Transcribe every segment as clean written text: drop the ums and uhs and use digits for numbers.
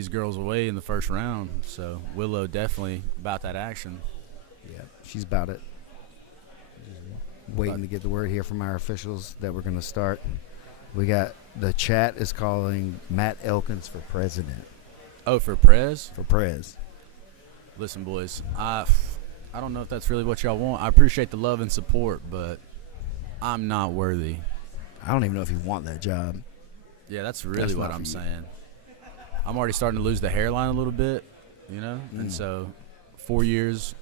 these girls away in the first round. So Willow definitely about that action. Yeah, she's about it. Waiting to get the word here from our officials that we're going to start. We got the chat is calling Matt Elkins for president. Oh, for Prez? For Prez. Listen, boys, I don't know if that's really what y'all want. I appreciate the love and support, but I'm not worthy. I don't even know if you want that job. Yeah, that's really what I'm saying. I'm already starting to lose the hairline a little bit, you know? And so 4 years,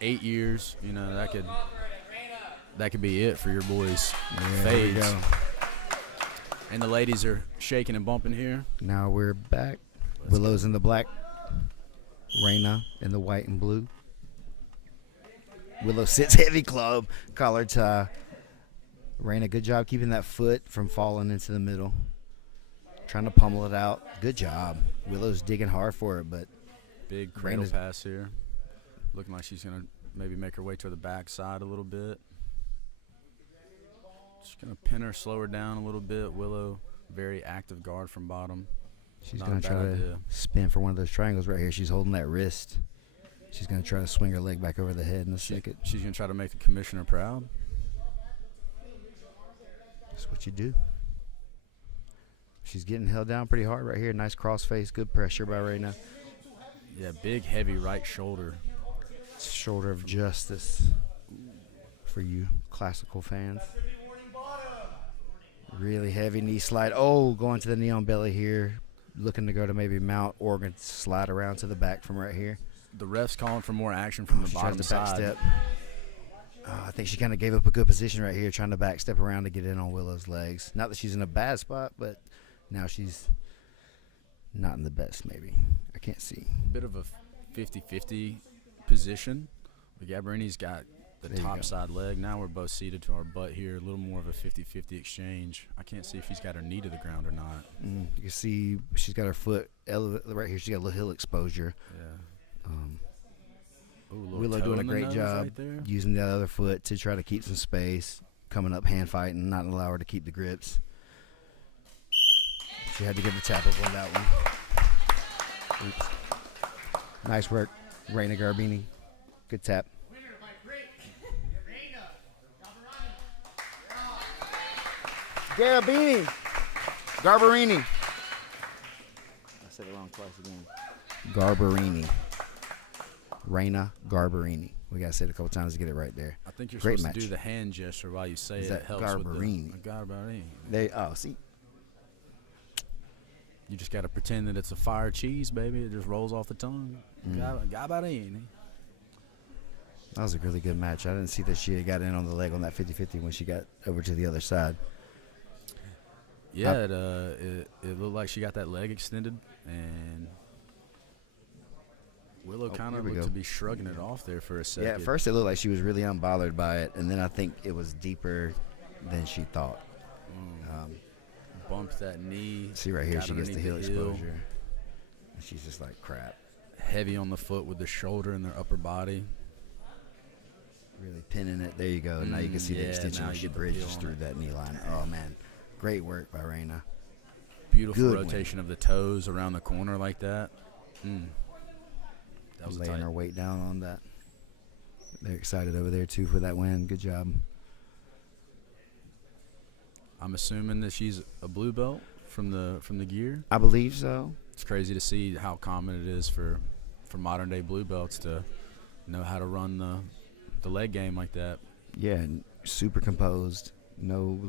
8 years, you know, that could be it for your boys' fades. And the ladies are shaking and bumping here. Now we're back. Willow's in the black. Raina in the white and blue. Willow sits heavy club, collar tie. Raina, good job keeping that foot from falling into the middle. Trying to pummel it out. Good job. Willow's digging hard for it, but big cradle pass here. Looking like she's going to maybe make her way to the backside a little bit. Just going to pin her, slow her down a little bit. Willow, very active guard from bottom. She's going to try to spin for one of those triangles right here. She's holding that wrist. She's going to try to swing her leg back over the head in a second. She's going to try to make the commissioner proud. That's what you do. She's getting held down pretty hard right here. Nice cross face. Good pressure by Raina. Yeah, big, heavy right shoulder. Shoulder of justice for you classical fans. Really heavy knee slide. Oh, going to the knee on belly here. Looking to go to maybe mount or slide around to the back from right here. The ref's calling for more action from the bottom side. Back step. I think she kind of gave up a good position right here, trying to back step around to get in on Willow's legs. Not that she's in a bad spot, but now she's not in the best, maybe. I can't see. Bit of a 50-50 position. Gabrini's got the top side leg. Now we're both seated to our butt here. A little more of a 50-50 exchange. I can't see if she's got her knee to the ground or not. You can see she's got her foot right here. She's got a little heel exposure. Yeah. Willow doing a great job using the other foot to try to keep some space. Coming up hand fighting, not allow her to keep the grips. She had to get the tap up on that one. Oops. Nice work, Raina Garbini. Good tap. Garbarini. I said it wrong twice again. Garbarini. Raina Garbarini. We got to say it a couple times to get it right there. I think you're supposed to do the hand gesture while you say it. That helps Garbarini. With the Garbarini. See. You just got to pretend that it's a fire cheese, baby. It just rolls off the tongue. Garbarini. That was a really good match. I didn't see that she had got in on the leg on that 50-50 when she got over to the other side. Yeah, it looked like she got that leg extended, and Willow kind of looked to be shrugging it off there for a second. Yeah, at first it looked like she was really unbothered by it, and then I think it was deeper than she thought. Bumped that knee. See right here, she gets the heel exposure. And she's just like, crap. Heavy on the foot with the shoulder and their upper body. Really pinning it. There you go. Now you can see the extension when she bridges through that knee line. Oh, man. Great work by Raina. Beautiful rotation of the toes around the corner like that. That was laying her weight down on that. They're excited over there, too, for that win. Good job. I'm assuming that she's a blue belt from the gear. I believe so. It's crazy to see how common it is for modern-day blue belts to know how to run the leg game like that. Yeah, super composed. No,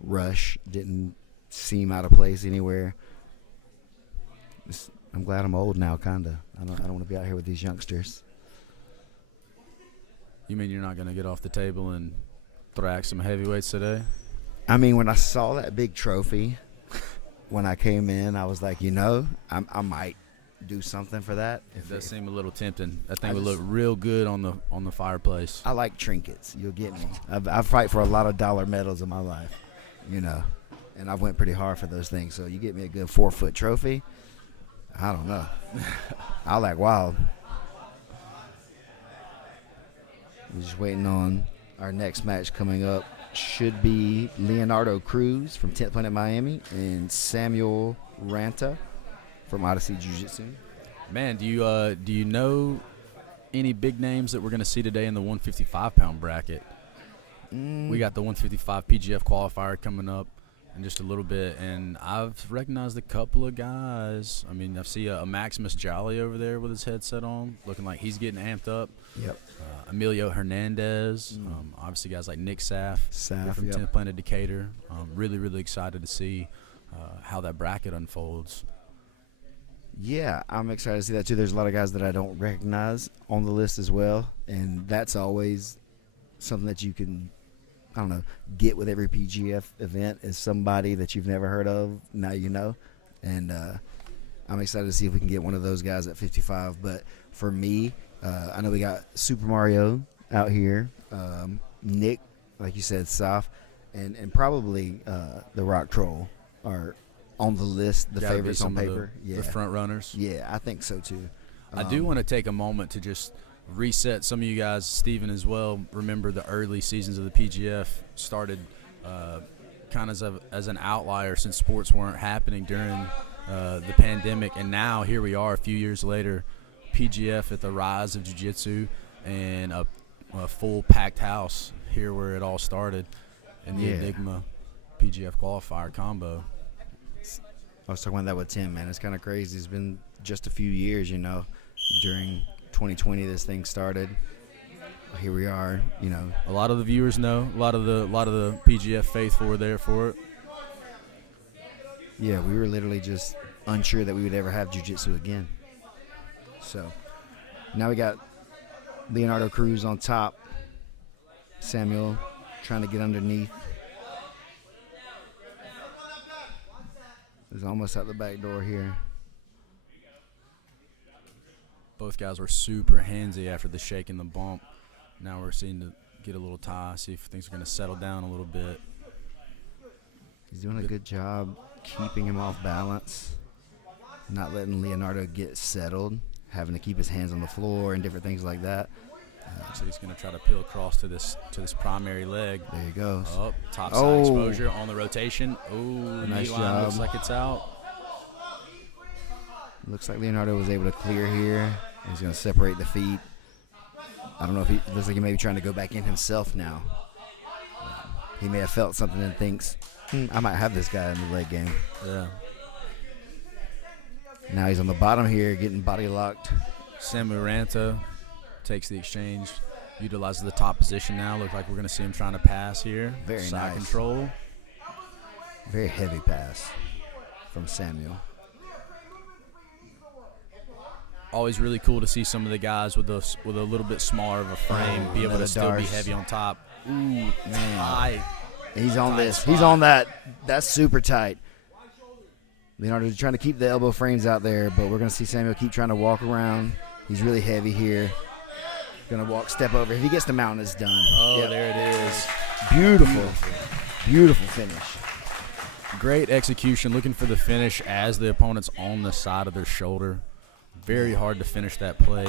rush. Didn't seem out of place anywhere. I'm glad I'm old now, kind of. I don't want to be out here with these youngsters. You mean you're not going to get off the table and thrack some heavyweights today? I mean, when I saw that big trophy, when I came in, I was like, I might do something for that. It does seem a little tempting. That thing would look real good on the fireplace. I like trinkets. You'll get me. I fight for a lot of dollar medals in my life, and I went pretty hard for those things. So you get me a good 4-foot trophy, I don't know. I like wild. We're just waiting on our next match coming up. Should be Leonardo Cruz from 10th Planet Miami and Samuel Ranta from Odyssey Jiu-Jitsu. Man, do you know any big names that we're going to see today in the 155-pound bracket? We got the 155 PGF qualifier coming up in just a little bit, and I've recognized a couple of guys. I mean, I see a Maximus Jolly over there with his headset on, looking like he's getting amped up. Yep. Emilio Hernandez, obviously guys like Nick Saff from 10th Planet Decatur. Really, really excited to see how that bracket unfolds. Yeah, I'm excited to see that too. There's a lot of guys that I don't recognize on the list as well, and that's always something that you can, I don't know, get with every PGF event is somebody that you've never heard of. Now you know, and I'm excited to see if we can get one of those guys at 55. But for me, I know we got Super Mario out here, Nick, like you said, Saf, and probably the Rock Troll are on the list, the favorites on paper. The front runners. Yeah, I think so too. I do want to take a moment to just reset some of you guys, Steven as well. Remember the early seasons of the PGF started kind of as an outlier since sports weren't happening during the pandemic, and now here we are a few years later, PGF at the rise of jiu-jitsu and a full packed house here where it all started in the Enigma PGF qualifier combo. I was talking about that with Tim, man. It's kind of crazy. It's been just a few years, you know. During 2020, this thing started. Here we are, you know. A lot of the viewers know. A lot of the PGF faithful were there for it. Yeah, we were literally just unsure that we would ever have jiu-jitsu again. So now we got Leonardo Cruz on top. Samuel trying to get underneath. He's almost out the back door here. Both guys were super handsy after the shake and the bump. Now we're seeing to get a little tie, see if things are going to settle down a little bit. He's doing a good job keeping him off balance, not letting Leonardo get settled, having to keep his hands on the floor and different things like that. So he's going to try to peel across to this primary leg. There he goes. Up, top side exposure on the rotation. Oh, nice knee job. line looks like it's out. Looks like Leonardo was able to clear here. He's going to separate the feet. I don't know if he looks like he may be trying to go back in himself now. He may have felt something and thinks, I might have this guy in the leg game. Yeah. Now he's on the bottom here, getting body locked. Sam Uranto takes the exchange, utilizes the top position now. Looks like we're going to see him trying to pass here. Very side nice. Control. Very heavy pass from Samuel. Always really cool to see some of the guys with a little bit smaller of a frame be able to still be heavy on top. Ooh, man. Tight. He's on Tight this. spot. He's on that. That's super tight. Leonardo's trying to keep the elbow frames out there, but we're going to see Samuel keep trying to walk around. He's really heavy here. Going to walk, step over. If he gets the mount, it's done. Oh, there it is. Beautiful. Beautiful finish. Great execution. Looking for the finish as the opponent's on the side of their shoulder. Very hard to finish that play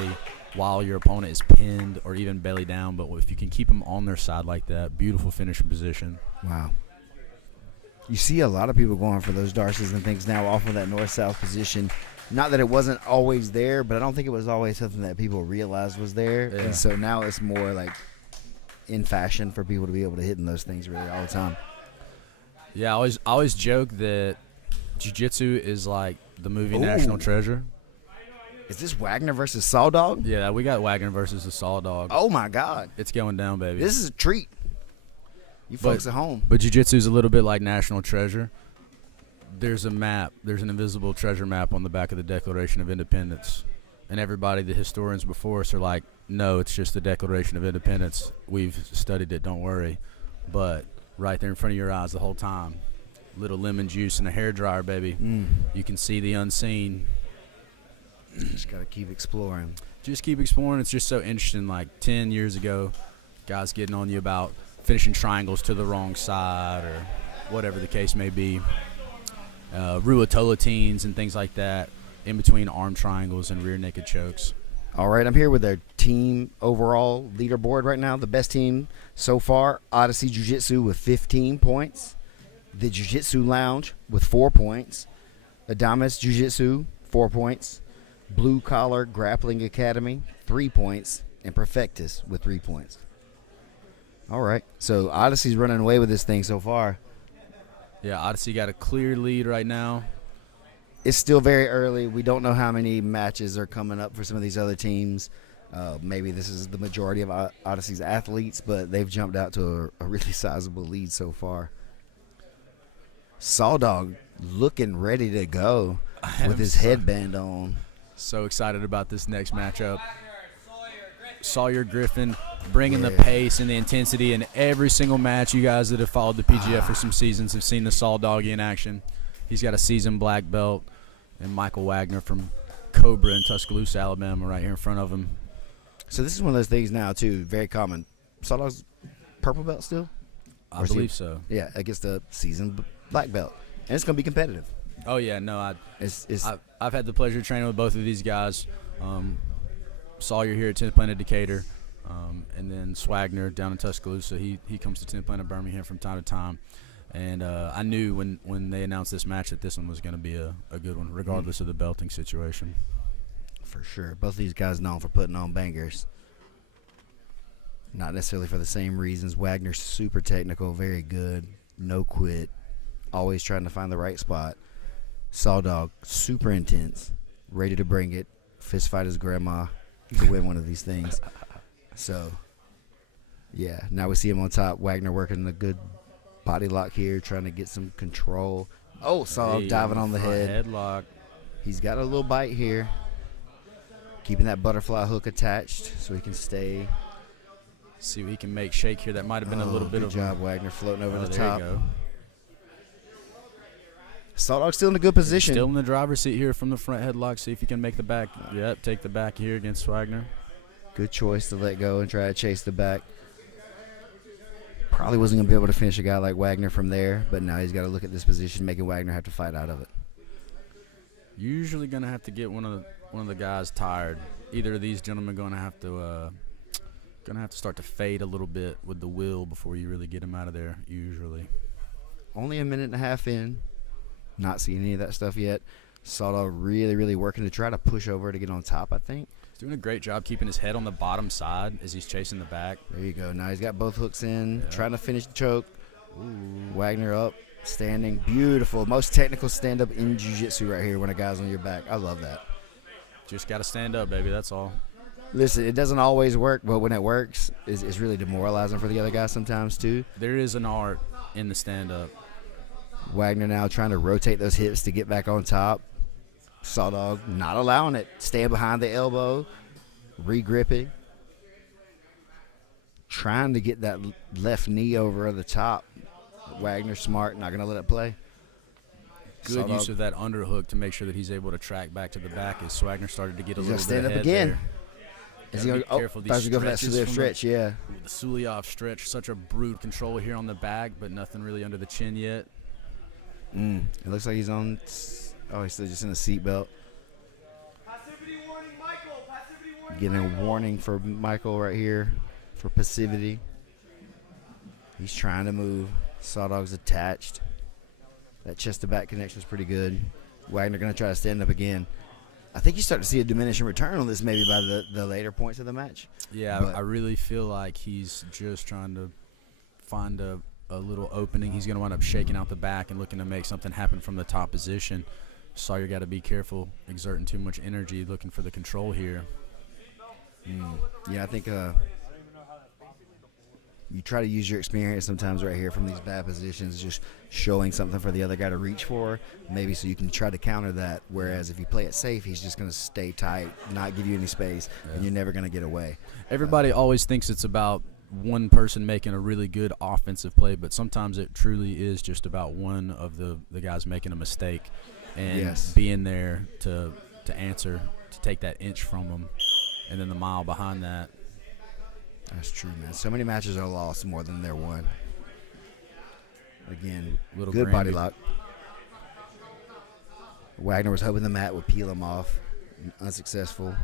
while your opponent is pinned or even belly down, but if you can keep them on their side like that, beautiful finishing position. Wow. You see a lot of people going for those Darces and things now off of that north-south position. Not that it wasn't always there, but I don't think it was always something that people realized was there. Yeah. And so now it's more like in fashion for people to be able to hit in those things really all the time. Yeah, I always joke that jiu-jitsu is like the movie National Treasure. Is this Wagner versus Saw Dog? Yeah, we got Wagner versus the Saw Dog. Oh, my God. It's going down, baby. This is a treat. You folks at home. But jiu-jitsu is a little bit like National Treasure. There's a map. There's an invisible treasure map on the back of the Declaration of Independence. And everybody, the historians before us, are like, no, it's just the Declaration of Independence. We've studied it, don't worry. But right there in front of your eyes the whole time, little lemon juice and a hairdryer, baby. You can see the unseen. Just got to keep exploring. Just keep exploring. It's just so interesting. Like 10 years ago, guys getting on you about finishing triangles to the wrong side or whatever the case may be. Ruotolotines and things like that in between arm triangles and rear naked chokes. All right, I'm here with their team overall leaderboard right now. The best team so far, Odyssey Jiu-Jitsu with 15 points. The Jiu-Jitsu Lounge with 4 points. Adamas Jiu-Jitsu, 4 points. Blue Collar Grappling Academy, 3 points. And Perfectus with 3 points. All right. So Odyssey's running away with this thing so far. Yeah, Odyssey got a clear lead right now. It's still very early. We don't know how many matches are coming up for some of these other teams. Maybe this is the majority of Odyssey's athletes, but they've jumped out to a really sizable lead so far. Sawdog looking ready to go with his headband on. So excited about this next matchup. Sawyer Griffin bringing the pace and the intensity in every single match. You guys that have followed the PGF for some seasons have seen the Sawdog in action. He's got a seasoned black belt. And Michael Wagner from Cobra in Tuscaloosa, Alabama, right here in front of him. So this is one of those things now, too, very common. Sawdog's purple belt still? I believe so. Yeah, against a seasoned black belt. And it's going to be competitive. Oh, yeah, no, I've had the pleasure of training with both of these guys. Sawyer here at 10th Planet Decatur, and then Swagner down in Tuscaloosa. He comes to 10th Planet Birmingham from time to time. And I knew when they announced this match that this one was going to be a good one, regardless of the belting situation. For sure. Both of these guys known for putting on bangers. Not necessarily for the same reasons. Wagner's super technical, very good, no quit, always trying to find the right spot. Sawdog, super intense, ready to bring it, fist fight his grandma to win one of these things. So, yeah, now we see him on top. Wagner working a good body lock here, trying to get some control. Oh, Sawdog diving on the head. Headlock. He's got a little bite here. Keeping that butterfly hook attached so he can stay. See what he can make shake here. That might have been a little bit of good job, Wagner, floating over the there top. You go. Sawdog's still in a good position. Still in the driver's seat here from the front headlock. See if he can make the back. Yep, take the back here against Wagner. Good choice to let go and try to chase the back. Probably wasn't going to be able to finish a guy like Wagner from there, but now he's got to look at this position, making Wagner have to fight out of it. Usually going to have to get one of the guys tired. Either of these gentlemen going to have to start to fade a little bit with the will before you really get him out of there. Usually. Only a minute and a half in. Not seeing any of that stuff yet. Sawdog really, really working to try to push over to get on top, I think. He's doing a great job keeping his head on the bottom side as he's chasing the back. There you go. Now he's got both hooks in, trying to finish the choke. Ooh. Wagner up, standing. Beautiful. Most technical stand-up in jiu-jitsu right here when a guy's on your back. I love that. Just got to stand up, baby. That's all. Listen, it doesn't always work, but when it works, it's really demoralizing for the other guy sometimes too. There is an art in the stand-up. Wagner now trying to rotate those hips to get back on top. Sawdog not allowing it. Staying behind the elbow. Re-gripping. Trying to get that left knee over the top. Wagner smart, not going to let it play. Good use of that underhook to make sure that he's able to track back to the back as Wagner started to get a little bit ahead. He's going to stand up again. Is he going to careful? These go for that Suliev stretch, yeah. The Suliev stretch, such a brute control here on the back, but nothing really under the chin yet. It looks like he's on. Oh, he's still just in a seatbelt. Passivity warning, Michael. Passivity warning. Getting a warning for Michael right here for passivity. He's trying to move. Sawdog's attached. That chest to back connection is pretty good. Wagner going to try to stand up again. I think you start to see a diminishing return on this maybe by the later points of the match. Yeah, I really feel like he's just trying to find a little opening. He's going to wind up shaking out the back and looking to make something happen from the top position. Sawyer got to be careful, exerting too much energy, looking for the control here. Yeah, I think you try to use your experience sometimes right here from these bad positions, just showing something for the other guy to reach for, maybe so you can try to counter that. Whereas if you play it safe, he's just going to stay tight, not give you any space, and you're never going to get away. Everybody always thinks it's about one person making a really good offensive play, but sometimes it truly is just about one of the guys making a mistake and being there to answer, to take that inch from them, and then the mile behind that. That's true, man. So many matches are lost more than they're won. Again, good body lock. Wagner was hoping the mat would peel him off. Unsuccessful.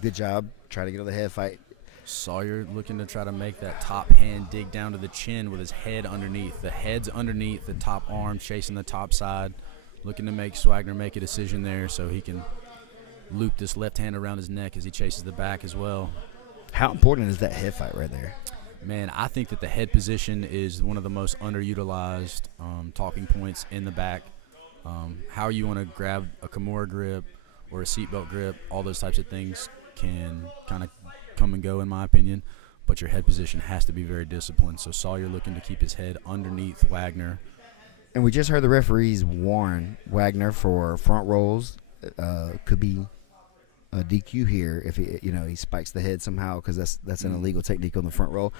Good job. Try to get on the head fight. Sawyer looking to try to make that top hand dig down to the chin with his head underneath. The head's underneath, the top arm chasing the top side. looking to make Wagner make a decision there so he can loop this left hand around his neck as he chases the back as well. How important is that head fight right there? Man, I think that the head position is one of the most underutilized talking points in the back. How you want to grab a Kimura grip or a seatbelt grip, all those types of things can kind of come and go in my opinion, but your head position has to be very disciplined. So Sawyer looking to keep his head underneath Wagner. And we just heard the referees warn Wagner for front rolls. Could be a DQ here if he spikes the head somehow, because that's an illegal technique on the front roll.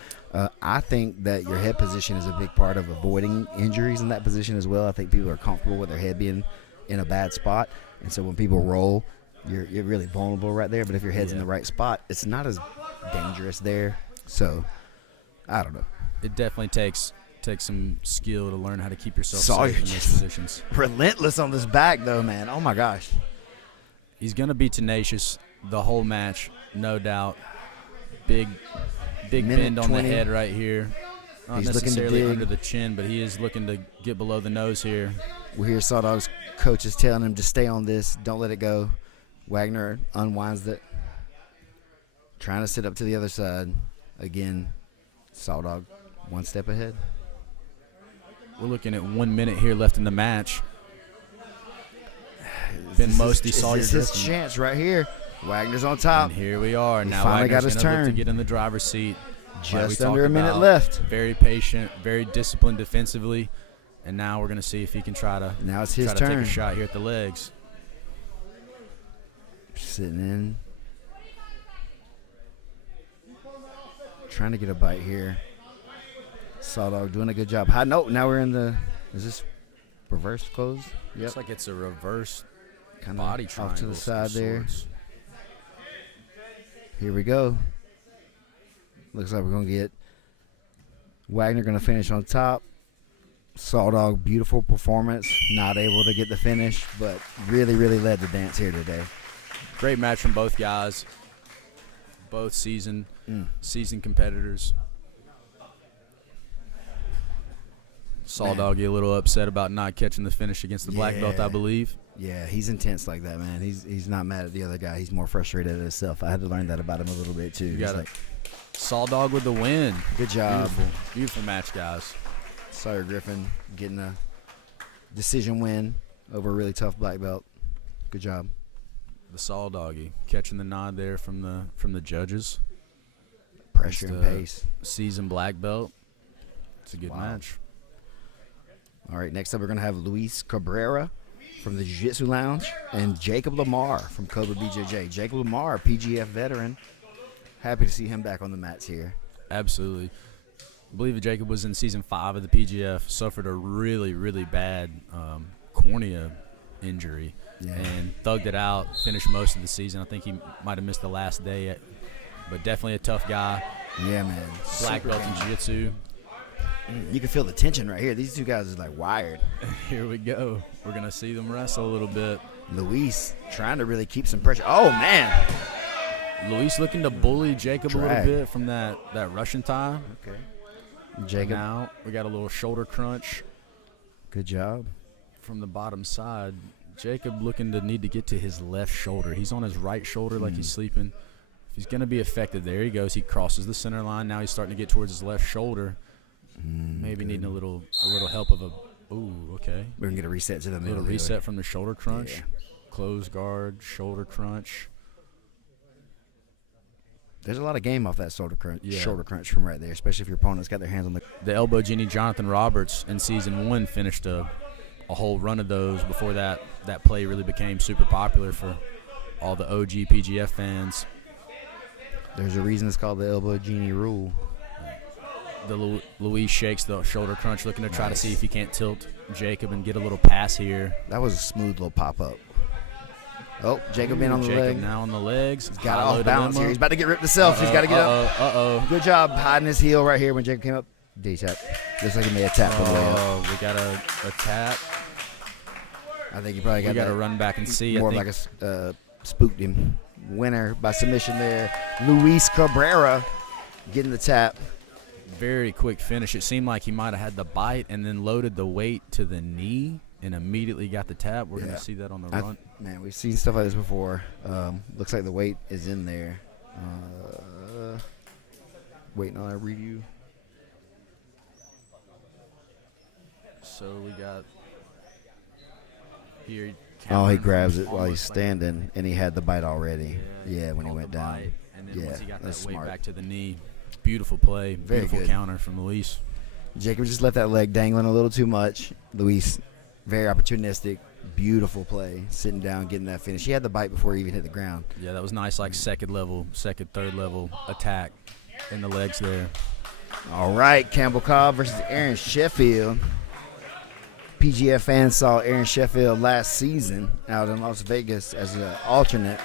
I think that your head position is a big part of avoiding injuries in that position as well. I think people are comfortable with their head being in a bad spot, and so when people roll, you're really vulnerable right there. But if your head's in the right spot, it's not as dangerous there. So I don't know. It definitely takes some skill to learn how to keep yourself Sawyer safe in those positions. Relentless on this back though, man. Oh my gosh. He's going to be tenacious the whole match, no doubt. Big bend on 20. The head right here. Not He's necessarily under the chin, but he is looking to get below the nose here. We hear Sawdog's coaches telling him to stay on this. Don't let it go. Wagner unwinds it. Trying to sit up to the other side. Again, Sawdog one step ahead. We're looking at 1 minute here left in the match. Ben Mosty, Sawyer This is his chance right here. Wagner's on top. And here we are. He now finally got Wagner's his going to look turn. to get in the driver's seat. Just under a minute left. Very patient, very disciplined defensively. And now we're going to see if he can try to take a shot here at the legs. Sitting in. Trying to get a bite here. Sawdog doing a good job. High note. Now we're in the. Is this reverse close? Yep. Looks like it's a reverse kind body of triangle off to the side there. Sorts. Here we go. Looks like we're going to get Wagner going to finish on top. Sawdog, beautiful performance. Not able to get the finish, but really, really led the dance here today. Great match from both guys. Both seasoned competitors. Sawdog a little upset about not catching the finish against the black belt, I believe. Yeah, he's intense like that, man. He's not mad at the other guy. He's more frustrated at himself. I had to learn that about him a little bit, too. You got it. Sawdog with the win. Good job. Beautiful match, guys. Sawyer Griffin getting a decision win over a really tough black belt. Good job. The Sawdoggy catching the nod there from the judges. Pressure and pace. Seasoned black belt. It's a good match. All right, next up we're going to have Luis Cabrera from the Jiu-Jitsu Lounge and Jacob Lamar from Cobra BJJ. Jacob Lamar, PGF veteran. Happy to see him back on the mats here. Absolutely. I believe that Jacob was in season 5 of the PGF, suffered a really, really bad cornea injury, and thugged it out, finished most of the season. I think he might have missed the last day, but definitely a tough guy. Yeah, man. Black belt in jiu-jitsu. You can feel the tension right here. These two guys are like wired. Here we go. We're going to see them wrestle a little bit. Luis trying to really keep some pressure. Oh, man. Luis looking to bully Jacob a little bit from that Russian tie. Okay. Jacob. Now we got a little shoulder crunch. Good job. From the bottom side. Jacob looking to need to get to his left shoulder. He's on his right shoulder like he's sleeping. If he's going to be effective, there he goes. He crosses the center line. Now he's starting to get towards his left shoulder. Maybe needing a little help of a. Ooh, okay. We're gonna get a reset to the middle. Little reset from the shoulder crunch. Yeah. Close guard, shoulder crunch. There's a lot of game off that shoulder crunch from right there, especially if your opponent's got their hands on the elbow genie. Jonathan Roberts in season 1 finished a whole run of those before that play really became super popular for all the OG PGF fans. There's a reason it's called the elbow genie rule. The Luis shakes the shoulder crunch, looking to try to see if he can't tilt Jacob and get a little pass here. That was a smooth little pop-up. Oh, Jacob in on the leg. Now on the legs. He's got off balance here. He's about to get ripped himself. He's got to get up. Good job hiding his heel right here when Jacob came up. D-tap. Looks like he made a tap on the way up. We got a tap. I think he probably got to run back and see. More like a spooked him. Winner by submission there. Luis Cabrera getting the tap. Very quick finish. It seemed like he might have had the bite and then loaded the weight to the knee and immediately got the tap. We're going to see that on the run. Man, we've seen stuff like this before. Looks like the weight is in there. Waiting on a review. So we got here. Oh, he grabs it while he's standing, and he had the bite already. Yeah, when he went down. Bite, and then once he got that weight smart. back to the knee, beautiful play, Very beautiful good. counter from Luis. Jacob just left that leg dangling a little too much. Luis, very opportunistic, beautiful play, sitting down, getting that finish. He had the bite before he even hit the ground. Yeah, that was nice, like second, third level attack in the legs there. All right, Campbell Cobb versus Aaron Sheffield. PGF fans saw Aaron Sheffield last season out in Las Vegas as an alternate.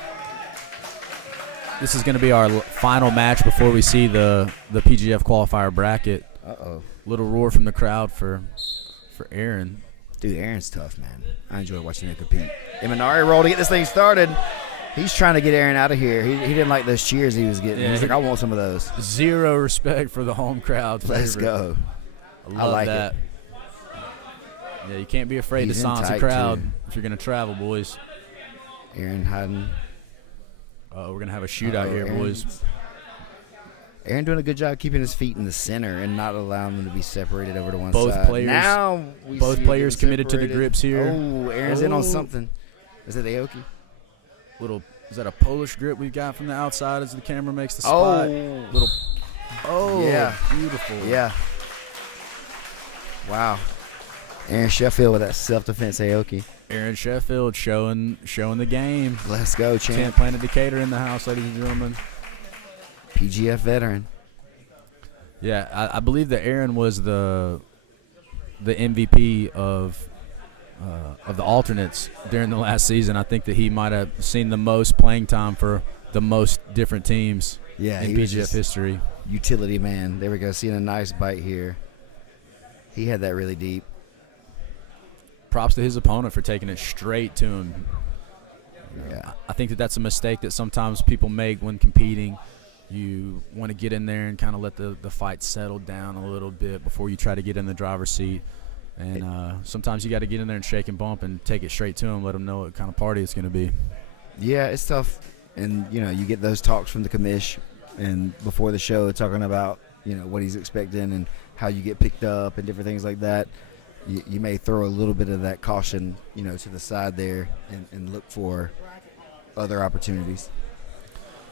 This is going to be our final match before we see the PGF qualifier bracket. Uh-oh. Little roar from the crowd for Aaron. Dude, Aaron's tough, man. I enjoy watching him compete. Imanari roll to get this thing started. He's trying to get Aaron out of here. He didn't like those cheers he was getting. Yeah, He's like, I want some of those. Zero respect for the home crowd. Let's go. I love like that. Yeah, you can't be afraid He's to silence a in tight, crowd too. if you're going to travel, boys. Aaron hiding. We're going to have a shootout here, boys. Aaron doing a good job keeping his feet in the center and not allowing them to be separated over to one Both side. players- Now we both see it players getting committed to the separated. grips here. Oh, Aaron's in on Oh. something. Is it Aoki? Is that a Polish grip we've got from the outside as the camera makes the spot? Yeah. Beautiful. Yeah. Wow. Aaron Sheffield with that self-defense Aoki. Aaron Sheffield showing the game. Let's go, champ. Champ Planet Decatur in the house, ladies and gentlemen. PGF veteran. Yeah, I believe that Aaron was the MVP of the alternates during the last season. I think that he might have seen the most playing time for the most different teams Yeah, in he was PGF just history. utility man. There we go. Seeing a nice bite here. He had that really deep. Props to his opponent for taking it straight to him. Yeah. I think that that's a mistake that sometimes people make when competing. You want to get in there and kind of let the fight settle down a little bit before you try to get in the driver's seat. And sometimes you got to get in there and shake and bump and take it straight to him, let him know what kind of party it's going to be. Yeah, it's tough. And, you get those talks from the commish and before the show talking about, what he's expecting and how you get picked up and different things like that. You may throw a little bit of that caution, to the side there and look for other opportunities.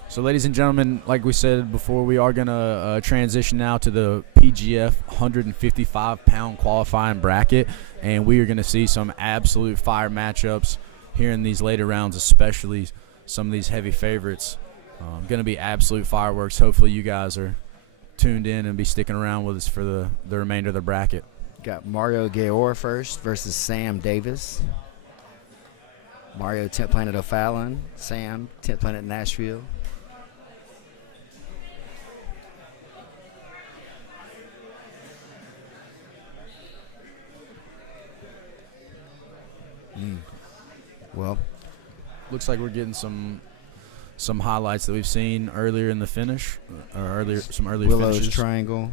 So, ladies and gentlemen, like we said before, we are going to transition now to the PGF 155-pound qualifying bracket, and we are going to see some absolute fire matchups here in these later rounds, especially some of these heavy favorites. Going to be absolute fireworks. Hopefully you guys are tuned in and be sticking around with us for the remainder of the bracket. Got Mario Gayor first versus Sam Davis. Mario, 10th Planet O'Fallon. Sam, 10th Planet Nashville. Well, looks like we're getting some highlights that we've seen earlier in the finish, or some earlier Willow's finishes. triangle.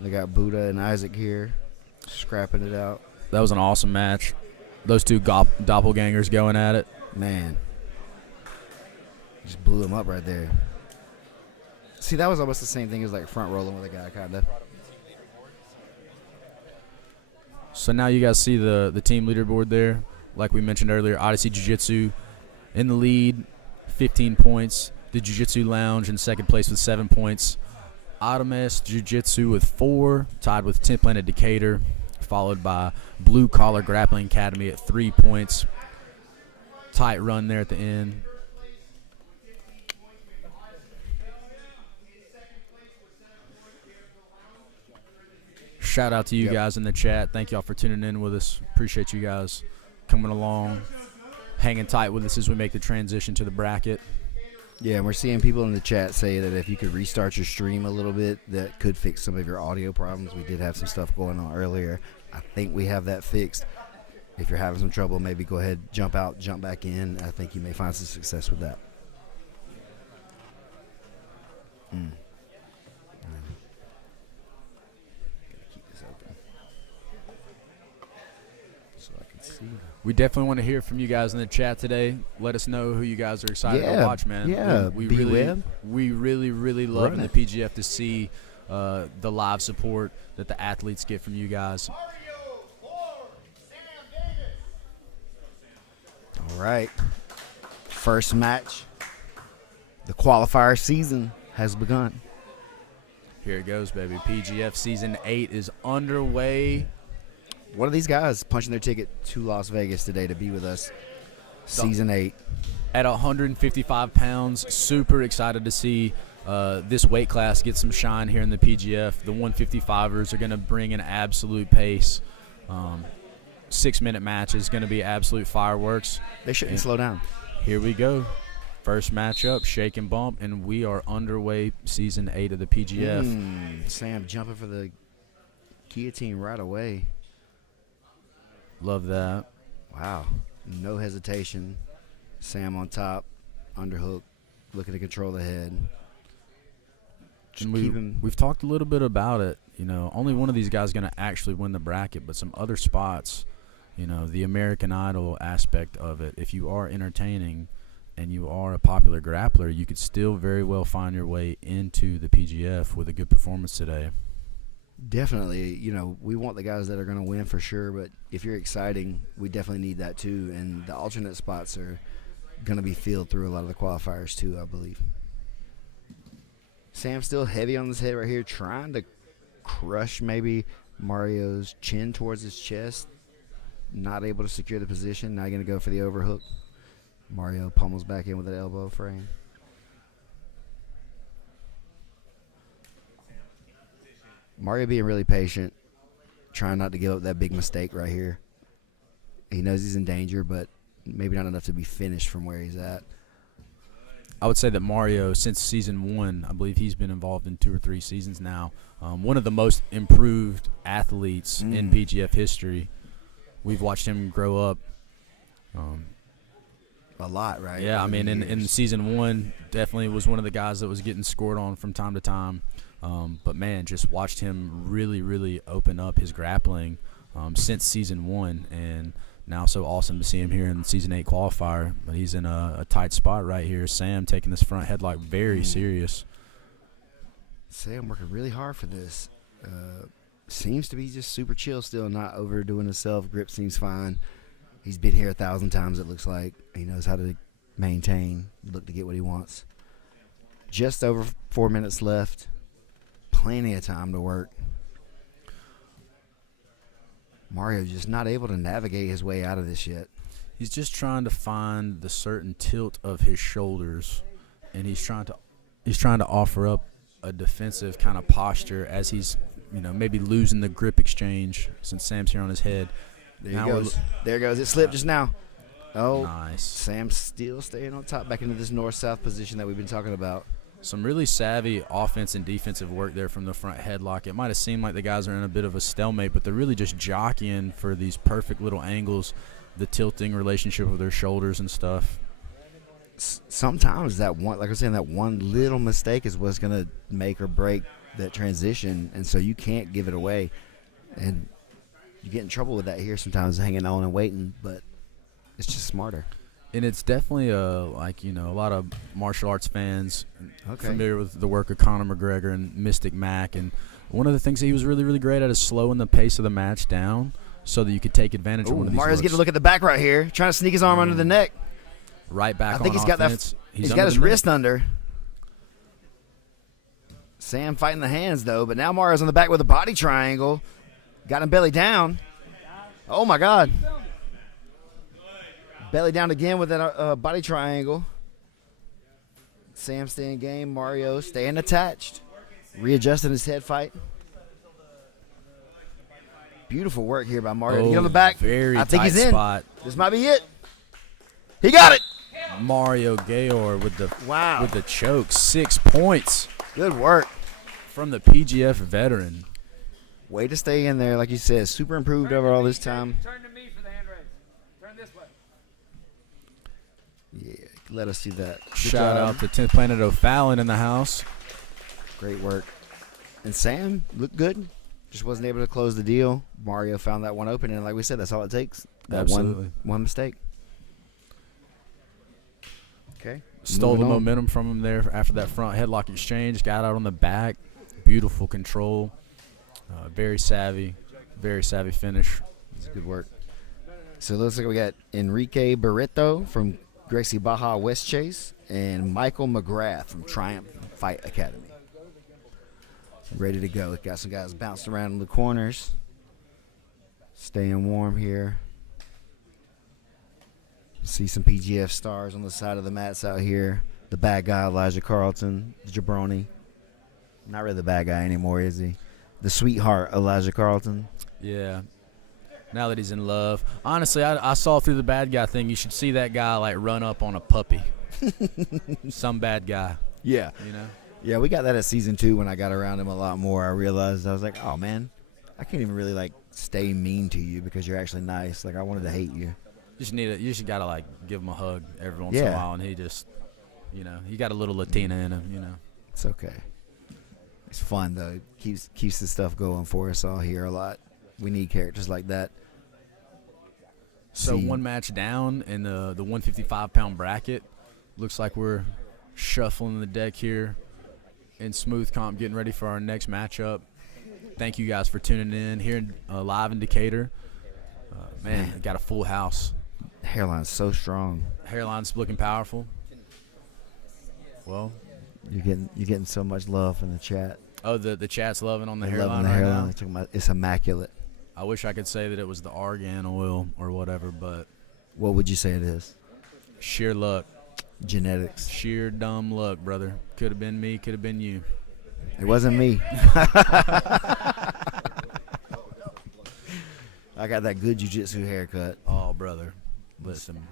They got Buddha and Isaac here, scrapping it out. That was an awesome match. Those two doppelgangers going at it. Man, just blew him up right there. See, that was almost the same thing as like front rolling with a guy, kind of. So now you guys see the team leaderboard there. Like we mentioned earlier, Odyssey Jiu-Jitsu in the lead, 15 points. The Jiu-Jitsu Lounge in second place with 7 points. Adames Jiu-Jitsu with 4, tied with 10th Planet Decatur, followed by Blue Collar Grappling Academy at 3 points. Tight run there at the end. Shout out to you guys in the chat. Thank y'all for tuning in with us. Appreciate you guys coming along, hanging tight with us as we make the transition to the bracket. Yeah, and we're seeing people in the chat say that if you could restart your stream a little bit, that could fix some of your audio problems. We did have some stuff going on earlier. I think we have that fixed. If you're having some trouble, maybe go ahead, jump out, jump back in. I think you may find some success with that. Gotta keep this open. So We definitely want to hear from you guys in the chat today. Let us know who you guys are excited to watch, man. Yeah, we B-Web. really love in the PGF to see the live support that the athletes get from you guys. All right. First match. The qualifier season has begun. Here it goes, baby. PGF Season 8 is underway. One of these guys punching their ticket to Las Vegas today to be with us. Season 8. At 155 pounds, super excited to see this weight class get some shine here in the PGF. The 155ers are going to bring an absolute pace. 6-minute match is going to be absolute fireworks. They shouldn't slow down. Here we go. First matchup, shake and bump, and we are underway Season 8 of the PGF. Sam jumping for the guillotine right away. Love that. Wow. No hesitation. Sam on top, underhook, looking to control the head. Just keep him. We've talked a little bit about it. You know, only one of these guys is going to actually win the bracket, but some other spots, you know, the American Idol aspect of it, if you are entertaining and you are a popular grappler, you could still very well find your way into the PGF with a good performance today. Definitely. You know, we want the guys that are going to win for sure, but if you're exciting, we definitely need that too. And the alternate spots are going to be filled through a lot of the qualifiers too, I believe. Sam's still heavy on his head right here, trying to crush maybe Mario's chin towards his chest. Not able to secure the position. Now going to go for the overhook. Mario pummels back in with an elbow frame. Mario being really patient, trying not to give up that big mistake right here. He knows he's in danger, but maybe not enough to be finished from where he's at. I would say that Mario, since Season 1, I believe he's been involved in 2 or 3 seasons now, one of the most improved athletes in PGF history. We've watched him grow up. A lot, right? Yeah, I mean, in Season 1, definitely was one of the guys that was getting scored on from time to time. But, man, just watched him really open up his grappling since Season 1. And now so awesome to see him here in the Season 8 qualifier. But he's in a tight spot right here. Sam taking this front headlock very serious. Sam working really hard for this. Seems to be just super chill still, not overdoing himself. Grip seems fine. He's been here 1,000 times, it looks like. He knows how to maintain, look to get what he wants. Just over 4 minutes left. Plenty of time to work. Mario's just not able to navigate his way out of this yet. He's just trying to find the certain tilt of his shoulders, and he's trying to offer up a defensive kind of posture as he's, you know, maybe losing the grip exchange since Sam's here on his head. There he goes. There goes. It slipped just now. Oh, nice. Sam's still staying on top, back into this north-south position that we've been talking about. Some really savvy offense and defensive work there from the front headlock. It might have seemed like the guys are in a bit of a stalemate, but they're really just jockeying for these perfect little angles, the tilting relationship with their shoulders and stuff. Sometimes that one, like I was saying, that one little mistake is what's going to make or break that transition, and so you can't give it away. And you get in trouble with that here sometimes, hanging on and waiting, but it's just smarter. And it's definitely a lot of martial arts fans familiar with the work of Conor McGregor and Mystic Mac. And one of the things that he was really great at is slowing the pace of the match down so that you could take advantage of one of these Mario's looks. getting a look at the back right here, trying to sneak his arm under the neck. Right back. I think on he's got offense. that. He's got his wrist under. Sam fighting the hands though, but now Mario's on the back with a body triangle. Got him belly down. Oh my God. Belly down again with that body triangle. Sam staying game. Mario staying attached. Readjusting his head fight. Beautiful work here by Mario. Get on the back. Very I think tight he's in. spot. This might be it. He got it. Mario Gayor with the choke. 6 points. Good work from the PGF veteran. Way to stay in there, like you said. Super improved over all this time. Turn to me for the hand raise. Turn this way. Yeah, let us see that. Shout out to 10th Planet O'Fallon in the house. Great work. And Sam looked good. Just wasn't able to close the deal. Mario found that one open, and like we said, that's all it takes. That Absolutely. one mistake. Okay. Stole the Moving on. momentum from him there after that front headlock exchange. Got out on the back. Beautiful control. Very savvy finish. That's good work. So it looks like we got Enrique Barreto from Gracie Baja West Chase and Michael McGrath from Triumph Fight Academy. Ready to go. Got some guys bouncing around in the corners. Staying warm here. See some PGF stars on the side of the mats out here. The bad guy, Elijah Carlton, the jabroni. Not really the bad guy anymore, is he? The sweetheart, Elijah Carlton. Yeah. Now that he's in love. Honestly, I saw through the bad guy thing. You should see that guy like run up on a puppy. Some bad guy. Yeah. You know? Yeah, we got that at season 2 when I got around him a lot more. I realized I was like, oh, man, I can't even really, like, stay mean to you because you're actually nice. Like, I wanted to hate you. You just gotta like give him a hug every once in a while, and he just, you know, he got a little Latina in him, you know. It's okay. It's fun though. It keeps the stuff going for us all here a lot. We need characters like that. So one match down in the 155-pound bracket. Looks like we're shuffling the deck here in Smooth Comp, getting ready for our next matchup. Thank you guys for tuning in here in live in Decatur. Man, got a full house. Hairline's so strong. Hairline's looking powerful. Well, you're getting so much love in the chat. Oh, the chat's loving on the They're hairline loving the right hairline. now. They're talking about it's immaculate. I wish I could say that it was the argan oil or whatever, but What would you say it is? sheer luck. Genetics. Sheer dumb luck, brother. Could have been me, could have been you. It wasn't me. I got that good jiu-jitsu haircut. Oh, brother. Listen,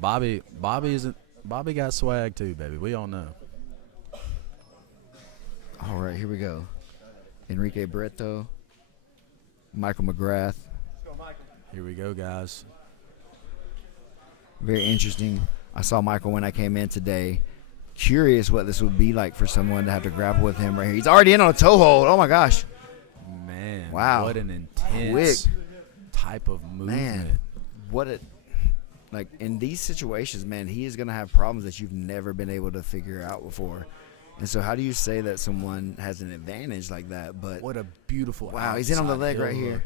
Bobby got swag too, baby. We all know. All right, here we go. Enrique Barreto, Michael McGrath. Here we go, guys. Very interesting. I saw Michael when I came in today. Curious what this would be like for someone to have to grapple with him right here. He's already in on a toe hold. Oh, my gosh. Man, Wow. what an intense Quick. type of movement. Man, what a – like, in these situations, man, he is going to have problems that you've never been able to figure out before. And so how do you say that someone has an advantage like that? But What a beautiful wow, he's in on the outside leg heel right here. hook.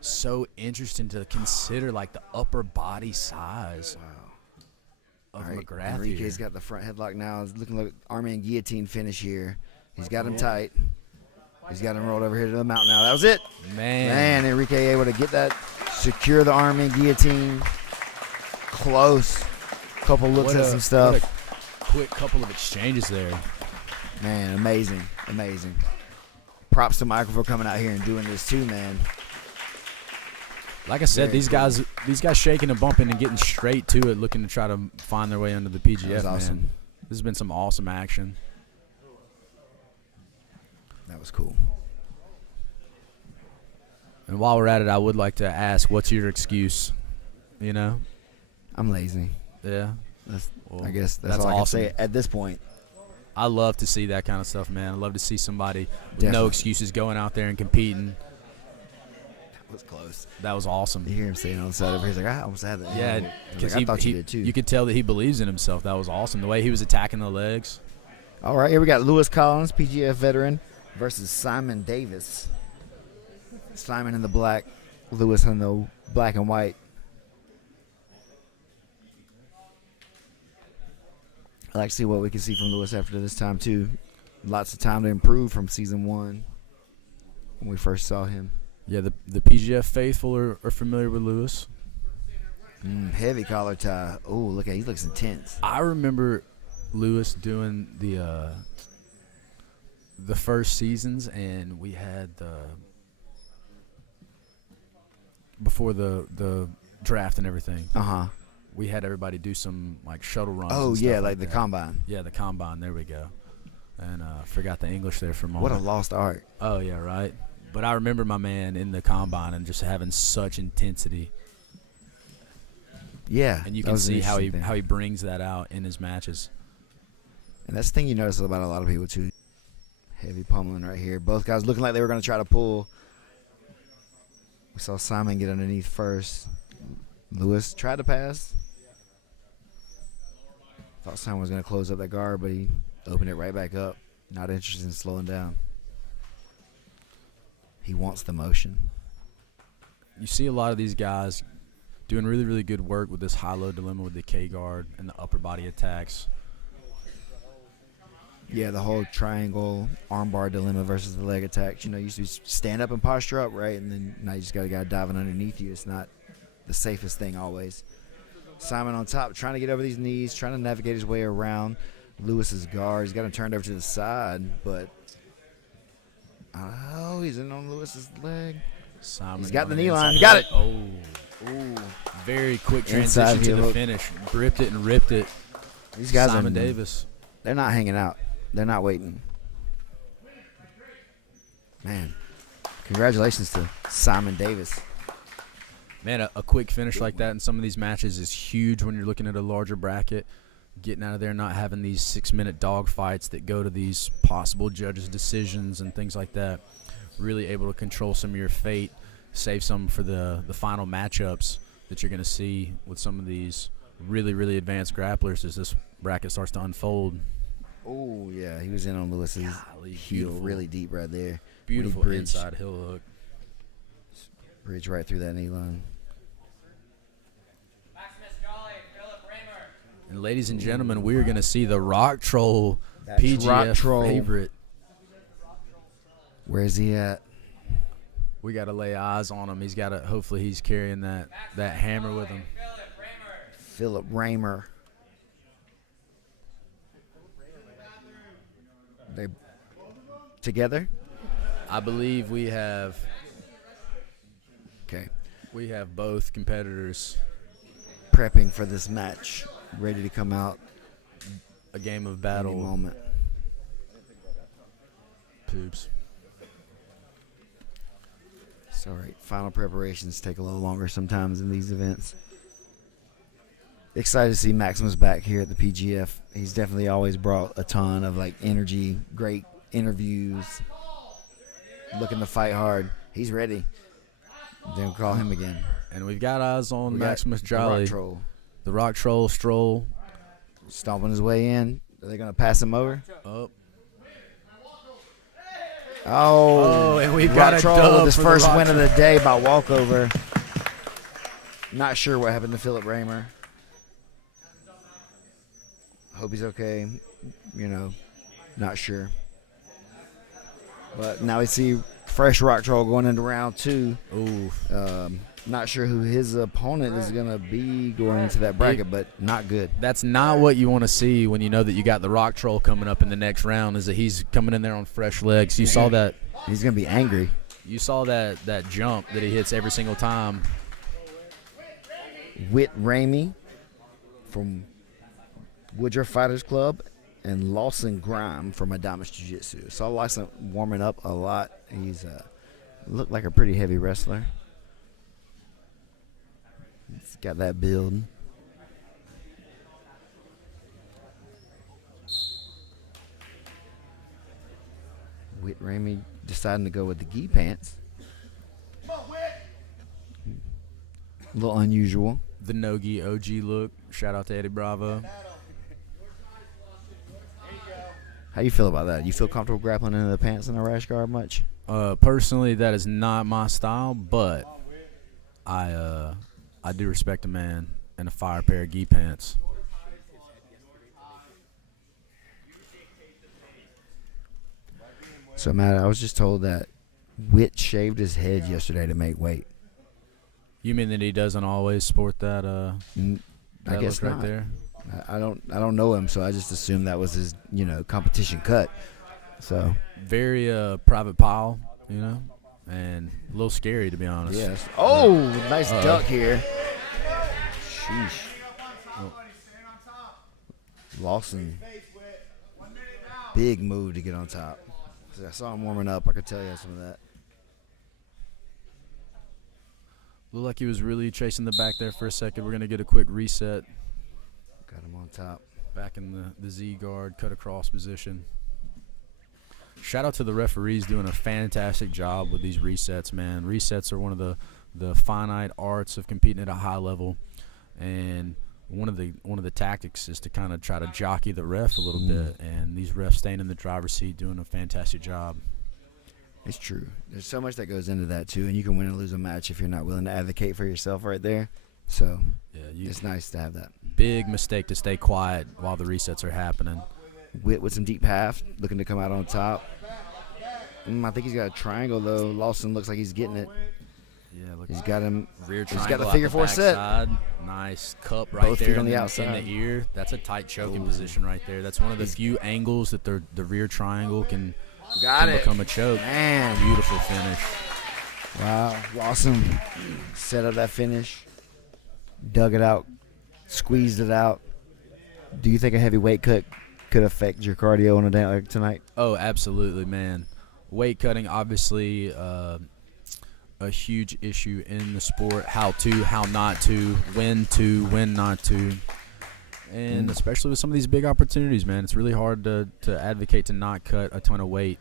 So interesting to consider, like, the upper body size of All right, McGrath Enrique's here. got the front headlock now. It's looking like arm and guillotine finish here. He's got him tight. He's got him rolled over here to the mount now. That was it. Man, Enrique able to get that, secure the arm and guillotine. Close. Couple looks at some stuff. What a quick couple of exchanges there. Man, amazing. Amazing. Props to Michael for coming out here and doing this too, man. Like I said, Very these cool. guys shaking and bumping and getting straight to it, looking to try to find their way under the PGF. That was awesome. Man. This has been some awesome action. That was cool. And while we're at it, I would like to ask, what's your excuse? You know? I'm lazy. Yeah. I guess that's all I can say at this point. I love to see that kind of stuff, man. I love to see somebody with no Definitely. excuses going out there and competing. That was close. That was awesome. You hear him saying on the side over here, he's like, I almost had that. Yeah, I was because like, I thought you did too. you could tell that he believes in himself. That was awesome. The way he was attacking the legs. All right, here we got Lewis Collins, PGF veteran, versus Simon Davis. Simon in the black, Lewis in the black and white. I'd like to see what we can see from Lewis after this time, too. Lots of time to improve from season 1 when we first saw him. Yeah, the PGF faithful are familiar with Lewis. Heavy collar tie. Oh, look at he looks intense. I remember Lewis doing the first seasons, and we had before the draft and everything. Uh-huh. We had everybody do some like shuttle runs. Oh, and yeah, stuff like the that. combine. Yeah, the combine. There we go. And forgot the English there for a moment. What a lost art. Oh yeah, right. But I remember my man in the combine and just having such intensity. Yeah. And you that can was an see how interesting thing. he brings that out in his matches. And that's the thing you notice about a lot of people, too. Heavy pummeling right here. Both guys looking like they were going to try to pull. We saw Simon get underneath first. Lewis tried to pass. Thought Simon was going to close up that guard, but he opened it right back up. Not interested in slowing down. He wants the motion. You see a lot of these guys doing really, really good work with this high-low dilemma with the K-guard and the upper body attacks. Yeah, the whole triangle armbar dilemma versus the leg attacks. You know, you used to stand up and posture up, right? And then now you just got a guy diving underneath you. It's not the safest thing always. Simon on top, trying to get over these knees, trying to navigate his way around Lewis's guard. He's got him turned over to the side, but oh, he's in on Lewis's leg. Simon He's got the on knee line. inside. Got it. Oh, ooh, very quick transition to the finish. Gripped it and ripped it. These guys Simon Davis. They're not hanging out. They're not waiting. Man, congratulations to Simon Davis. Man, a quick finish like that in some of these matches is huge when you're looking at a larger bracket. Getting out of there, not having these 6-minute dog fights that go to these possible judges' decisions and things like that. Really able to control some of your fate, save some for the final matchups that you're going to see with some of these really, really advanced grapplers as this bracket starts to unfold. Oh, yeah, he was in on Lewis's heel really deep right there. Beautiful inside heel hook. Bridge right through that knee line. And ladies and gentlemen, we are going to see the Rock Troll That's PGF Rock Troll. favorite. Where's he at? We got to lay eyes on him. He's got to. Hopefully, he's carrying that hammer with him. Philip Raymer. They together? I believe we have. Okay. We have both competitors. Prepping for this match, ready to come out. A game of battle. Any moment. Poops. It's all right. Final preparations take a little longer sometimes in these events. Excited to see Maximus back here at the PGF. He's definitely always brought a ton of energy, great interviews, looking to fight hard. He's ready. Then we'll call him again. And we've got eyes on Maximus Jolly. The Rock Troll Stroll. Stomping his way in. Are they going to pass him over? Up. Oh, and we've Rock got a Troll dub with his for first the Rock win of the day by walkover. Not sure what happened to Philip Raymer. Hope he's okay. Not sure. But now we see fresh Rock Troll going into round 2. Ooh. Not sure who his opponent is going to be going into that bracket, but not good. That's not what you want to see when you know that you got the Rock Troll coming up in the next round, is that he's coming in there on fresh legs. You saw that. He's going to be angry. You saw that jump that he hits every single time. Whit Ramey from Woodruff Fighters Club and Lawson Grime from Adamas Jiu-Jitsu. Saw Lawson warming up a lot. He's looked like a pretty heavy wrestler. He's got that build. Whit Ramey deciding to go with the gi pants. A little unusual. The no-gi OG look. Shout out to Eddie Bravo. How you feel about that? You feel comfortable grappling into the pants in a rash guard much? Personally, that is not my style, but I do respect a man in a fire pair of gi pants. So, Matt, I was just told that Whit shaved his head yesterday to make weight. You mean that he doesn't always sport that? I guess look not. right there. I don't know him, so I just assumed that was his competition cut. So very private pile, and a little scary to be honest. Yes. Oh, nice duck here. Sheesh. Oh. Lawson, big move to get on top. I saw him warming up. I could tell you some of that. Looked like he was really chasing the back there for a second. We're going to get a quick reset. Got him on top. Back in the Z guard, cut across position. Shout out to the referees doing a fantastic job with these resets, man. Resets are one of the the finite arts of competing at a high level. And one of the tactics is to kind of try to jockey the ref a little bit, and these refs staying in the driver's seat doing a fantastic job. It's true. There's so much that goes into that too, and you can win or lose a match if you're not willing to advocate for yourself right there. So it's nice to have that. Big mistake to stay quiet while the resets are happening. Whit with some deep half, looking to come out on top. I think he's got a triangle though. Lawson looks like he's getting it. Yeah, look. He's got him. Rear He's triangle got the figure four set. Side. Nice cup right Both there feet on the in outside. the ear. That's a tight choking position right there. That's one of the few angles that the rear triangle can become a choke. Man. Beautiful finish. Wow. Lawson set up that finish. Dug it out. Squeezed it out. Do you think a heavy weight cut could affect your cardio on a day like tonight? Oh, absolutely, man. Weight cutting, obviously, a huge issue in the sport. How to, how not to, when not to. And especially with some of these big opportunities, man, it's really hard to advocate to not cut a ton of weight.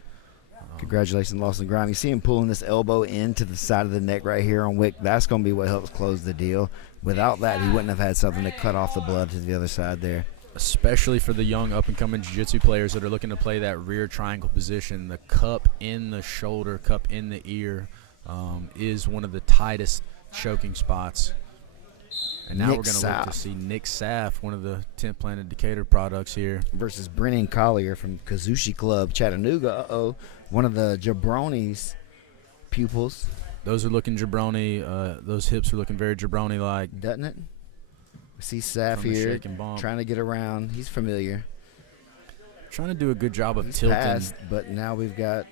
Congratulations, Lawson Grime. You see him pulling this elbow into the side of the neck right here on Wick. That's going to be what helps close the deal. Without that, he wouldn't have had something to cut off the blood to the other side there. Especially for the young up-and-coming jiu-jitsu players that are looking to play that rear triangle position, the cup in the shoulder, cup in the ear is one of the tightest choking spots. And now we're going to look to see Nick Saff, one of the 10th Planet Decatur products here. Versus Brennan Collier from Kazushi Club, Chattanooga. One of the Jabroni's pupils. Those are looking jabroni. Those hips are looking very jabroni-like. Doesn't it? We see Saff From the here shake and bump. trying to get around. He's familiar. Trying to do a good job of He's tilting. passed, but now we've got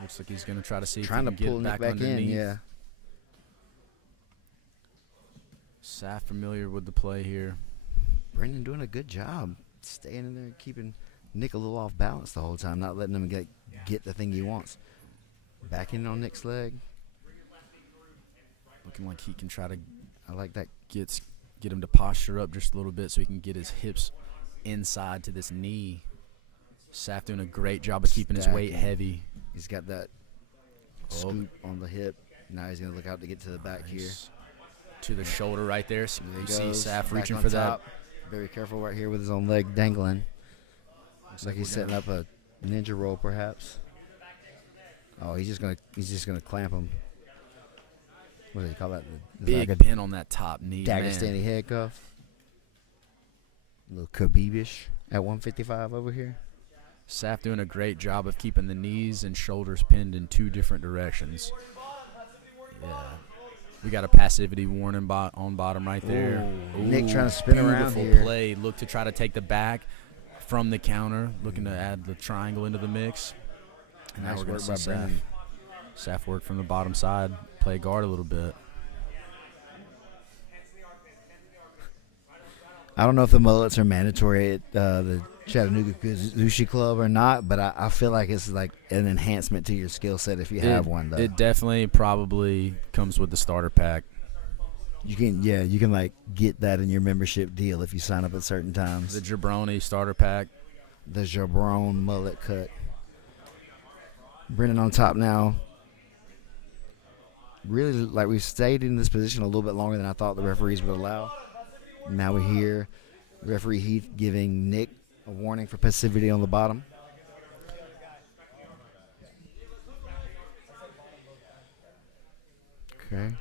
Looks like he's going to try to see trying if to he pull can Nick get back back in. underneath. Yeah. Saff familiar with the play here. Brendan doing a good job staying in there and keeping Nick a little off balance the whole time, not letting him get the thing he wants. Back in on Nick's leg. Looking like he can try to I like that. get him to posture up just a little bit so he can get his hips inside to this knee. Saff doing a great job of keeping his weight heavy. He's got that scoop on the hip. Now he's going to look out to get to the back here. To the shoulder right there. So There you he see goes, Saff back reaching on for top. Very careful right here with his own leg dangling. Looks like he's setting up a ninja roll perhaps. Oh, he's just gonna clamp him. What do they call that? Big like pin on that top knee, man. Dagestani head cuff. A little Khabib-ish at 155 over here. Saff doing a great job of keeping the knees and shoulders pinned in two different directions. Yeah. We got a passivity warning on bottom right there. Ooh. Nick trying to spin around here. Beautiful play. Look to try to take the back from the counter. Looking to add the triangle into the mix. And Nice now we're going work to by see Saff. Brennan. Saff work from the bottom side. Play guard a little bit. I don't know if the mullets are mandatory at the Chattanooga Kazushi Club or not, but I feel like it's like an enhancement to your skill set if you have one, though. It definitely probably comes with the starter pack. You can like get that in your membership deal if you sign up at certain times. The Jabroni starter pack. The Jabron mullet cut. Brennan on top now. Really, like we've stayed in this position a little bit longer than I thought the referees would allow. Now we're here. Referee Heath giving Nick a warning for passivity on the bottom. Okay.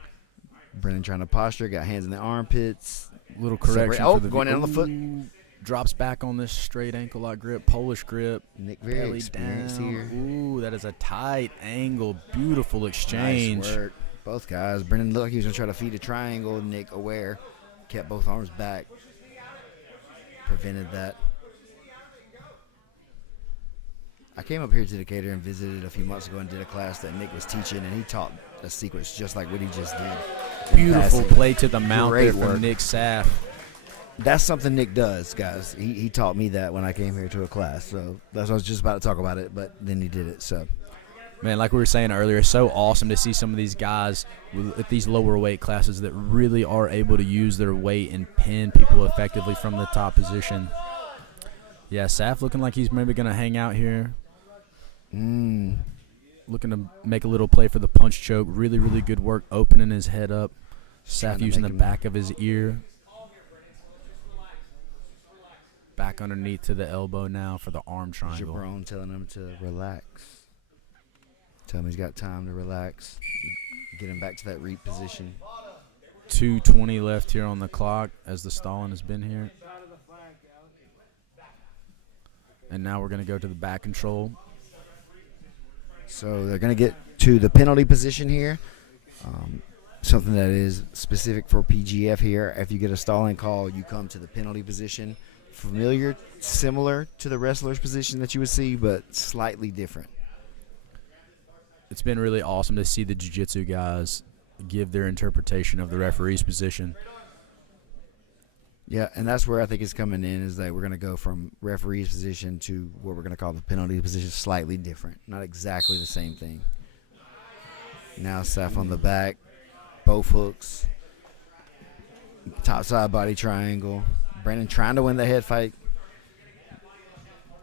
Brennan trying to posture. Got hands in the armpits. Little correction. Oh, for the going in on the foot. Drops back on this straight ankle lock grip, Polish grip. Nick very Belly experienced down. here. Ooh, that is a tight angle. Beautiful exchange. Nice work. Both guys. Brennan looked like he was going to try to feed a triangle. Nick aware. Kept both arms back. Prevented that. I came up here to Decatur and visited a few months ago and did a class that Nick was teaching, and he taught a sequence just like what he just did. Beautiful Passing. play to the mount Great there from work. Nick Saff. That's something Nick does, guys. He taught me that when I came here to a class. So that's what I was just about to talk about it, but then he did it. So, Man, like we were saying earlier, it's so awesome to see some of these guys at these lower weight classes that really are able to use their weight and pin people effectively from the top position. Yeah, Saff looking like he's maybe going to hang out here. Looking to make a little play for the punch choke. Really, really good work opening his head up. Saf using the back of his ear. Back underneath to the elbow now for the arm triangle. Jabron telling him to relax. Tell him he's got time to relax. Get him back to that reap position. 2:20 left here on the clock as the stalling has been here. And now we're going to go to the back control. So they're going to get to the penalty position here. Something that is specific for PGF here. If you get a stalling call, you come to the penalty position. Familiar, similar to the wrestler's position that you would see, but slightly different. It's been really awesome to see the jiu-jitsu guys give their interpretation of the referee's position. Yeah, and that's where I think it's coming in, is that we're going to go from referee's position to what we're going to call the penalty position, slightly different. Not exactly the same thing. Now Saf on the back, both hooks, top side body triangle. Brandon trying to win the head fight.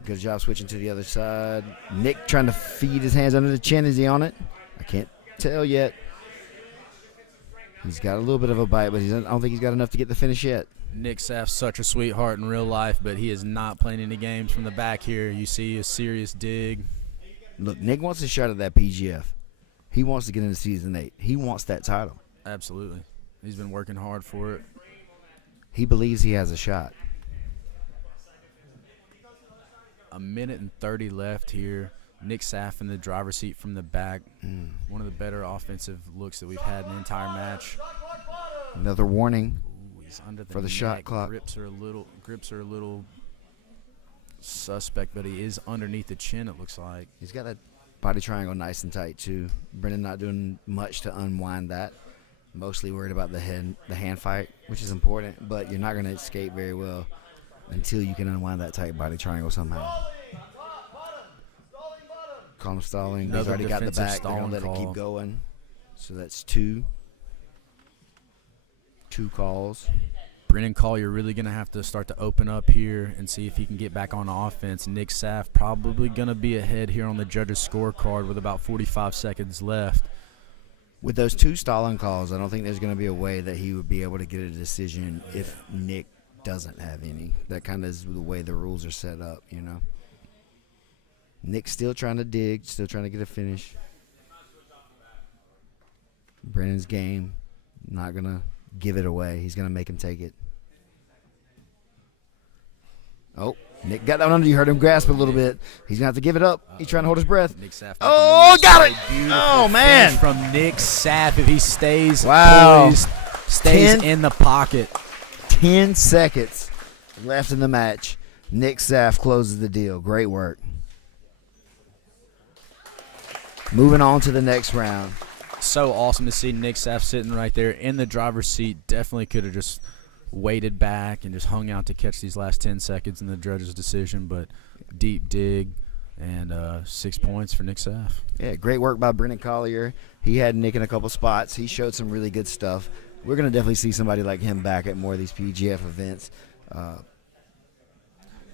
Good job switching to the other side. Nick trying to feed his hands under the chin. Is he on it? I can't tell yet. He's got a little bit of a bite, but I don't think he's got enough to get the finish yet. Nick Saf's such a sweetheart in real life, but he is not playing any games from the back here. You see a serious dig. Look, Nick wants a shot at that PGF. He wants to get into Season 8. He wants that title. Absolutely. He's been working hard for it. He believes he has a shot. A minute and 30 left here. Nick Saf in the driver's seat from the back. One of the better offensive looks that we've had in the entire match. Another warning. Ooh, he's under for the neck. shot clock. Grips are a little suspect, but he is underneath the chin, it looks like. He's got that body triangle nice and tight, too. Brendan not doing much to unwind that. Mostly worried about the hand fight, which is important, but you're not going to escape very well until you can unwind that tight body triangle somehow. Call him stalling. He's already got the back. They're going to let it keep going. So that's two calls. Brennan Collier really going to have to start to open up here and see if he can get back on offense. Nick Saf probably going to be ahead here on the judges' scorecard with about 45 seconds left. With those two stalling calls, I don't think there's going to be a way that he would be able to get a decision if Nick doesn't have any. That kind of is the way the rules are set up, you know. Nick's still trying to dig, still trying to get a finish. Brennan's game, not going to give it away. He's going to make him take it. Oh, Nick got that under. You heard him grasp a little bit. He's going to have to give it up. He's trying to hold his breath. Nick Saf. Oh, got it. Oh, man. From Nick Saf if he stays wow. poised, stays in the pocket. 10 seconds left in the match. Nick Saf closes the deal. Great work. Moving on to the next round. So awesome to see Nick Saf sitting right there in the driver's seat. Definitely could have just waited back and just hung out to catch these last 10 seconds in the judge's decision, but deep dig and 6 points for Nick Saf. Yeah, great work by Brennan Collier. He had Nick in a couple spots. He showed some really good stuff. We're going to definitely see somebody like him back at more of these PGF events.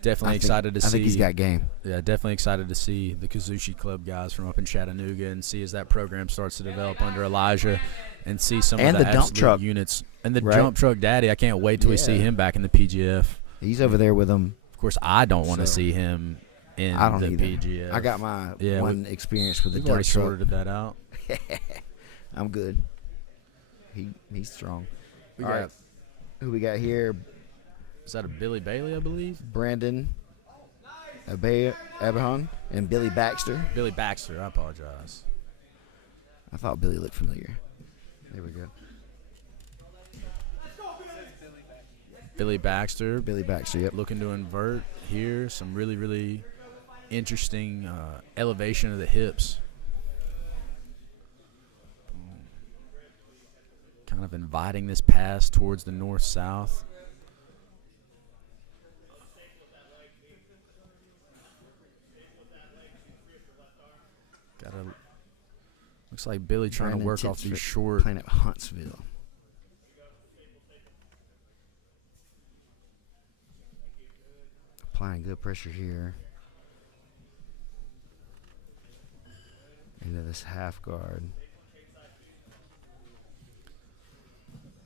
Definitely excited to see. I think he's got game. Yeah, definitely excited to see the Kazushi Club guys from up in Chattanooga and see as that program starts to develop under Elijah and see some of the dump truck units. And the jump truck daddy, I can't wait till we see him back in the PGF. He's over there with them. Of course, I don't want to see him in the PGF. I got my one experience with the dump truck. We've already sorted that out. I'm good. He's strong. All right. Who we got here? Is that a Billy Bailey, I believe? Brandon Abraham and Billy Baxter. Billy Baxter, I apologize. I thought Billy looked familiar. There we go. Billy Baxter. Billy Baxter, yep. Looking to invert here. Some really, really interesting elevation of the hips. Kind of inviting this pass towards the north-south. Looks like Billy trying to work off these short. Playing at Huntsville. Applying good pressure here. into this half guard.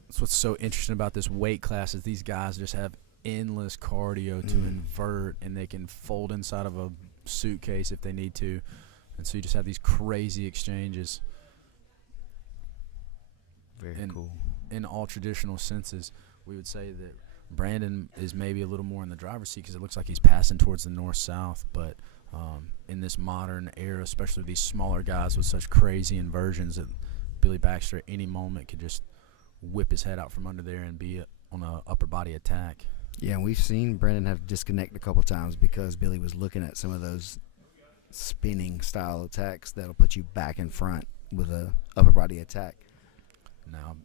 That's what's so interesting about this weight class is these guys just have endless cardio to invert, and they can fold inside of a suitcase if they need to. And so you just have these crazy exchanges. Very cool. In all traditional senses, we would say that Brandon is maybe a little more in the driver's seat because it looks like he's passing towards the north-south. But in this modern era, especially these smaller guys with such crazy inversions, that Billy Baxter at any moment could just whip his head out from under there and be on an upper body attack. Yeah, and we've seen Brandon have to disconnect a couple times because Billy was looking at some of those spinning style attacks that'll put you back in front with a upper body attack. Now,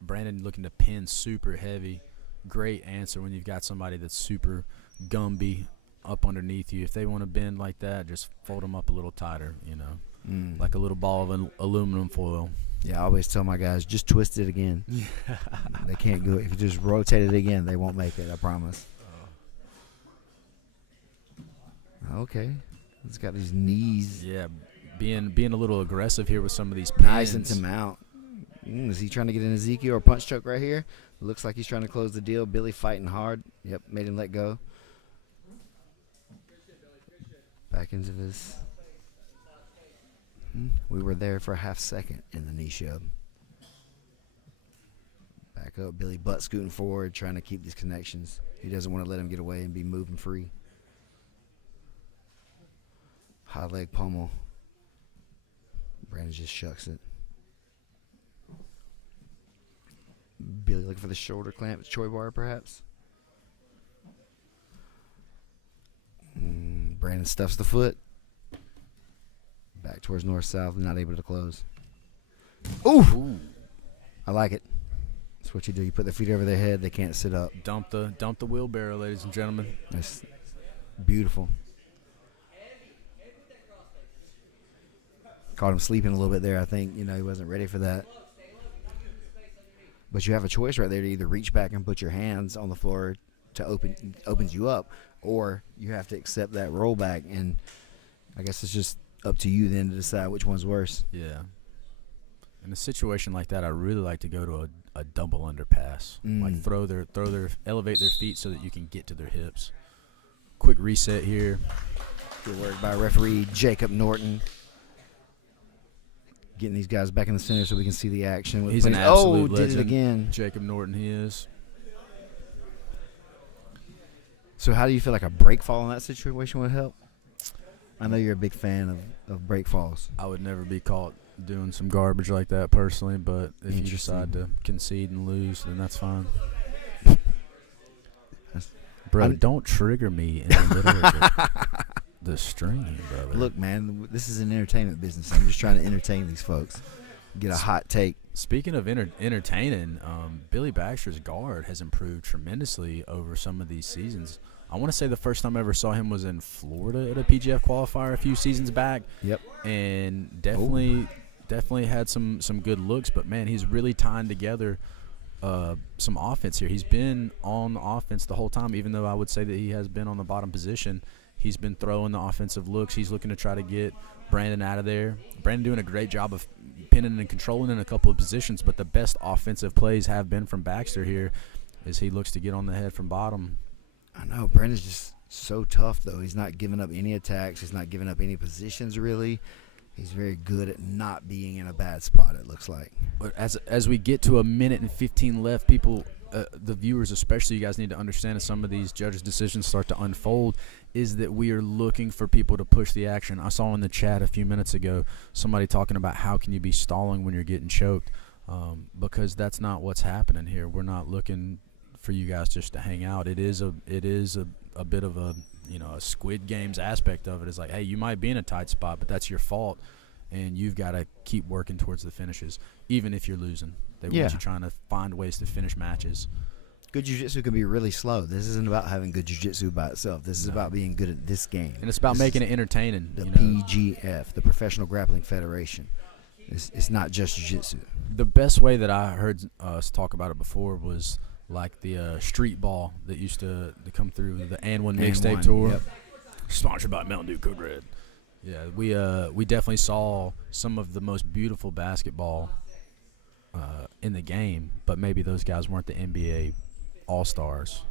Brandon looking to pin super heavy. Great answer when you've got somebody that's super Gumby up underneath you. If they want to bend like that, just fold them up a little tighter, like a little ball of aluminum foil. Yeah, I always tell my guys, just twist it again. They can't go. If you just rotate it again, they won't make it, I promise. Okay. He's got these knees. Yeah, being a little aggressive here with some of these pins. Nice and to mount. Is he trying to get an Ezekiel or punch choke right here? Looks like he's trying to close the deal. Billy fighting hard. Yep, made him let go. Back into this. We were there for a half second in the knee shove. Back up. Billy butt scooting forward, trying to keep these connections. He doesn't want to let him get away and be moving free. High leg pommel. Brandon just shucks it. Billy looking for the shoulder clamp. Choi bar, perhaps. Brandon stuffs the foot. Back towards north-south. Not able to close. Ooh! I like it. That's what you do. You put their feet over their head. They can't sit up. Dump the wheelbarrow, ladies and gentlemen. That's beautiful. Caught him sleeping a little bit there, I think. He wasn't ready for that. But you have a choice right there to either reach back and put your hands on the floor to opens you up, or you have to accept that rollback. And I guess it's just up to you then to decide which one's worse. Yeah. In a situation like that, I really like to go to a double underpass. Like elevate their feet so that you can get to their hips. Quick reset here. Good work by referee Jacob Norton. Getting these guys back in the center so we can see the action. He's an absolute legend. Did it again. Jacob Norton, he is. So how do you feel like a break fall in that situation would help? I know you're a big fan of break falls. I would never be caught doing some garbage like that personally, but if you decide to concede and lose, then that's fine. Bro, don't trigger me in the middle of the stream, brother. Look, man, this is an entertainment business. I'm just trying to entertain these folks. Get a hot take. Speaking of entertaining, Billy Baxter's guard has improved tremendously over some of these seasons. I want to say the first time I ever saw him was in Florida at a PGF qualifier a few seasons back. Yep. And definitely had some good looks, but man, he's really tying together some offense here. He's been on offense the whole time, even though I would say that he has been on the bottom position. He's been throwing the offensive looks. He's looking to try to get Brandon out of there. Brandon doing a great job of pinning and controlling in a couple of positions, but the best offensive plays have been from Baxter here as he looks to get on the head from bottom. I know. Brandon's just so tough, though. He's not giving up any attacks. He's not giving up any positions, really. He's very good at not being in a bad spot, it looks like. But as we get to a minute and 15 left, people, the viewers especially, you guys need to understand as some of these judges' decisions start to unfold, is that we are looking for people to push the action. I saw in the chat a few minutes ago somebody talking about how can you be stalling when you're getting choked, because that's not what's happening here. We're not looking for you guys just to hang out. It is a bit of a a Squid Games aspect of it. Is like, hey, you might be in a tight spot, but that's your fault, and you've got to keep working towards the finishes, even if you're losing. They want you trying to find ways to finish matches. Good jiu-jitsu can be really slow. This isn't about having good jiu-jitsu by itself. This is about being good at this game. And it's about making it entertaining. The PGF, the Professional Grappling Federation. It's not just jiu-jitsu. The best way that I heard us talk about it before was like the street ball that used to come through the And One mixtape tour. Yep. Sponsored by Mountain Dew Code Red. Yeah, we definitely saw some of the most beautiful basketball in the game, but maybe those guys weren't the NBA All-Stars.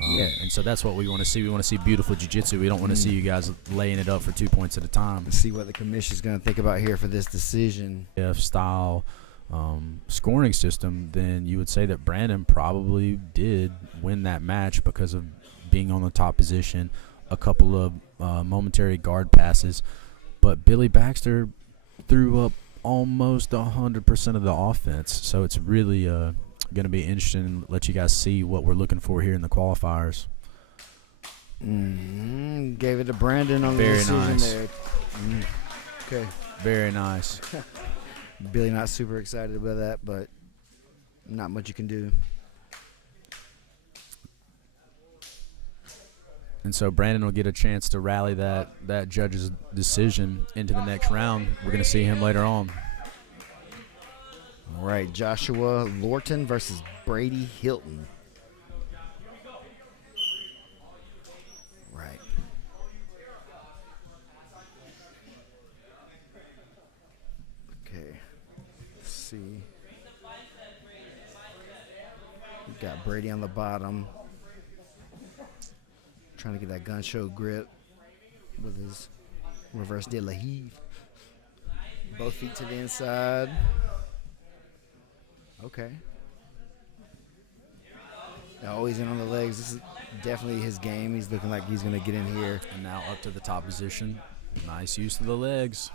And so that's what we want to see. We want to see beautiful jiu-jitsu. We don't want to see you guys laying it up for 2 points at a time. Let's see what the commission's going to think about here for this decision. If style scoring system, then you would say that Brandon probably did win that match because of being on the top position, a couple of momentary guard passes. But Billy Baxter threw up almost 100% of the offense. So it's really going to be interesting to let you guys see what we're looking for here in the qualifiers. Gave it to Brandon on the decision nice. there. Okay. Very nice. Billy not super excited about that, but not much you can do. And so Brandon will get a chance to rally that judge's decision into the next round. We're going to see him later on. All right, Joshua Lorton versus Brady Hilton. Right. Okay. Let's see. We got Brady on the bottom. Trying to get that gun show grip with his reverse de la heave. Both feet to the inside. Okay. Always in on the legs. This is definitely his game. He's looking like he's going to get in here. And now up to the top position. Nice use of the legs.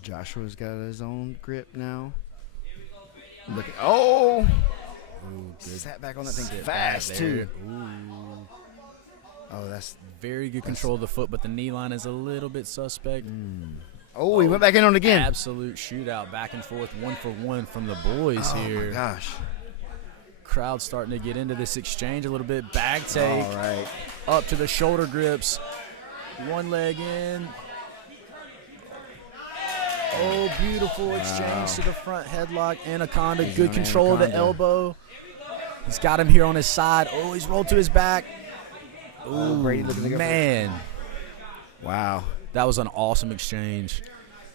Joshua's got his own grip now. Look at, oh! Ooh, sat back on that thing fast, too. Ooh. Oh, that's Very good control of the foot, but the knee line is a little bit suspect. Oh, he went back in on it again. Absolute shootout, back and forth, 1-for-1 from the boys here. Oh, my gosh. Crowd starting to get into this exchange a little bit. Bag take. All right. Up to the shoulder grips. One leg in. Oh, beautiful exchange to the front headlock. Anaconda, He's good on control of the Anaconda. elbow. He's got him here on his side. Oh, he's rolled to his back. Oh, Brady looking to go for it. Man. Wow. That was an awesome exchange.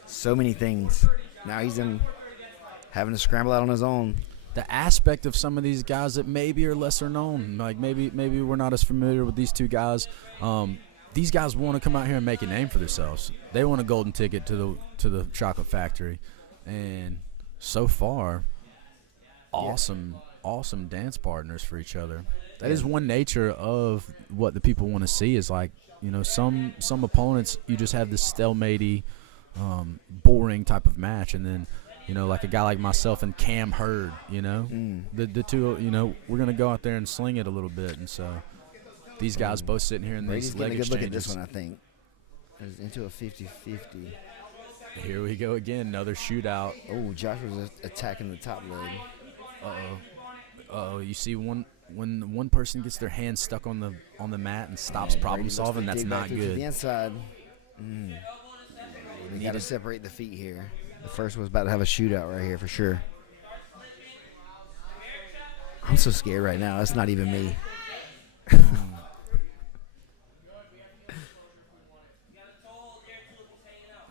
So many things. Now he's in having to scramble out on his own. The aspect of some of these guys that maybe are lesser known, like maybe we're not as familiar with these two guys. These guys want to come out here and make a name for themselves. They want a golden ticket to the chocolate factory, and so far, awesome dance partners for each other. That is one nature of what the people want to see. Is like, you know, some opponents you just have this stalemate-y, boring type of match, and then, you know, like a guy like myself and Cam Hurd, you know, the two, you know, we're gonna go out there and sling it a little bit, and so these guys both sitting here in Brady's these leg getting a good look at exchanges. this one, I think. It's into a 50-50. Here we go again, another shootout. Oh, Joshua's attacking the top leg. You see when one person gets their hand stuck on the mat and stops problem Brady looks solving, to that's dig back not through to the good. inside. We got to separate the feet here. The first one's about to have a shootout right here for sure. I'm so scared right now. That's not even me.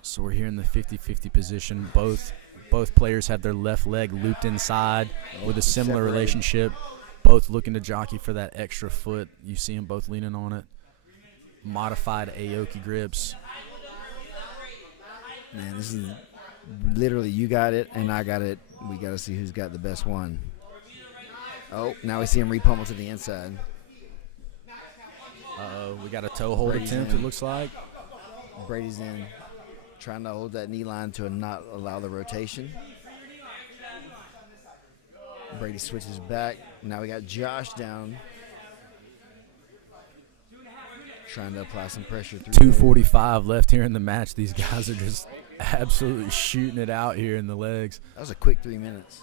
So we're here in the 50-50 position. Both players have their left leg looped inside with a similar separated. relationship. Both looking to jockey for that extra foot. You see them both leaning on it. Modified Aoki grips. Man, this is literally you got it and I got it. We got to see who's got the best one. Oh, now we see him repummel to the inside. We got a toe hold Brady's attempt, in. it looks like. Brady's in, trying to hold that knee line to not allow the rotation. Brady switches back. Now we got Josh down. Trying to apply some pressure through. 2:45 left here in the match. These guys are just absolutely shooting it out here in the legs. That was a quick 3 minutes.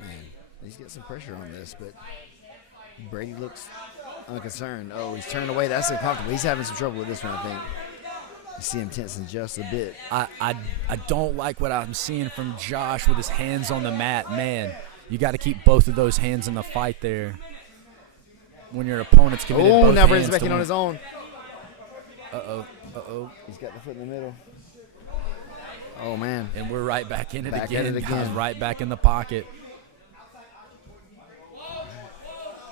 Man, he's getting some pressure on this, but Brady looks unconcerned. Oh, he's turned away. That's uncomfortable. He's having some trouble with this one, I think. You see him tensing just a bit. I don't like what I'm seeing from Josh with his hands on the mat. Man, You got to keep both of those hands in the fight there. When your opponent's committed both now Brandon's hands back to in on one. his own. Uh-oh. He's got the foot in the middle. Oh, man. And we're right back in it Back again. at it again. Guys right back in the pocket.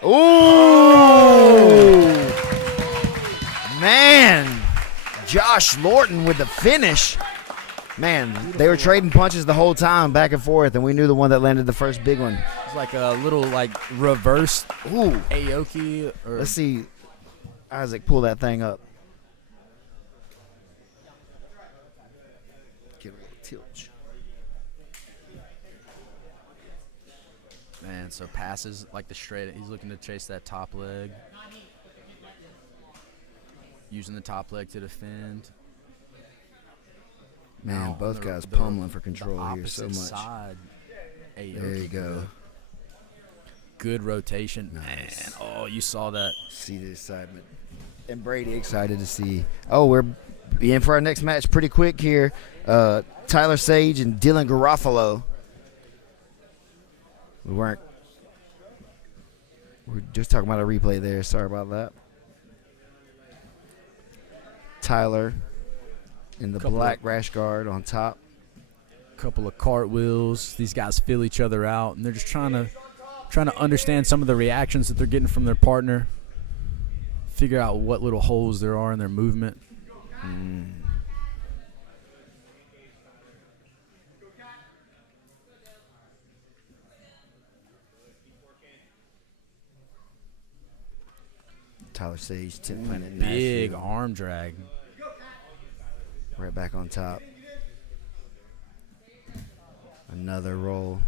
Ooh! Man. Josh Lorton with the finish. Man, they were trading punches the whole time, back and forth, and we knew the one that landed the first big one. It's like a little, like, reverse Ooh. Aoki. Or Let's see Isaac pull that thing up. Get a little tilt. Man, so passes like the straight. He's looking to chase that top leg. Using the top leg to defend. Man, Now, both on guys the pummeling for control here so opposite much. Side, Aoki There you go. Good rotation. Nice. Man, oh, you saw that. See the excitement. And Brady excited to see. Oh, we're in for our next match pretty quick here. Tyler Sage and Dylan Garofalo. We're just talking about a replay there. Sorry about that. Tyler in the black rash guard on top. Couple of cartwheels. These guys feel each other out, and they're just trying to understand some of the reactions that they're getting from their partner. Figure out what little holes there are in their movement. Tyler Sage, Tip Planet Big Nashville. arm drag. Right back on top. Another roll.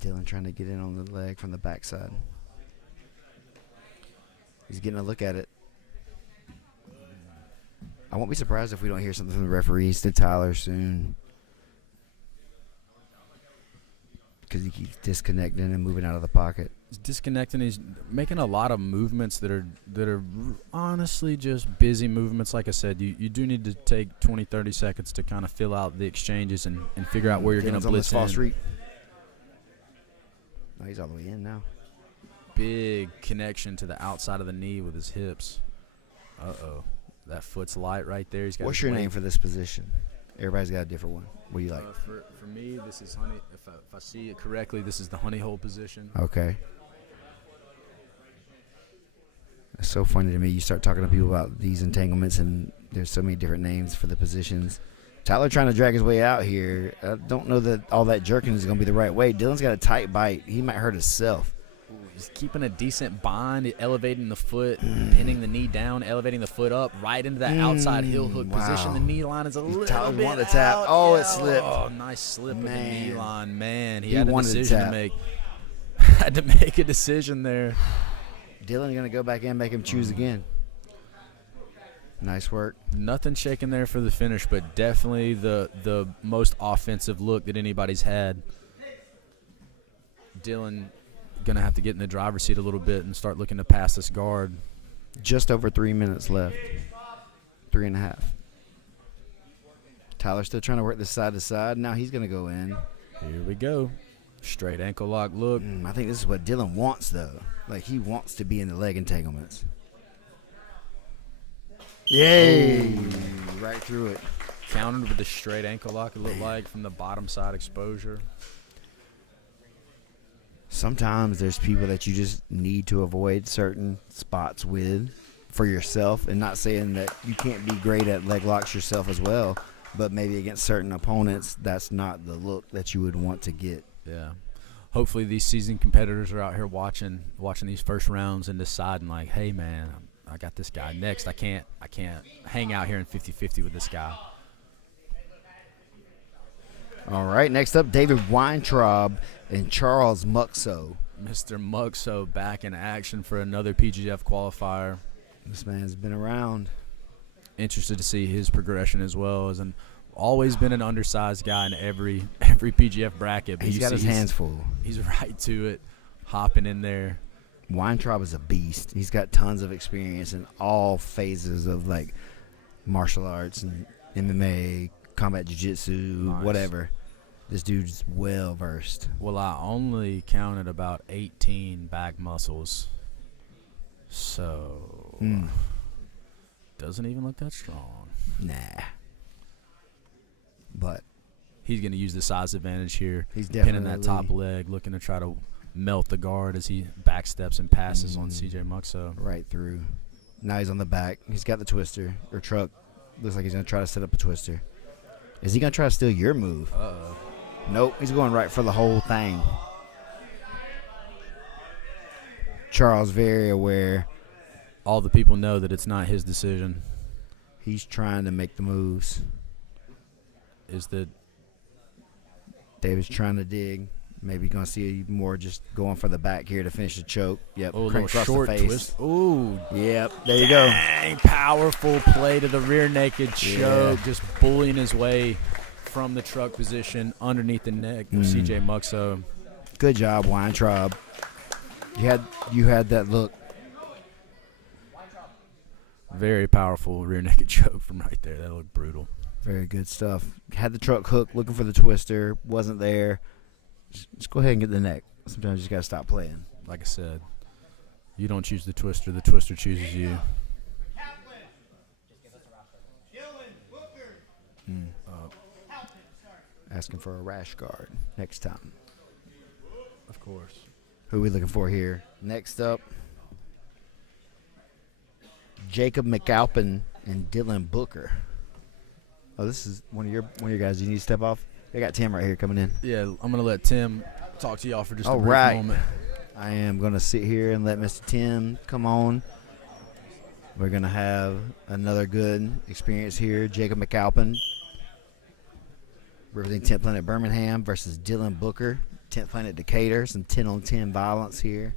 Dylan trying to get in on the leg from the backside. He's getting a look at it. I won't be surprised if we don't hear something from the referees to Tyler soon. Because he keeps disconnecting and moving out of the pocket. He's disconnecting. He's making a lot of movements that are honestly just busy movements. Like I said, you do need to take 20, 30 seconds to kind of fill out the exchanges and figure out where you're going to blitz in. Street. Oh, he's all the way in now. Big connection to the outside of the knee with his hips. Uh-oh. That foot's light right there. He's got. What's your name for this position? Everybody's got a different one. What do you like? For me, this is honey. If I see it correctly, this is the honey hole position. Okay. It's so funny to me. You start talking to people about these entanglements, and there's so many different names for the positions. Tyler trying to drag his way out here. I don't know that all that jerking is going to be the right way. Dylan's got a tight bite. He might hurt himself. He's keeping a decent bind, elevating the foot, pinning the knee down, elevating the foot up, right into that outside heel hook position. The knee line is a little bit wanted to tap. out. Oh, Yeah. it slipped. Oh, nice slip of the knee Man. line. Man, he He had a wanted to decision to tap. make. Had to make a decision there. Dylan going to go back in, make him choose again. Nice work. Nothing shaking there for the finish, but definitely the most offensive look that anybody's had. Dylan going to have to get in the driver's seat a little bit and start looking to pass this guard. Just over 3 minutes left. 3.5. Tyler's still trying to work this side to side. Now he's going to go in. Here we go. Straight ankle lock look. I think this is what Dylan wants, though. Like, he wants to be in the leg entanglements. Yay! Right through it. Countered with the straight ankle lock, it looked like, from the bottom side exposure. Sometimes there's people that you just need to avoid certain spots with for yourself, and not saying that you can't be great at leg locks yourself as well, but maybe against certain opponents, that's not the look that you would want to get. Yeah. Hopefully these seasoned competitors are out here watching these first rounds and deciding, like, hey, man, I got this guy next. I can't hang out here in 50-50 with this guy. All right, next up, David Weintraub and Charles Muxo. Mr. Muxo back in action for another PGF qualifier. This man's been around. Interested to see his progression as well. As always been an undersized guy in every PGF bracket. But He's got his hands full. He's right to it, hopping in there. Weintraub is a beast. He's got tons of experience in all phases of, like, martial arts and MMA, combat jiu-jitsu, Nice. whatever. This dude's well versed. Well, I only counted about 18 back muscles. So, doesn't even look that strong. Nah. But He's going to use the size advantage here. he's Pinning definitely that top leg, looking to try to melt the guard as he backsteps and passes on CJ Muxo. right through. Now he's on the back. He's got the twister or truck. Looks like he's going to try to set up a twister. Is he going to try to steal your move? Uh-oh. Nope, he's going right for the whole thing. Charles very aware. All the people know that it's not his decision. He's trying to make the moves. Is that David's trying to dig. Maybe going to see more just going for the back here to finish the choke. Yep, a little crank across short the face. twist? Ooh, Yep, there you go. dang, powerful play to the rear naked choke, Yeah. just bullying his way from the truck position underneath the neck of CJ Muxo. Good job, Weintraub. You had that look. Very powerful rear naked choke from right there. That looked brutal. Very good stuff. Had the truck hooked, looking for the twister. Wasn't there. Just go ahead and get the neck. Sometimes you just got to stop playing. Like I said, you don't choose the twister chooses you. Kaplan. Dylan. Booker. Hilton. Sorry. Asking for a rash guard next time. Of course. Who are we looking for here? Next up, Jacob McAlpin and Dylan Booker. Oh, this is one of your guys. You need to step off. I got Tim right here coming in. Yeah, I'm going to let Tim talk to y'all for just a All brief right. moment. I am going to sit here and let Mr. Tim come on. We're going to have another good experience here. Jacob McAlpin representing 10th Planet Birmingham versus Dylan Booker, 10th Planet Decatur. Some 10-on-10 violence here.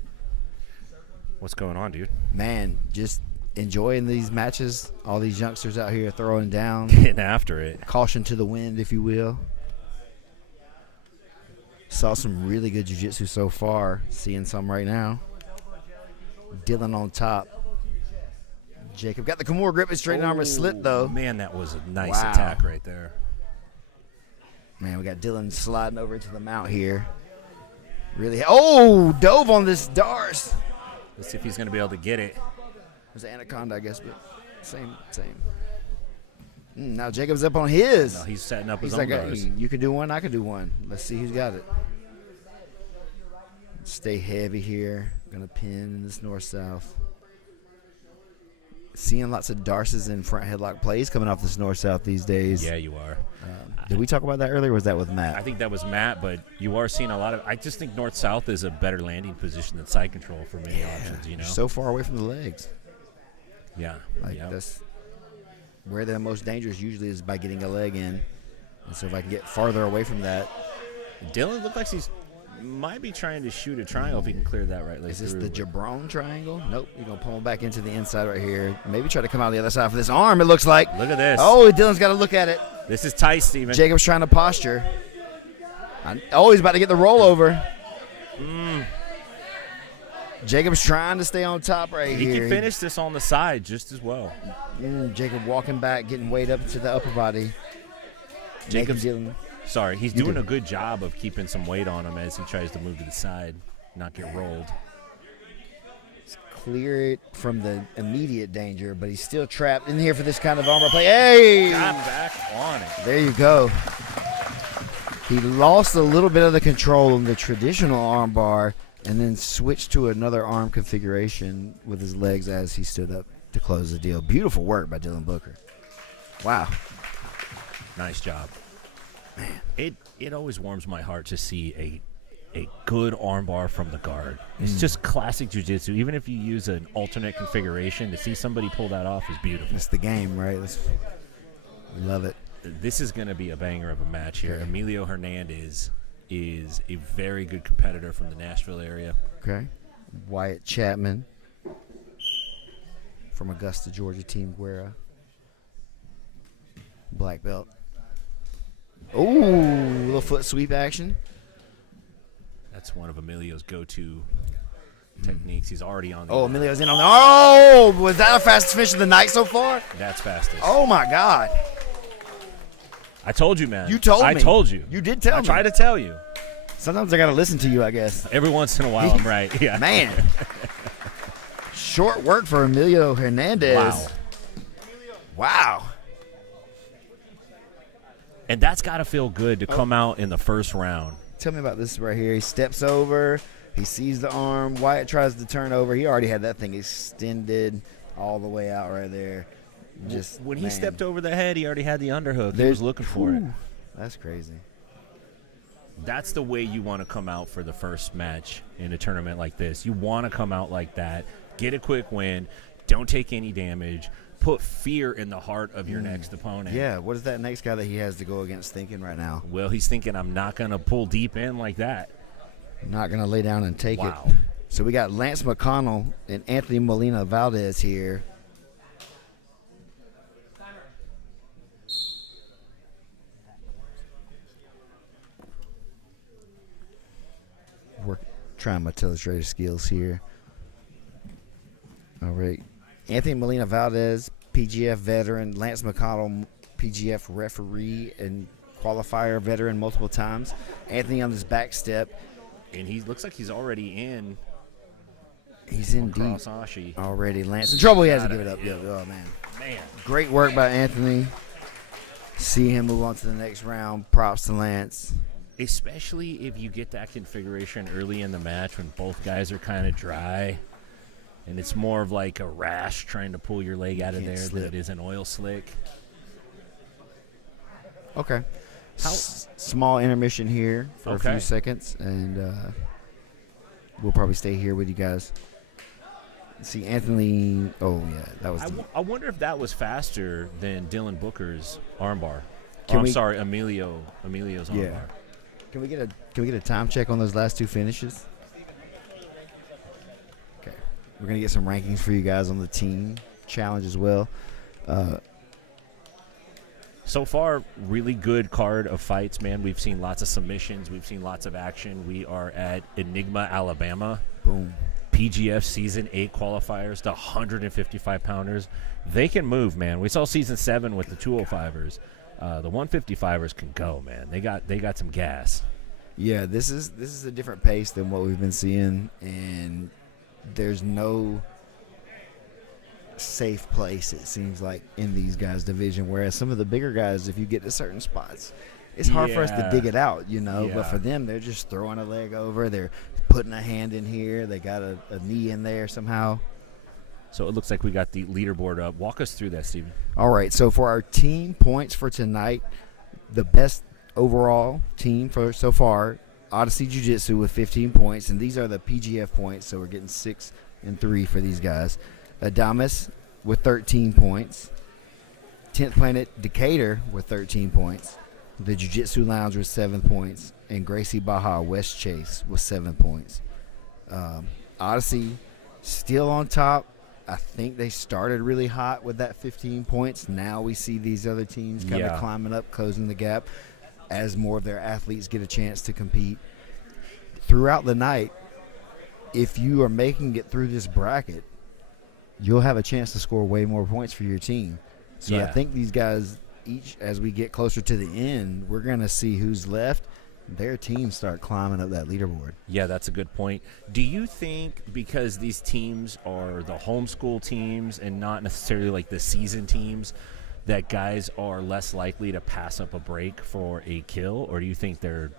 What's going on, dude? Man, just enjoying these matches. All these youngsters out here throwing down. Getting after it. Caution to the wind, if you will. Saw some really good jiu-jitsu so far. Seeing some right now. Dylan on top. Jacob got the Kimura grip. His straight arm is slipped, though. Man, that was a nice Wow. attack right there. Man, we got Dylan sliding over to the mount here. Really. Oh, dove on this Dars. Let's see if he's going to be able to get it. It was an anaconda, I guess, but same. Now Jacob's up on his. No, he's setting up his He's own like, bars. hey, you can do one, I can do one. Let's see who's got it. Stay heavy here. Gonna pin in this north-south. Seeing lots of Darces in front headlock plays coming off this north-south these days. Yeah, you are. Did we talk about that earlier, or was that with Matt? I think that was Matt, but you are seeing a lot of. I just think north-south is a better landing position than side control for many options. You know. So far away from the legs. Yeah. Yeah. That's where they're most dangerous usually is by getting a leg in. And so if I can get farther away from that. Dylan looks like he's might be trying to shoot a triangle if he can clear that right leg Is this through. the Jabron triangle? Nope. You're going to pummel back into the inside right here. Maybe try to come out the other side for this arm, it looks like. Look at this. Oh, Dylan's got to look at it. This is tight, Steven. Jacob's trying to posture. Oh, he's about to get the rollover. Jacob's trying to stay on top right He here. can finish this on the side just as well. Jacob walking back, getting weight up to the upper body. Jacob's- Dylan. Sorry, he's You doing do. a good job of keeping some weight on him as he tries to move to the side, not get rolled. Clear it from the immediate danger, but he's still trapped in here for this kind of armbar play. Hey! Got back on it. There you go. He lost a little bit of the control on the traditional armbar and then switched to another arm configuration with his legs as he stood up to close the deal. Beautiful work by Dylan Booker. Wow. Nice job. Man, it always warms my heart to see a good armbar from the guard. It's just classic jiu-jitsu. Even if you use an alternate configuration, to see somebody pull that off is beautiful. That's the game, right? Love it. This is going to be a banger of a match here. Okay. Emilio Hernandez is a very good competitor from the Nashville area. Okay. Wyatt Chapman from Augusta, Georgia, Team Guerra. Black belt. Ooh, little foot sweep action. That's one of Emilio's go-to techniques. He's already on the Oh, Emilio's in on the. Oh, was that a fastest finish of the night so far? That's fastest. Oh, my God. I told you, man. You told me. I told you. You did tell me. I tried to tell you. Sometimes I got to listen to you, I guess. Every once in a while, I'm right. Yeah. Man. Short work for Emilio Hernandez. Wow. And that's got to feel good to come out in the first round. Tell me about this right here. He steps over. He sees the arm. Wyatt tries to turn over. He already had that thing extended all the way out right there. Just when he stepped over the head, he already had the underhook. He was looking for it. That's crazy. That's the way you want to come out for the first match in a tournament like this. You want to come out like that, get a quick win, don't take any damage, put fear in the heart of your next opponent. Yeah, what is that next guy that he has to go against thinking right now? Well, he's thinking, I'm not going to pull deep in like that. Not going to lay down and take Wow. it. So we got Lance McConnell and Anthony Molina Valdez here. We're trying my telestrator skills here. All right. Anthony Molina Valdez, PGF veteran. Lance McConnell, PGF referee and qualifier veteran multiple times. Anthony on his back step. And he looks like he's already in. He's in deep Ashi. already. Lance in trouble. He has to give it up. Oh, man. Man. Great work by Anthony. See him move on to the next round. Props to Lance. Especially if you get that configuration early in the match when both guys are kind of dry and it's more of like a rash trying to pull your leg out of there than it is an oil slick. Okay. Small intermission here for a few seconds, and we'll probably stay here with you guys. See Anthony. Oh, yeah, that was I wonder if that was faster than Dylan Booker's armbar. Emilio's armbar. Can we get a time check on those last two finishes? Okay. We're gonna get some rankings for you guys on the team challenge as well. So far, really good card of fights, man. We've seen lots of submissions. We've seen lots of action. We are at Enigma, Alabama. Boom. PGF Season 8 qualifiers, the 155-pounders. They can move, man. We saw Season 7 with the 205ers. The 155ers can go, man. They got some gas. Yeah, this is a different pace than what we've been seeing, and there's no safe place, it seems like, in these guys' division. Whereas some of the bigger guys, if you get to certain spots, it's hard for us to dig it out, you know. Yeah. But for them, they're just throwing a leg over. They're putting a hand in here. They got a knee in there somehow. So it looks like we got the leaderboard up. Walk us through that, Steven. All right, so for our team points for tonight, the best overall team for so far, Odyssey Jiu-Jitsu with 15 points, and these are the PGF points, so we're getting 6 and 3 for these guys. Adamas with 13 points. 10th Planet Decatur with 13 points. The Jiu-Jitsu Lounge with 7 points, and Gracie Baja West Chase with 7 points. Odyssey still on top. I think they started really hot with that 15 points. Now we see these other teams kind of climbing up, closing the gap as more of their athletes get a chance to compete. Throughout the night, if you are making it through this bracket, you'll have a chance to score way more points for your team. So I think these guys, each as we get closer to the end, we're going to see who's left. Their teams start climbing up that leaderboard. Yeah, that's a good point. Do you think because these teams are the homeschool teams and not necessarily like the season teams, that guys are less likely to pass up a break for a kill? Or do you think they're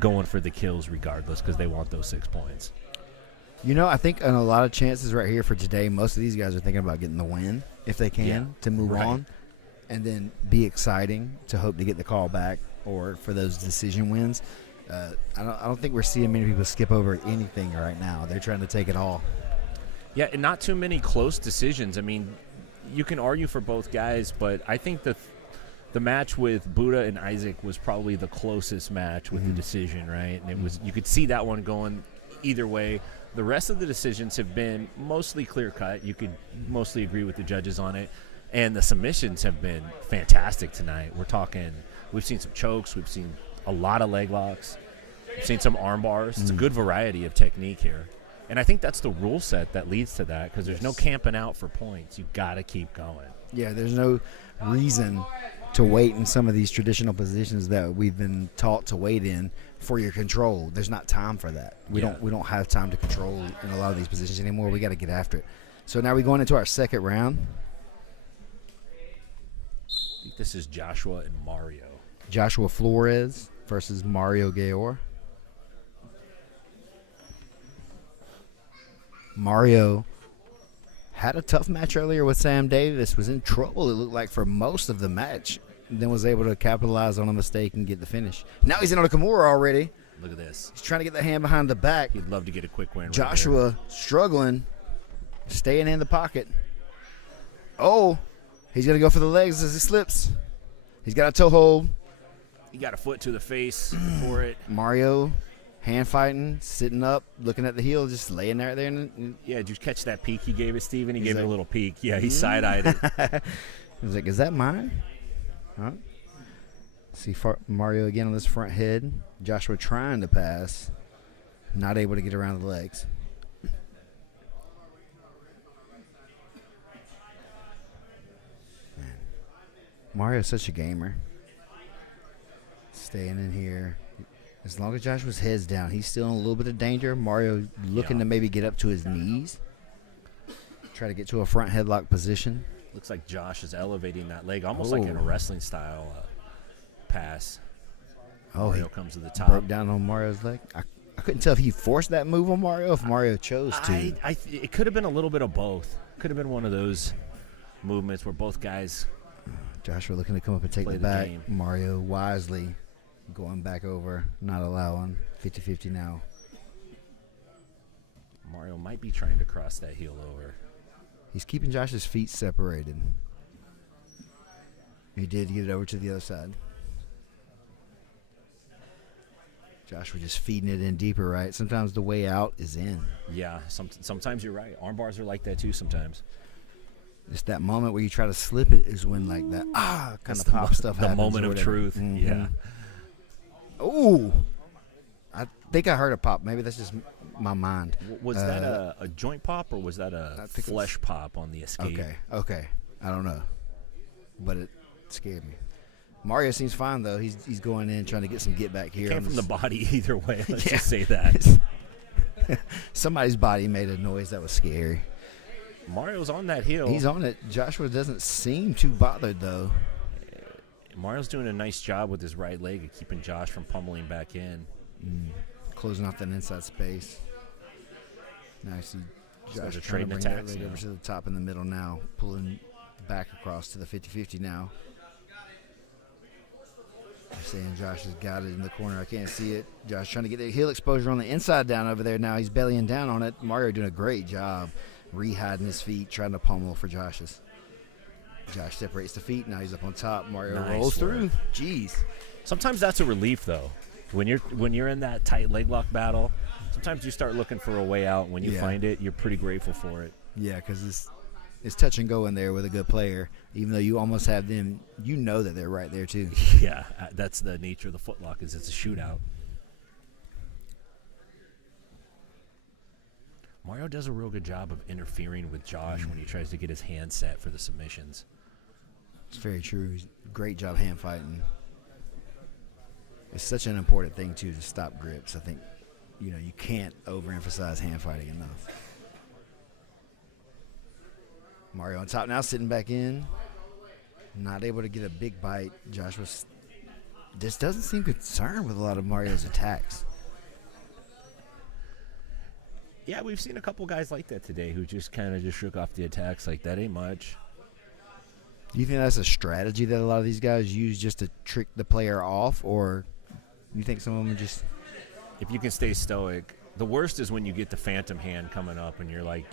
going for the kills regardless because they want those 6 points? You know, I think in a lot of chances right here for today, most of these guys are thinking about getting the win if they can to move on, and then be exciting to hope to get the call back or for those decision wins. I don't think we're seeing many people skip over anything right now. They're trying to take it all. Yeah, and not too many close decisions. I mean, you can argue for both guys, but I think the match with Buddha and Isaac was probably the closest match with the decision, right? And it was, you could see that one going either way. The rest of the decisions have been mostly clear-cut. You could mostly agree with the judges on it. And the submissions have been fantastic tonight. We're talking, we've seen some chokes. We've seen a lot of leg locks. We've seen some arm bars. It's a good variety of technique here. And I think that's the rule set that leads to that because there's no camping out for points. You've got to keep going. Yeah, there's no reason to wait in some of these traditional positions that we've been taught to wait in for your control. There's not time for that. We don't have time to control in a lot of these positions anymore. We got to get after it. So now we're going into our second round. I think this is Joshua and Mario. Joshua Flores versus Mario Gayor. Mario had a tough match earlier with Sam Davis, was in trouble, it looked like, for most of the match, then was able to capitalize on a mistake and get the finish. Now he's in on a Kimura already. Look at this. He's trying to get the hand behind the back. He'd love to get a quick win. Joshua right struggling, staying in the pocket. Oh, he's going to go for the legs as he slips. He's got a toe hold. He got a foot to the face for it. Mario hand fighting, sitting up, looking at the heel, just laying there. Yeah, did you catch that peek he gave it, Steven? He gave like, it a little peek. Yeah, he side-eyed it. He was like, is that mine? Huh? See Mario again on this front head. Joshua trying to pass, not able to get around the legs. Man. Mario's such a gamer. Staying in here. As long as Joshua's head's down, he's still in a little bit of danger. Mario looking to maybe get up to his knees. Try to get to a front headlock position. Looks like Josh is elevating that leg, almost like in a wrestling style pass. Oh, Mario he comes to the top. broke down on Mario's leg. I couldn't tell if he forced that move on Mario, if Mario chose to. It could have been a little bit of both. Could have been one of those movements where both guys. Joshua looking to come up and take Play the the back. game. Mario wisely going back over, not allowing. 50-50 now. Mario might be trying to cross that heel over. He's keeping Josh's feet separated. He did get it over to the other side. Joshua just feeding it in deeper, right? Sometimes the way out is in. Yeah, sometimes you're right. Arm bars are like that too sometimes. It's that moment where you try to slip it is when like that kind of pop stuff happens. The moment of truth. Mm-hmm. Yeah. Ooh. I think I heard a pop. Maybe that's just my mind. Was that a joint pop or was that a flesh pop on the escape? Okay. I don't know. But it scared me. Mario seems fine, though. He's going in, trying to get some get back here. It came from the body either way. Let's just say that. Somebody's body made a noise that was scary. Mario's on that heel. He's on it. Joshua doesn't seem too bothered, though. Mario's doing a nice job with his right leg of keeping Josh from pummeling back in. Closing off that inside space. Now I see Josh they're trying to trading bring that attacks leg now. over to the top in the middle now. Pulling back across to the 50-50 now. I'm saying Josh has got it in the corner. I can't see it. Josh trying to get the heel exposure on the inside down over there now. He's bellying down on it. Mario doing a great job re-hiding his feet, trying to pummel for Josh's. Josh separates the feet. Now he's up on top. Mario Nice rolls work. through. Jeez. Sometimes that's a relief, though. When you're in that tight leg lock battle, sometimes you start looking for a way out. When you find it, you're pretty grateful for it. Yeah, because it's touch and go in there with a good player. Even though you almost have them, you know that they're right there too. Yeah, that's the nature of the footlock. Is it's a shootout. Mario does a real good job of interfering with Josh when he tries to get his hand set for the submissions. It's very true. Great job hand fighting. It's such an important thing too to stop grips. I think you can't overemphasize hand fighting enough. Mario on top now, sitting back in. Not able to get a big bite. Joshua just doesn't seem concerned with a lot of Mario's attacks. Yeah, we've seen a couple guys like that today who just kind of just shook off the attacks like that ain't much. Do you think that's a strategy that a lot of these guys use just to trick the player off, or you think some of them just... If you can stay stoic. The worst is when you get the phantom hand coming up and you're like,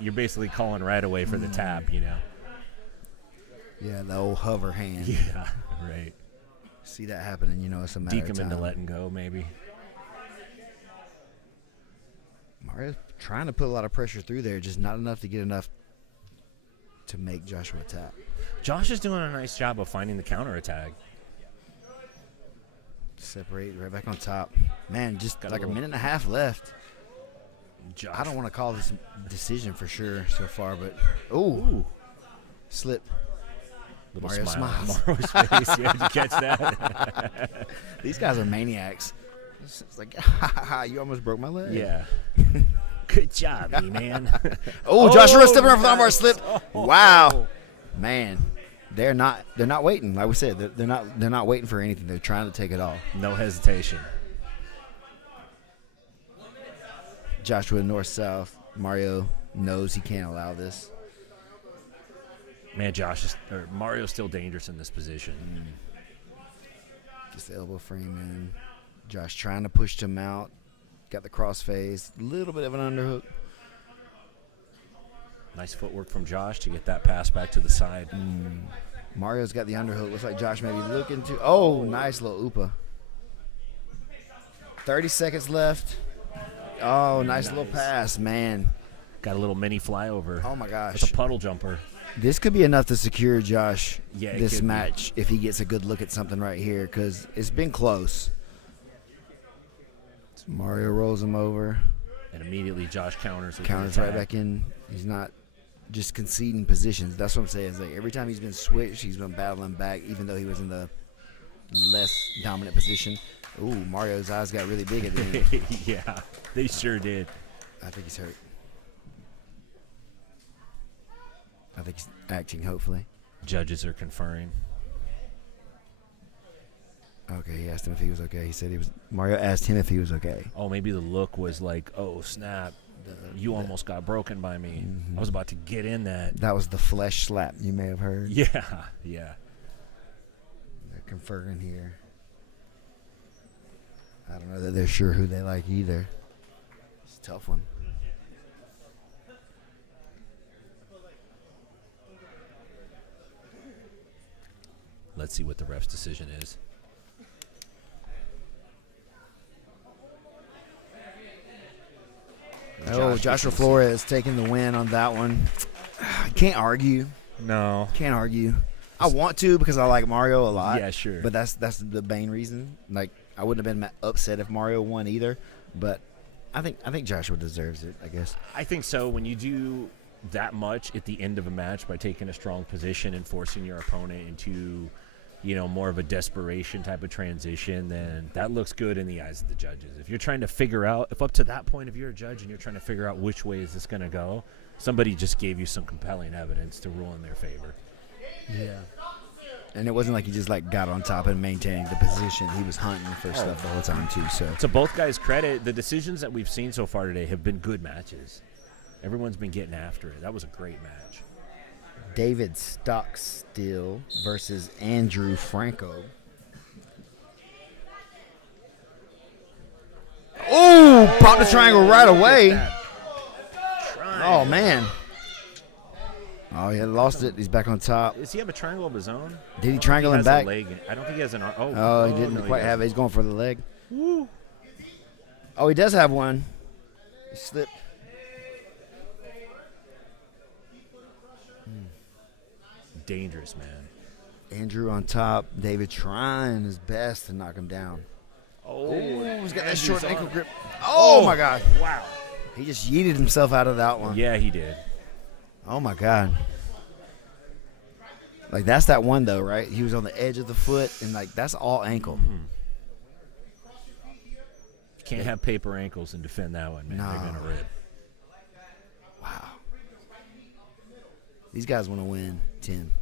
you're basically calling right away for the tap, you know? Yeah, the old hover hand. Yeah, right. See that happening, it's a matter Deke of him time. into letting go, maybe. Mario's trying to put a lot of pressure through there, just not enough to get enough to make Joshua tap. Josh is doing a nice job of finding the counterattack. Separate right back on top. Man, just Got like a a little- minute and a half left. Josh. I don't want to call this decision for sure so far, but ooh, slip. Little Mario smile on smiles. Mario's face. Yeah, did you catch that? These guys are maniacs. It's like, ha ha ha, you almost broke my leg. Yeah. Good job, man. Oh, Joshua stepping over the armbar nice. slip. Wow, man, they're not waiting. Like we said, they're not waiting for anything. They're trying to take it all. No hesitation. Joshua north south. Mario knows he can't allow this. Man, Mario's still dangerous in this position. Gets the elbow frame in. Josh trying to push him out. Got the cross face. Little bit of an underhook. Nice footwork from Josh to get that pass back to the side. Mario's got the underhook. Looks like Josh may be looking to. Oh, nice little oopa. 30 seconds left. Oh, nice little pass, man. Got a little mini flyover. Oh, my gosh. It's a puddle jumper. This could be enough to secure Josh Yeah, this match if he gets a good look at something right here, because it's been close. Mario rolls him over. And immediately Josh counters. With Counters an right attack. back in. He's not just conceding positions. That's what I'm saying. It's like every time he's been switched, he's been battling back, even though he was in the less dominant position. Ooh, Mario's eyes got really big at the end. Yeah, they sure did. I think he's hurt. I think he's acting, hopefully. Judges are conferring. Okay, he asked him if he was okay. He said he was. Mario asked him if he was okay. Oh, maybe the look was like, oh, snap. You almost got broken by me. I was about to get in that. That was the flesh slap you may have heard. Yeah, yeah. They're conferring here. I don't know that they're sure who they like either. It's a tough one. Let's see what the ref's decision is. Oh, Joshua Flores taking the win on that one. Can't argue. No. Can't argue. I want to because I like Mario a lot. Yeah, sure. But that's the main reason. Like, I wouldn't have been upset if Mario won either. But I think Joshua deserves it, I guess. I think so. When you do that much at the end of a match by taking a strong position and forcing your opponent into, more of a desperation type of transition, then that looks good in the eyes of the judges. If you're trying to figure out, if up to that point, if you're a judge and you're trying to figure out which way is this going to go, somebody just gave you some compelling evidence to rule in their favor. Yeah. And it wasn't like he just got on top and maintained the position. He was hunting for stuff the whole time too. So to both guys' credit, the decisions that we've seen so far today have been good matches. Everyone's been getting after it. That was a great match. David Stockstill versus Andrew Franco. Oh, popped the triangle right away. Oh, man. Oh, he lost it. He's back on top. Does he have a triangle of his own? Did he triangle him back? I don't think he has an arm. Oh, he didn't quite have it. He's going for the leg. Woo. Oh, he does have one. He slipped. Dangerous, man. Andrew on top. David trying his best to knock him down. Oh, He's got that short ankle grip. Oh, my God. Wow. He just yeeted himself out of that one. Yeah, he did. Oh, my God. That's that one, though, right? He was on the edge of the foot, and, that's all ankle. You can't have paper ankles and defend that one, man. No. They're going to rip. Wow. These guys want to win 10.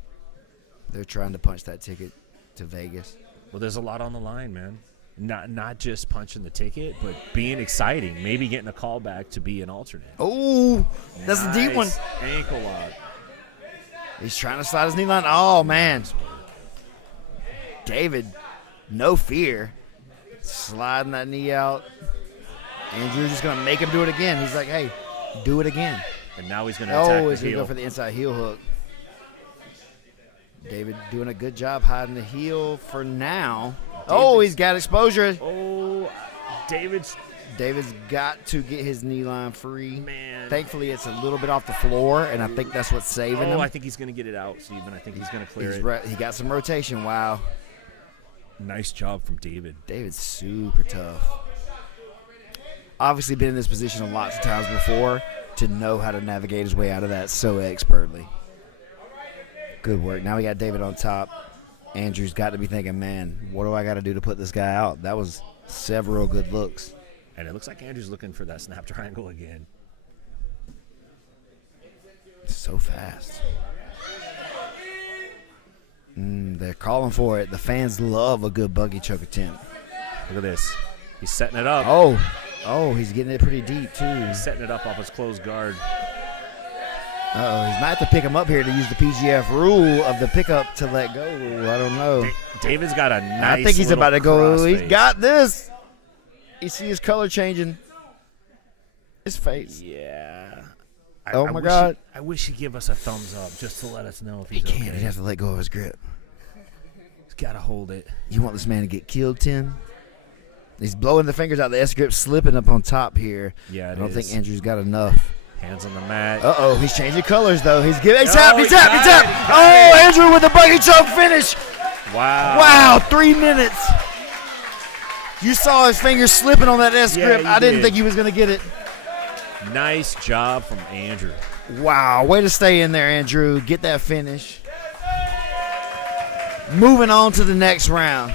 They're trying to punch that ticket to Vegas. Well, there's a lot on the line, man. Not just punching the ticket, but being exciting. Maybe getting a call back to be an alternate. Oh, that's a deep one. Ankle lock. He's trying to slide his knee line. Oh, man. David, no fear. Sliding that knee out. Andrew's just going to make him do it again. He's like, hey, do it again. And now he's going to attack the he's going to heel. go for the inside heel hook. David doing a good job hiding the heel for now. He's got exposure. Oh, David's got to get his knee line free. Man. Thankfully, it's a little bit off the floor, and I think that's what's saving him. I think he's going to get it out, Steven. I think he's going to clear it. He got some rotation. Wow. Nice job from David. David's super tough. Obviously been in this position lots of times before to know how to navigate his way out of that so expertly. Good work. Now we got David on top. Andrew's got to be thinking, man, what do I got to do to put this guy out? That was several good looks. And it looks like Andrew's looking for that snap triangle again. So fast. They're calling for it. The fans love a good buggy choke attempt. Look at this. He's setting it up. Oh, he's getting it pretty deep, too. He's setting it up off his closed guard. Uh-oh, he might have to pick him up here to use the PGF rule of the pickup to let go. I don't know. David's got a nice I think he's about to go. He's crossface. got this. You see his color changing. His face. Yeah. Oh, my God. I wish he'd give us a thumbs up just to let us know if He he's can't. okay. He has to let go of his grip. He's got to hold it. You want this man to get killed, Tim? He's blowing the fingers out. The S grip slipping up on top here. Yeah, I it don't is. think Andrew's got enough. Hands on the mat. Uh-oh, he's changing colors, though. He's tapped, he he tapped, he got tapped. it, he got Oh, Andrew with the buggy choke finish. Wow. Wow, 3 minutes. You saw his fingers slipping on that S Yeah, grip. you I didn't did. think he was going to get it. Nice job from Andrew. Wow, way to stay in there, Andrew. Get that finish. Moving on to the next round.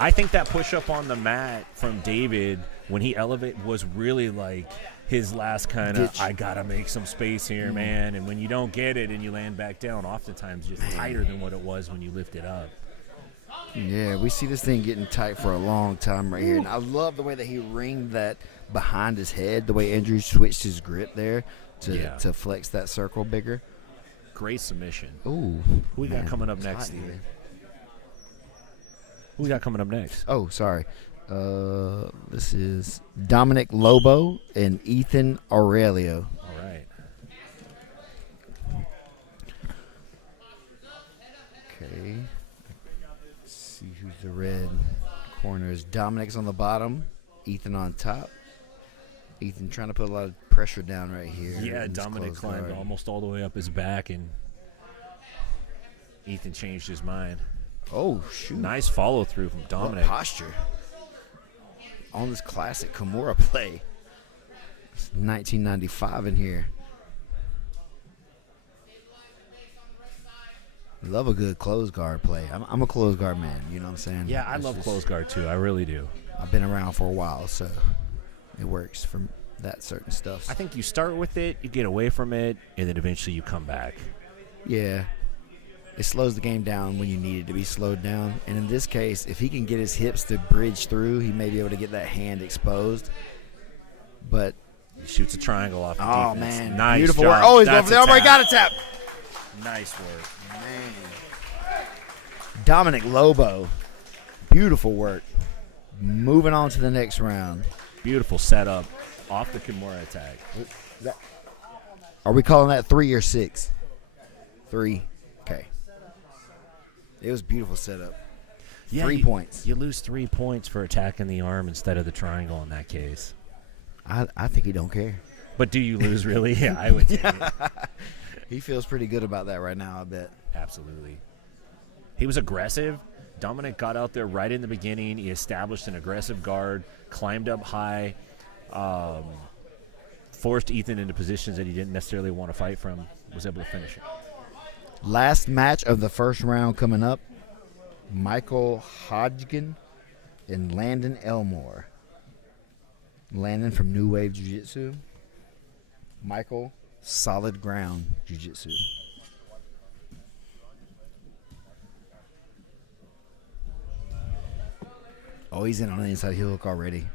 I think that push-up on the mat from David when he elevated was really like his last kind of, Ditch. I got to make some space here, man. And when you don't get it and you land back down, oftentimes just tighter than what it was when you lift it up. Yeah, we see this thing getting tight for a long time right here. And I love the way that he ringed that behind his head, the way Andrew switched his grip there to flex that circle bigger. Great submission. Ooh. Who we got coming up it's next, hot Steven? here. Who we got coming up next? Oh, sorry. This is Dominic Lobo and Ethan Aurelio. All right. Okay. Let's see who's the red corners. Dominic's on the bottom, Ethan on top. Ethan trying to put a lot of pressure down right here. Yeah, in this Dominic closed climbed guard. almost all the way up his back, and Ethan changed his mind. Oh, shoot. Nice follow-through from What Dominic. posture. On this classic Kimura play. It's 1995 in here. Love a good closed guard play. I'm a closed guard man, you know what I'm saying? Yeah, I It's love just- close guard too. I really do. I've been around for a while, so it works for that certain stuff. I think you start with it, you get away from it, and then eventually you come back. Yeah. It slows the game down when you need it to be slowed down. And in this case, if he can get his hips to bridge through, he may be able to get that hand exposed. But, He shoots a triangle off the oh, defense. man. Nice Beautiful job. work. Oh, he's going That's for the arm. a He got tap. a tap. Nice work. Man. Dominic Lobo. Beautiful work. Moving on to the next round. Beautiful setup off the Kimura attack. Are we calling that 3 or 6? 3. Okay. It was beautiful setup. Yeah, 3 points. You lose 3 points for attacking the arm instead of the triangle in that case. I think he don't care. But do you lose really? Yeah, I would take it. He feels pretty good about that right now, I bet. Absolutely. He was aggressive. Dominic got out there right in the beginning. He established an aggressive guard, climbed up high, forced Ethan into positions that he didn't necessarily want to fight from, was able to finish it. Last match of the first round coming up. Michael Hodgkin and Landon Elmore. Landon from New Wave Jiu-Jitsu. Michael, Solid Ground Jiu-Jitsu. Oh, he's in on the inside heel hook already.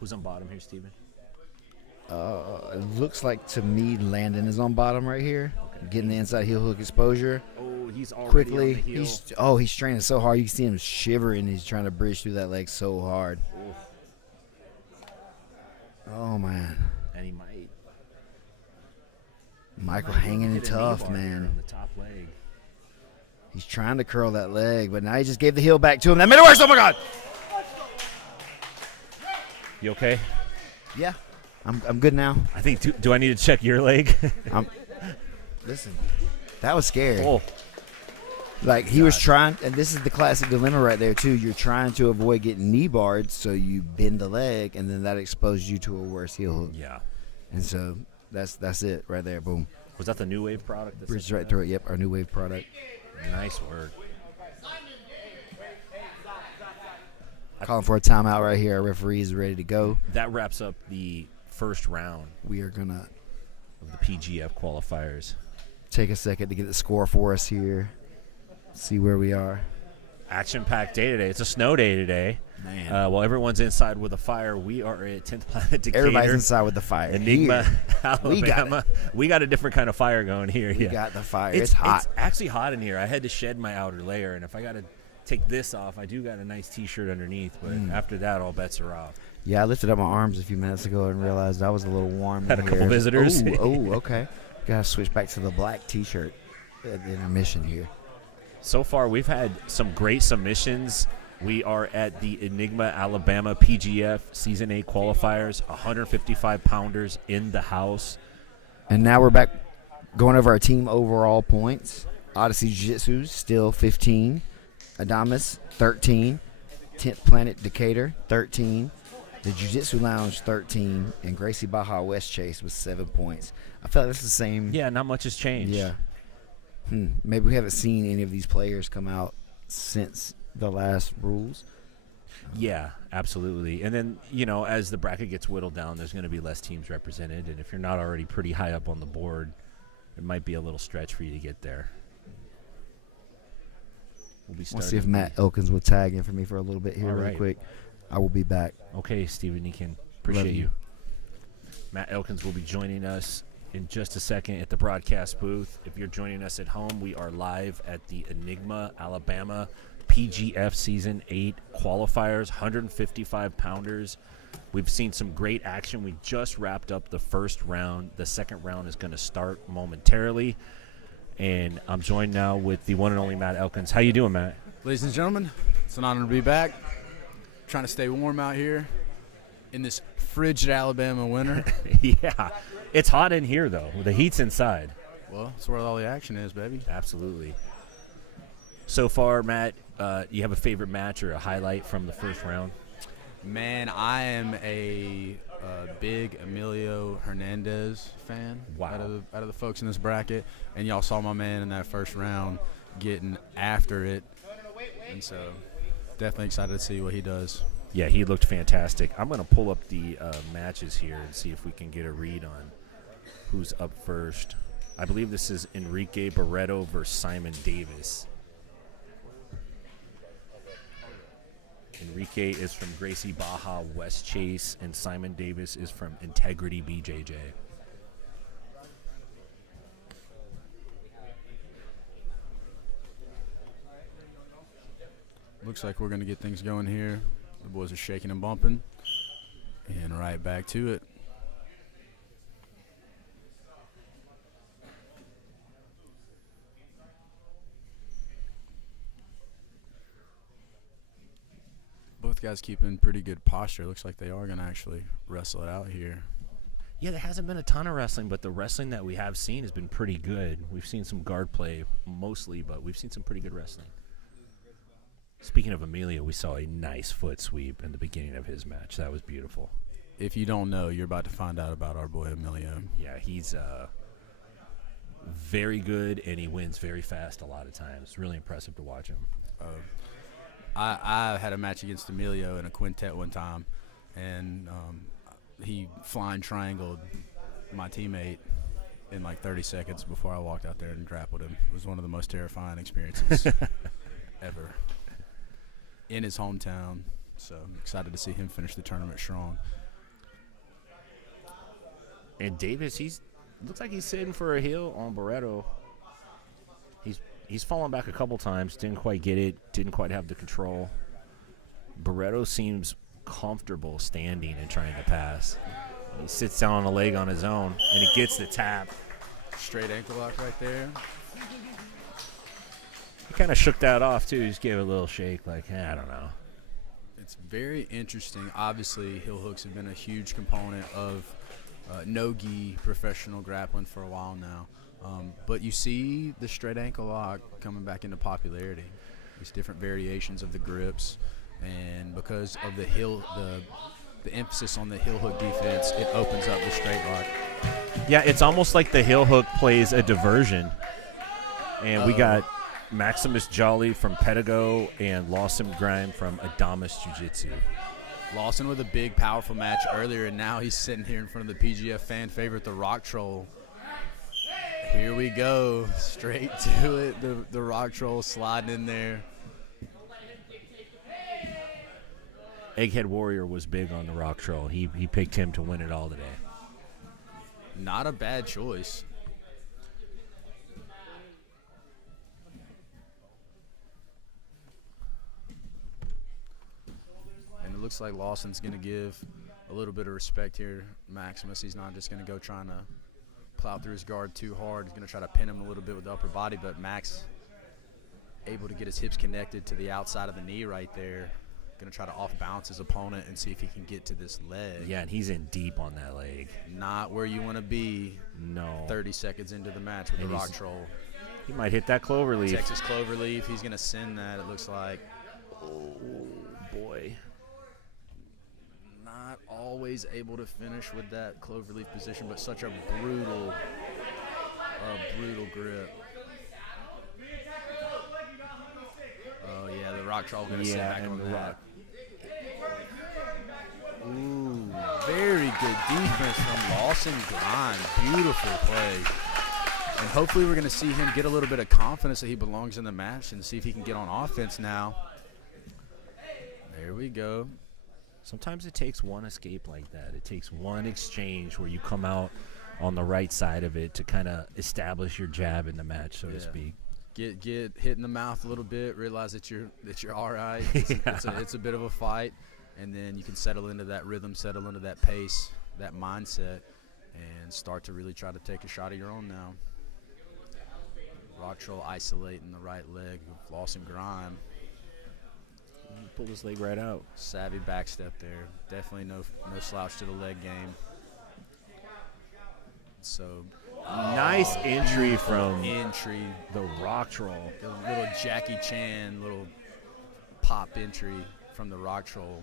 Who's on bottom here, Steven? It looks like to me Landon is on bottom right here. Getting the inside heel hook exposure. Oh, he's already Quickly. on the heel. He's training so hard. You can see him shivering. He's trying to bridge through that leg so hard. Oh, man. And he might. Michael might hanging in get a knee tough, bar here man. on the top leg. He's trying to curl that leg, but now he just gave the heel back to him. That made it worse. Oh, my God. You okay? Yeah. I'm good now. I think. Do I need to check your leg? Listen, that was scary. Oh, Like, he was trying, and this is the classic dilemma right there, too. You're trying to avoid getting knee barred, so you bend the leg, and then that exposes you to a worse heel hook. yeah. And so that's it right there. Boom. Was that the New Wave product? Bridge right through it. Yep, our New Wave product. Nice work. Calling for a timeout right here. Our referee is ready to go. That wraps up the first round We are going to of the PGF qualifiers. take a second to get the score for us here. See where we are. Action-packed day today. It's a snow day today. Man. While everyone's inside with a fire, we are at 10th Planet Decatur. Everybody's inside with the fire. Enigma, Here, Alabama. We got a different kind of fire going here. we yeah. got the fire. It's hot. It's actually hot in here. I had to shed my outer layer, and if I got to take this off, I do got a nice T-shirt underneath, but after that, all bets are off. Yeah, I lifted up my arms a few minutes ago and realized I was a little warm. Had a in couple here. visitors. Oh, okay. Got to switch back to the black T-shirt at the intermission here. So far, we've had some great submissions. We are at the Enigma, Alabama PGF Season 8 qualifiers, 155-pounders in the house. And now we're back going over our team overall points. Odyssey Jiu-Jitsu still 15. Adamas 13. 10th Planet Decatur 13. The Jiu-Jitsu Lounge 13. And Gracie Baja West Chase with 7 points. I feel like that's the same. Yeah, not much has changed. Yeah. Maybe we haven't seen any of these players come out since the last rules. Yeah, absolutely. And then, as the bracket gets whittled down, there's going to be less teams represented. And if you're not already pretty high up on the board, it might be a little stretch for you to get there. We'll see if Matt Elkins will tag in for me for a little bit here really quick. I will be back. Okay, Steven Eakin. Appreciate you. Matt Elkins will be joining us in just a second at the broadcast booth. If you're joining us at home, we are live at the Enigma, Alabama PGF Season 8 qualifiers, 155-pounders. We've seen some great action. We just wrapped up the first round. The second round is going to start momentarily. And I'm joined now with the one and only Matt Elkins. How you doing, Matt? Ladies and gentlemen, it's an honor to be back. Trying to stay warm out here in this frigid Alabama winter. Yeah. It's hot in here, though. The heat's inside. Well, that's where all the action is, baby. Absolutely. So far, Matt, you have a favorite match or a highlight from the first round? Man, I am a big Emilio Hernandez fan. Wow. Out of the folks in this bracket, and y'all saw my man in that first round getting after it, and so definitely excited to see what he does. Yeah, he looked fantastic. I'm going to pull up the matches here and see if we can get a read on who's up first. I believe this is Enrique Barreto versus Simon Davis. Enrique is from Gracie Baja West Chase, and Simon Davis is from Integrity BJJ. Looks like we're going to get things going here. The boys are shaking and bumping. And right back to it. Both guys keeping pretty good posture. Looks like they are going to actually wrestle it out here. Yeah, there hasn't been a ton of wrestling, but the wrestling that we have seen has been pretty good. We've seen some guard play mostly, but we've seen some pretty good wrestling. Speaking of Emilio, we saw a nice foot sweep in the beginning of his match. That was beautiful. If you don't know, you're about to find out about our boy Emilio. Yeah, he's very good, and he wins very fast a lot of times. It's really impressive to watch him. I had a match against Emilio in a quintet one time, and he flying triangled my teammate in like 30 seconds before I walked out there and grappled him. It was one of the most terrifying experiences ever in his hometown. So I'm excited to see him finish the tournament strong. And Davis, looks like he's sitting for a heel on Barreto. He's fallen back a couple times, didn't quite get it, didn't quite have the control. Barreto seems comfortable standing and trying to pass. He sits down on a leg on his own, and he gets the tap. Straight ankle lock right there. He kind of shook that off, too. He just gave it a little shake, like, I don't know. It's very interesting. Obviously, heel hooks have been a huge component of no-gi professional grappling for a while now. But you see the straight ankle lock coming back into popularity. There's different variations of the grips, and because of the emphasis on the heel hook defense, it opens up the straight lock Yeah, it's almost like the heel hook plays a diversion. And we got Maximus Jolly from Pedigo and Lawson Grime from Adamas Jiu-Jitsu. Lawson with a big, powerful match earlier, and now he's sitting here in front of the PGF fan favorite, the Rock Troll. Here we go, straight to it. The Rock Troll sliding in there. Egghead Warrior was big on the Rock Troll. He picked him to win it all today. Not a bad choice. And it looks like Lawson's going to give a little bit of respect here. Maximus, he's not just going to go trying to plow through his guard too hard. He's going to try to pin him a little bit with the upper body, but Max able to get his hips connected to the outside of the knee right there. Going to try to off-balance his opponent and see if he can get to this leg. Yeah, and he's in deep on that leg. Not where you want to be. No. 30 seconds into the match with the Rock Troll. He might hit that cloverleaf. Texas cloverleaf. He's going to send that, it looks like. Oh, boy. Not always able to finish with that cloverleaf position, but such a brutal grip. Oh, yeah, the Rock Troll going to sit back on the rock. Ooh, very good defense from Lawson Grime. Beautiful play. And hopefully we're going to see him get a little bit of confidence that he belongs in the match and see if he can get on offense now. There we go. Sometimes it takes one escape like that. It takes one exchange where you come out on the right side of it to kind of establish your jab in the match, so to speak. Get hit in the mouth a little bit, realize that you're all right. It's a bit of a fight. And then you can settle into that rhythm, settle into that pace, that mindset, and start to really try to take a shot of your own now. Rock Troll isolating the right leg of Lawson Grime. Pulled his leg right out. Savvy back step there. Definitely no slouch to the leg game. So nice entry from the Rock Troll. The little Jackie Chan, little pop entry from the Rock Troll.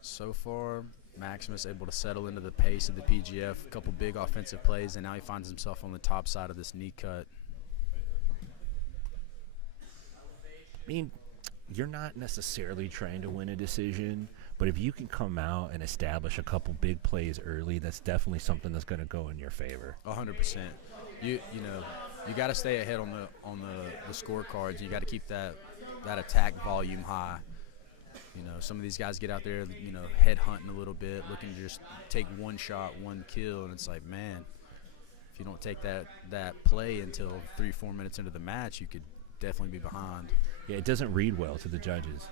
So far, Maximus able to settle into the pace of the PGF. A couple big offensive plays, and now he finds himself on the top side of this knee cut. I mean, you're not necessarily trying to win a decision, but if you can come out and establish a couple big plays early, that's definitely something that's going to go in your favor. 100%. You got to stay ahead on the scorecards. You got to keep that attack volume high. You know, some of these guys get out there, head hunting a little bit, looking to just take one shot, one kill, and it's like, man, if you don't take that play until 3-4 minutes into the match, you could definitely be behind. Yeah, it doesn't read well to the judges.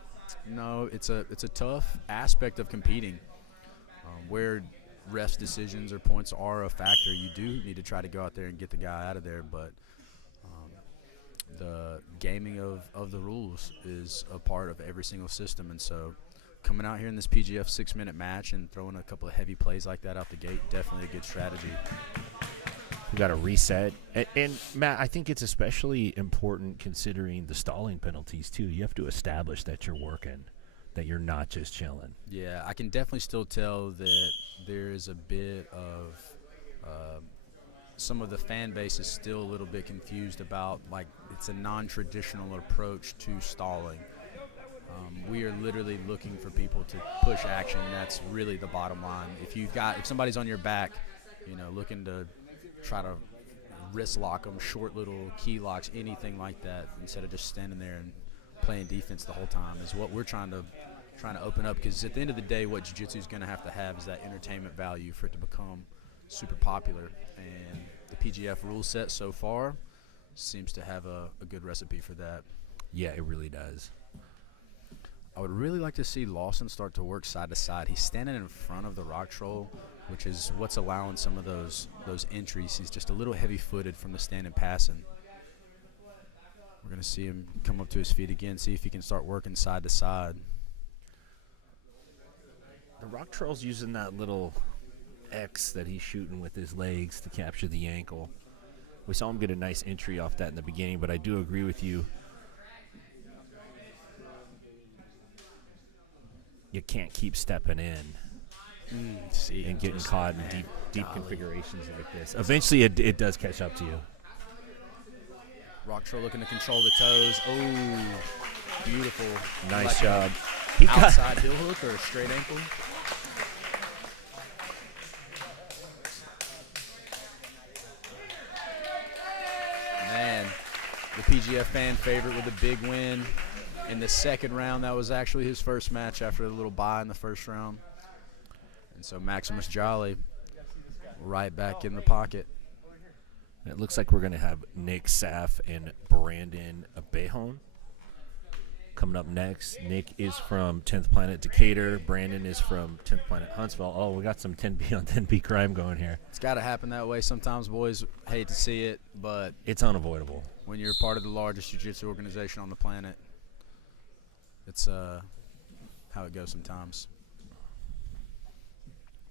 No, it's a tough aspect of competing. Where refs' decisions or points are a factor, you do need to try to go out there and get the guy out of there, but the gaming of the rules is a part of every single system, and so coming out here in this PGF 6-minute match and throwing a couple of heavy plays like that out the gate, definitely a good strategy. We got to reset. And Matt, I think it's especially important considering the stalling penalties too. You have to establish that you're working, that you're not just chilling. Yeah, I can definitely still tell that there is a bit of some of the fan base is still a little bit confused about, like, it's a non-traditional approach to stalling. We are literally looking for people to push action. That's really the bottom line. If somebody's on your back, looking to try to wrist lock them, short little key locks, anything like that, instead of just standing there and playing defense the whole time, is what we're trying to open up. Because at the end of the day, what jiu-jitsu is going to have is that entertainment value for it to become super popular, and the PGF rule set so far seems to have a good recipe for that. Yeah, it really does. I would really like to see Lawson start to work side to side. He's standing in front of the Rock Troll, which is what's allowing some of those entries. He's just a little heavy-footed from the stand and passing. We're going to see him come up to his feet again, see if he can start working side to side. The Rock Troll's using that little X that he's shooting with his legs to capture the ankle. We saw him get a nice entry off that in the beginning, but I do agree with you. You can't keep stepping in and getting caught in deep configurations like this. Eventually, it does catch up to you. Rock Troll looking to control the toes. Oh, beautiful. Nice job. He outside heel hook or a straight ankle. Man, the PGF fan favorite with a big win in the second round. That was actually his first match after a little bye in the first round. And so Maximus Jolly right back in the pocket. It looks like we're going to have Nick Saff and Brandon Abejon coming up next. Nick is from 10th Planet Decatur. Brandon is from 10th Planet Huntsville. Oh, we got some 10B on 10B crime going here. It's got to happen that way sometimes, boys. Hate to see it, but it's unavoidable. When you're part of the largest jiu-jitsu organization on the planet, it's how it goes sometimes.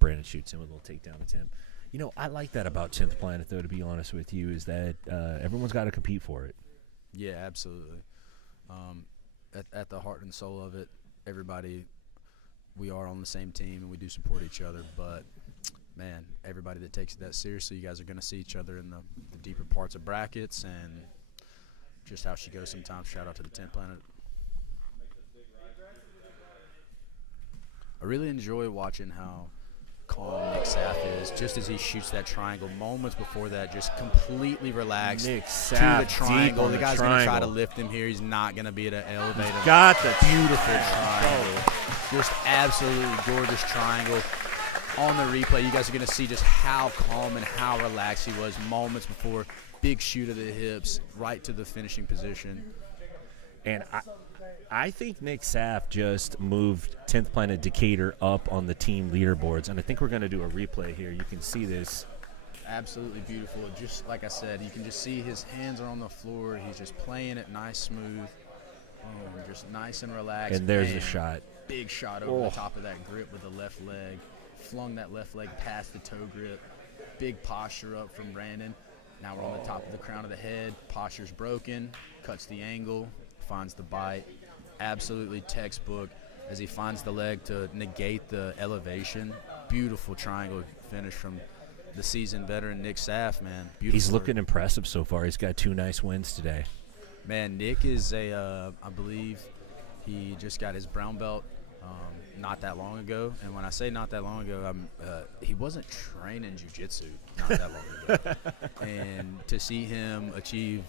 Brandon shoots him with a little takedown attempt. You know, I like that about 10th Planet, though, to be honest with you, is that everyone's got to compete for it. Yeah, absolutely. At the heart and soul of it, everybody, we are on the same team and we do support each other. But, man, everybody that takes it that seriously, you guys are going to see each other in the deeper parts of brackets and just how she goes sometimes. Shout out to the 10th Planet. I really enjoy watching how calm Nick Saff is, just as he shoots that triangle. Moments before that, just completely relaxed. Nick to Saff the triangle. The guy's going to try to lift. lift him here. He's not going to be able to elevate him. Got the Beautiful triangle. Just absolutely gorgeous triangle. On the replay, you guys are going to see just how calm and how relaxed he was moments before. Big shoot of the hips, right to the finishing position. And I think Nick Saff just moved 10th Planet Decatur up on the team leaderboards, and I think we're going to do a replay here. You can see this. Absolutely beautiful. Just like I said, you can just see his hands are on the floor. He's just playing it nice, smooth. Just nice and relaxed. And there's the shot. Big shot over the top of that grip with the left leg. Flung that left leg past the toe grip. Big posture up from Brandon. Now we're on the top of the crown of the head. Posture's broken. Cuts the angle. Finds the bite. Absolutely textbook as he finds the leg to negate the elevation. Beautiful triangle finish from the seasoned veteran Nick Saff, man. Beautiful. He's looking impressive so far. He's got 2 nice wins today. Man, Nick is I believe he just got his brown belt not that long ago. And when I say not that long ago, he wasn't training jiu-jitsu not that long ago. And to see him achieve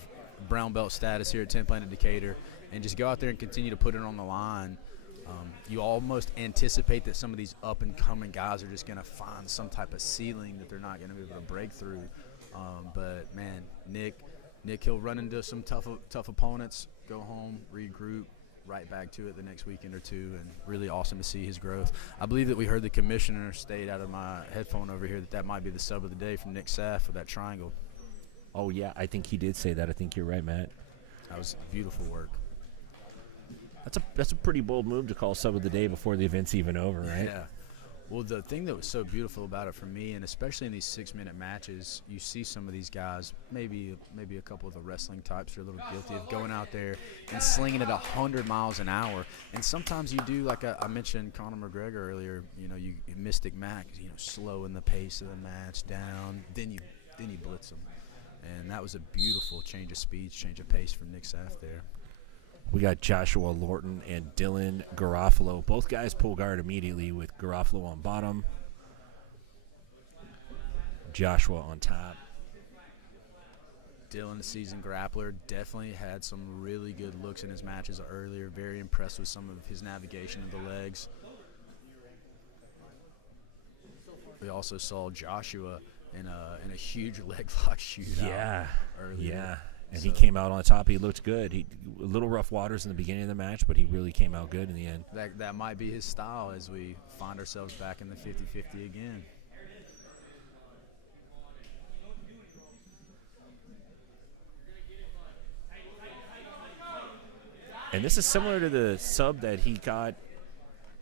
brown belt status here at 10th Planet Decatur and just go out there and continue to put it on the line, you almost anticipate that some of these up-and-coming guys are just going to find some type of ceiling that they're not going to be able to break through. But, man, Nick, he'll run into some tough opponents, go home, regroup, right back to it the next weekend or two, and really awesome to see his growth. I believe that we heard the commissioner state out of my headphone over here that might be the sub of the day from Nick Saff with that triangle. Oh, yeah, I think he did say that. I think you're right, Matt. That was beautiful work. That's a pretty bold move to call sub of the day before the event's even over, right? Yeah. Well, the thing that was so beautiful about it for me, and especially in these 6-minute matches, you see some of these guys, maybe a couple of the wrestling types are a little guilty of going out there and slinging it 100 miles an hour. And sometimes you do, like I mentioned Conor McGregor earlier, you Mystic Mac, slowing the pace of the match down, then you blitz them. And that was a beautiful change of speed, change of pace from Nick Saff there. We got Joshua Lorton and Dylan Garofalo. Both guys pull guard immediately with Garofalo on bottom. Joshua on top. Dylan, the seasoned grappler, definitely had some really good looks in his matches earlier. Very impressed with some of his navigation of the legs. We also saw Joshua in a huge leg lock shootout earlier. Yeah. And he came out on top. He looked good. A little rough waters in the beginning of the match, but he really came out good in the end. That might be his style as we find ourselves back in the 50-50 again. And this is similar to the sub that he got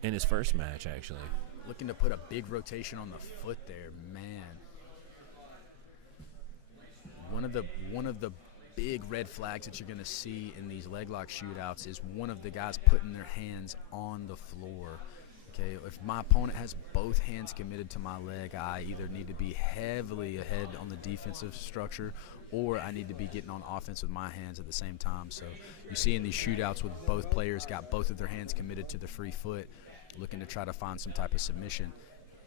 in his first match, actually. Looking to put a big rotation on the foot there, man. one of the big red flags that you're going to see in these leg lock shootouts is one of the guys putting their hands on the floor. Okay, if my opponent has both hands committed to my leg, I either need to be heavily ahead on the defensive structure, or I need to be getting on offense with my hands at the same time. So you see in these shootouts with both players got both of their hands committed to the free foot, looking to try to find some type of submission,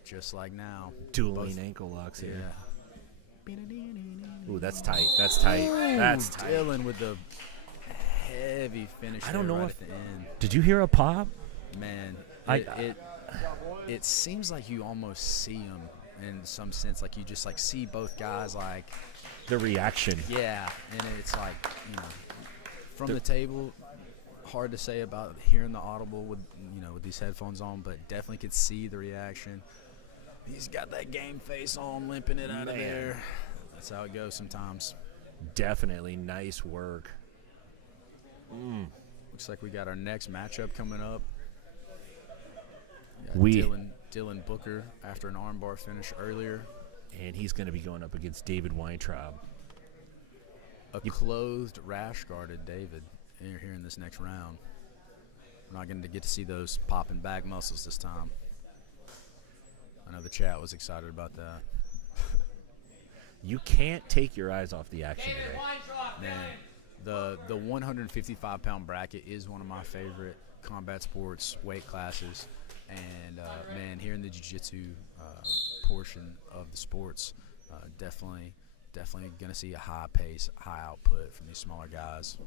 just like now. Dueling ankle locks here. Yeah. Ooh, that's tight. That's tight. That's tight. Dylan with the heavy finish. I don't know right if. at the end. Did you hear a pop? Man, I- it seems like you almost see them in some sense, like you just like see both guys like The reaction. yeah, and it's like, you know, from the table, hard to say about hearing the audible with, you know, with these headphones on, but definitely could see the reaction. He's got that game face on, limping it out of there. That's how it goes sometimes. Definitely nice work. Looks like we got our next matchup coming up. We- Dylan Booker after an armbar finish earlier. And he's going to be going up against David Weintraub. A clothed, rash-guarded David here in this next round. We're not going to get to see those popping back muscles this time. I know the chat was excited about that. You can't take your eyes off the action today. Man, the 155-pound bracket is one of my favorite combat sports weight classes. And, man, here in the jiu-jitsu portion of the sports, definitely going to see a high pace, high output from these smaller guys.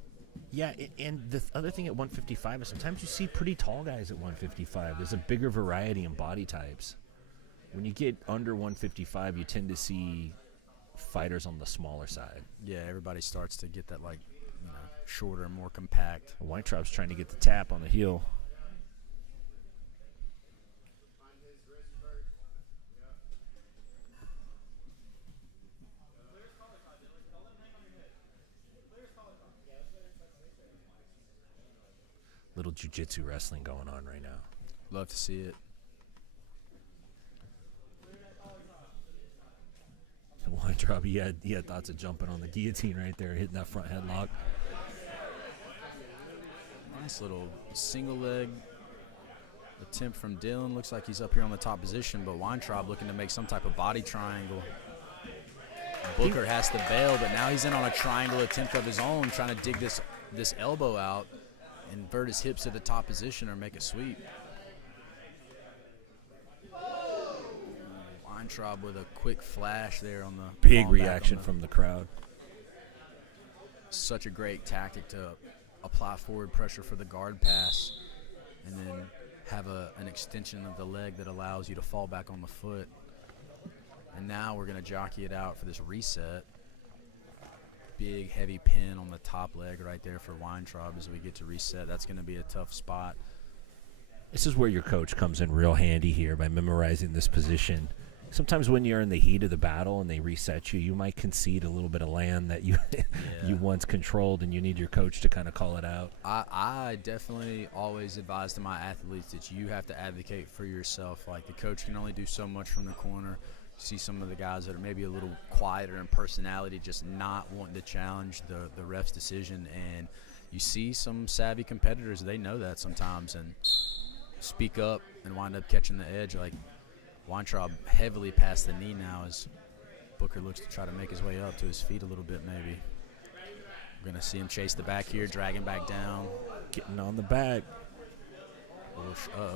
Yeah, and the other thing at 155 is sometimes you see pretty tall guys at 155. There's a bigger variety in body types. When you get under 155, you tend to see fighters on the smaller side. Yeah, everybody starts to get that, like, you know, shorter and more compact. Weintraub's trying to get the tap on the heel. Little jiu-jitsu wrestling going on right now. Love to see it. Weintraub, he had thoughts of jumping on the guillotine right there, hitting that front headlock. Nice little single leg attempt from Dylan. Looks like he's up here on the top position, but Weintraub looking to make some type of body triangle. Booker has to bail, but now he's in on a triangle attempt of his own, trying to dig this elbow out, invert his hips to the top position or make a sweep. Weintraub with a quick flash there on the big reaction from the crowd. Such a great tactic to apply forward pressure for the guard pass and then have an extension of the leg that allows you to fall back on the foot. And now we're going to jockey it out for this reset. Big, heavy pin on the top leg right there for Weintraub as we get to reset. That's going to be a tough spot. This is where your coach comes in real handy here by memorizing this position. Sometimes when you're in the heat of the battle and they reset you, you might concede a little bit of land that you you once controlled, and you need your coach to kind of call it out. I definitely always advise to my athletes that you have to advocate for yourself. Like, the coach can only do so much from the corner. See some of the guys that are maybe a little quieter in personality, just not wanting to challenge the ref's decision. And you see some savvy competitors, they know that sometimes and speak up and wind up catching the edge. Like Weintraub heavily past the knee now as Booker looks to try to make his way up to his feet a little bit maybe. We're going to see him chase the back here, drag him back down. Getting on the back.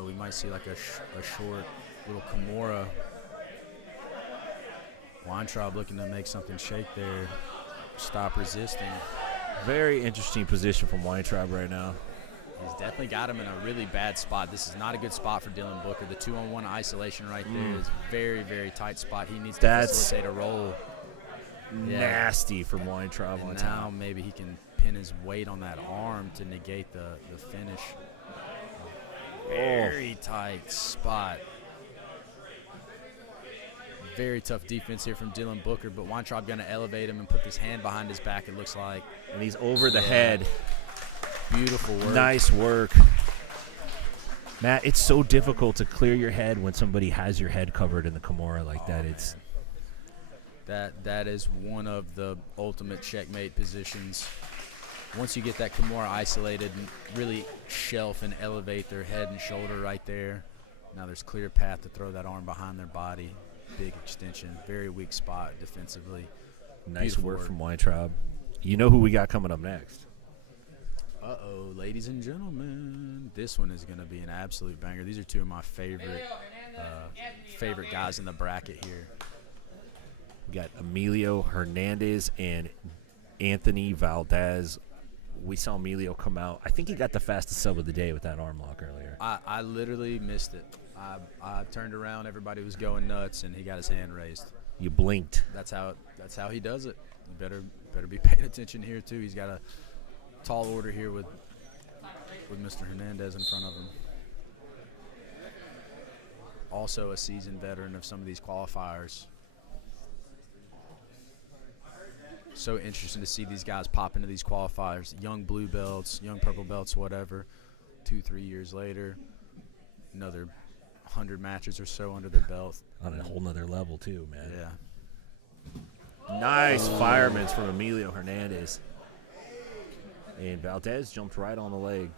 We might see like a short little Kimura. Weintraub looking to make something shake there. Stop resisting. Very interesting position from Weintraub right now. He's definitely got him in a really bad spot. This is not a good spot for Dylan Booker. The 2-on-1 isolation right there is very, very tight spot. He needs to facilitate a roll. Nasty from Weintraub on top. Now maybe he can pin his weight on that arm to negate the finish. Very tight spot. Very tough defense here from Dylan Booker, but Weintraub going to elevate him and put this hand behind his back, it looks like. And he's over the head. Beautiful work. Nice work. Matt, it's so difficult to clear your head when somebody has your head covered in the Kimura like that. That is one of the ultimate checkmate positions. Once you get that Kimura isolated and really shelf and elevate their head and shoulder right there, now there's clear path to throw that arm behind their body. Big extension, very weak spot defensively. Nice Beautiful work work from Weintraub. You know who we got coming up next? Uh-oh, ladies and gentlemen. This one is going to be an absolute banger. These are two of my favorite guys in the bracket here. We got Emilio Hernandez and Anthony Valdez. We saw Emilio come out. I think he got the fastest sub of the day with that arm lock earlier. I literally missed it. I turned around, everybody was going nuts, and he got his hand raised. You blinked. That's how he does it. You better be paying attention here too. He's got a tall order here with Mr. Hernandez in front of him. Also a seasoned veteran of some of these qualifiers. So interesting to see these guys pop into these qualifiers. Young blue belts, young purple belts, whatever. 2-3 years later, another 100 matches or so under their belt. On a whole nother level too, man. Yeah. Nice fireman's from Emilio Hernandez. And Valdez jumped right on the leg.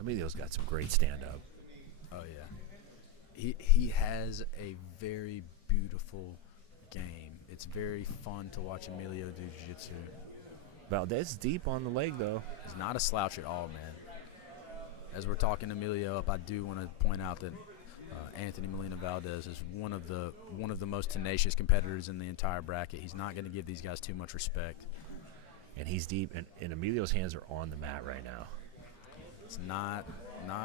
Emilio's got some great stand-up. Oh, yeah. He has a very beautiful game. It's very fun to watch Emilio do jiu-jitsu. Valdez deep on the leg, though. He's not a slouch at all, man. As we're talking Emilio up, I do want to point out that Anthony Molina Valdez is one of the most tenacious competitors in the entire bracket. He's not going to give these guys too much respect. And he's deep, and Emilio's hands are on the mat right now. It's not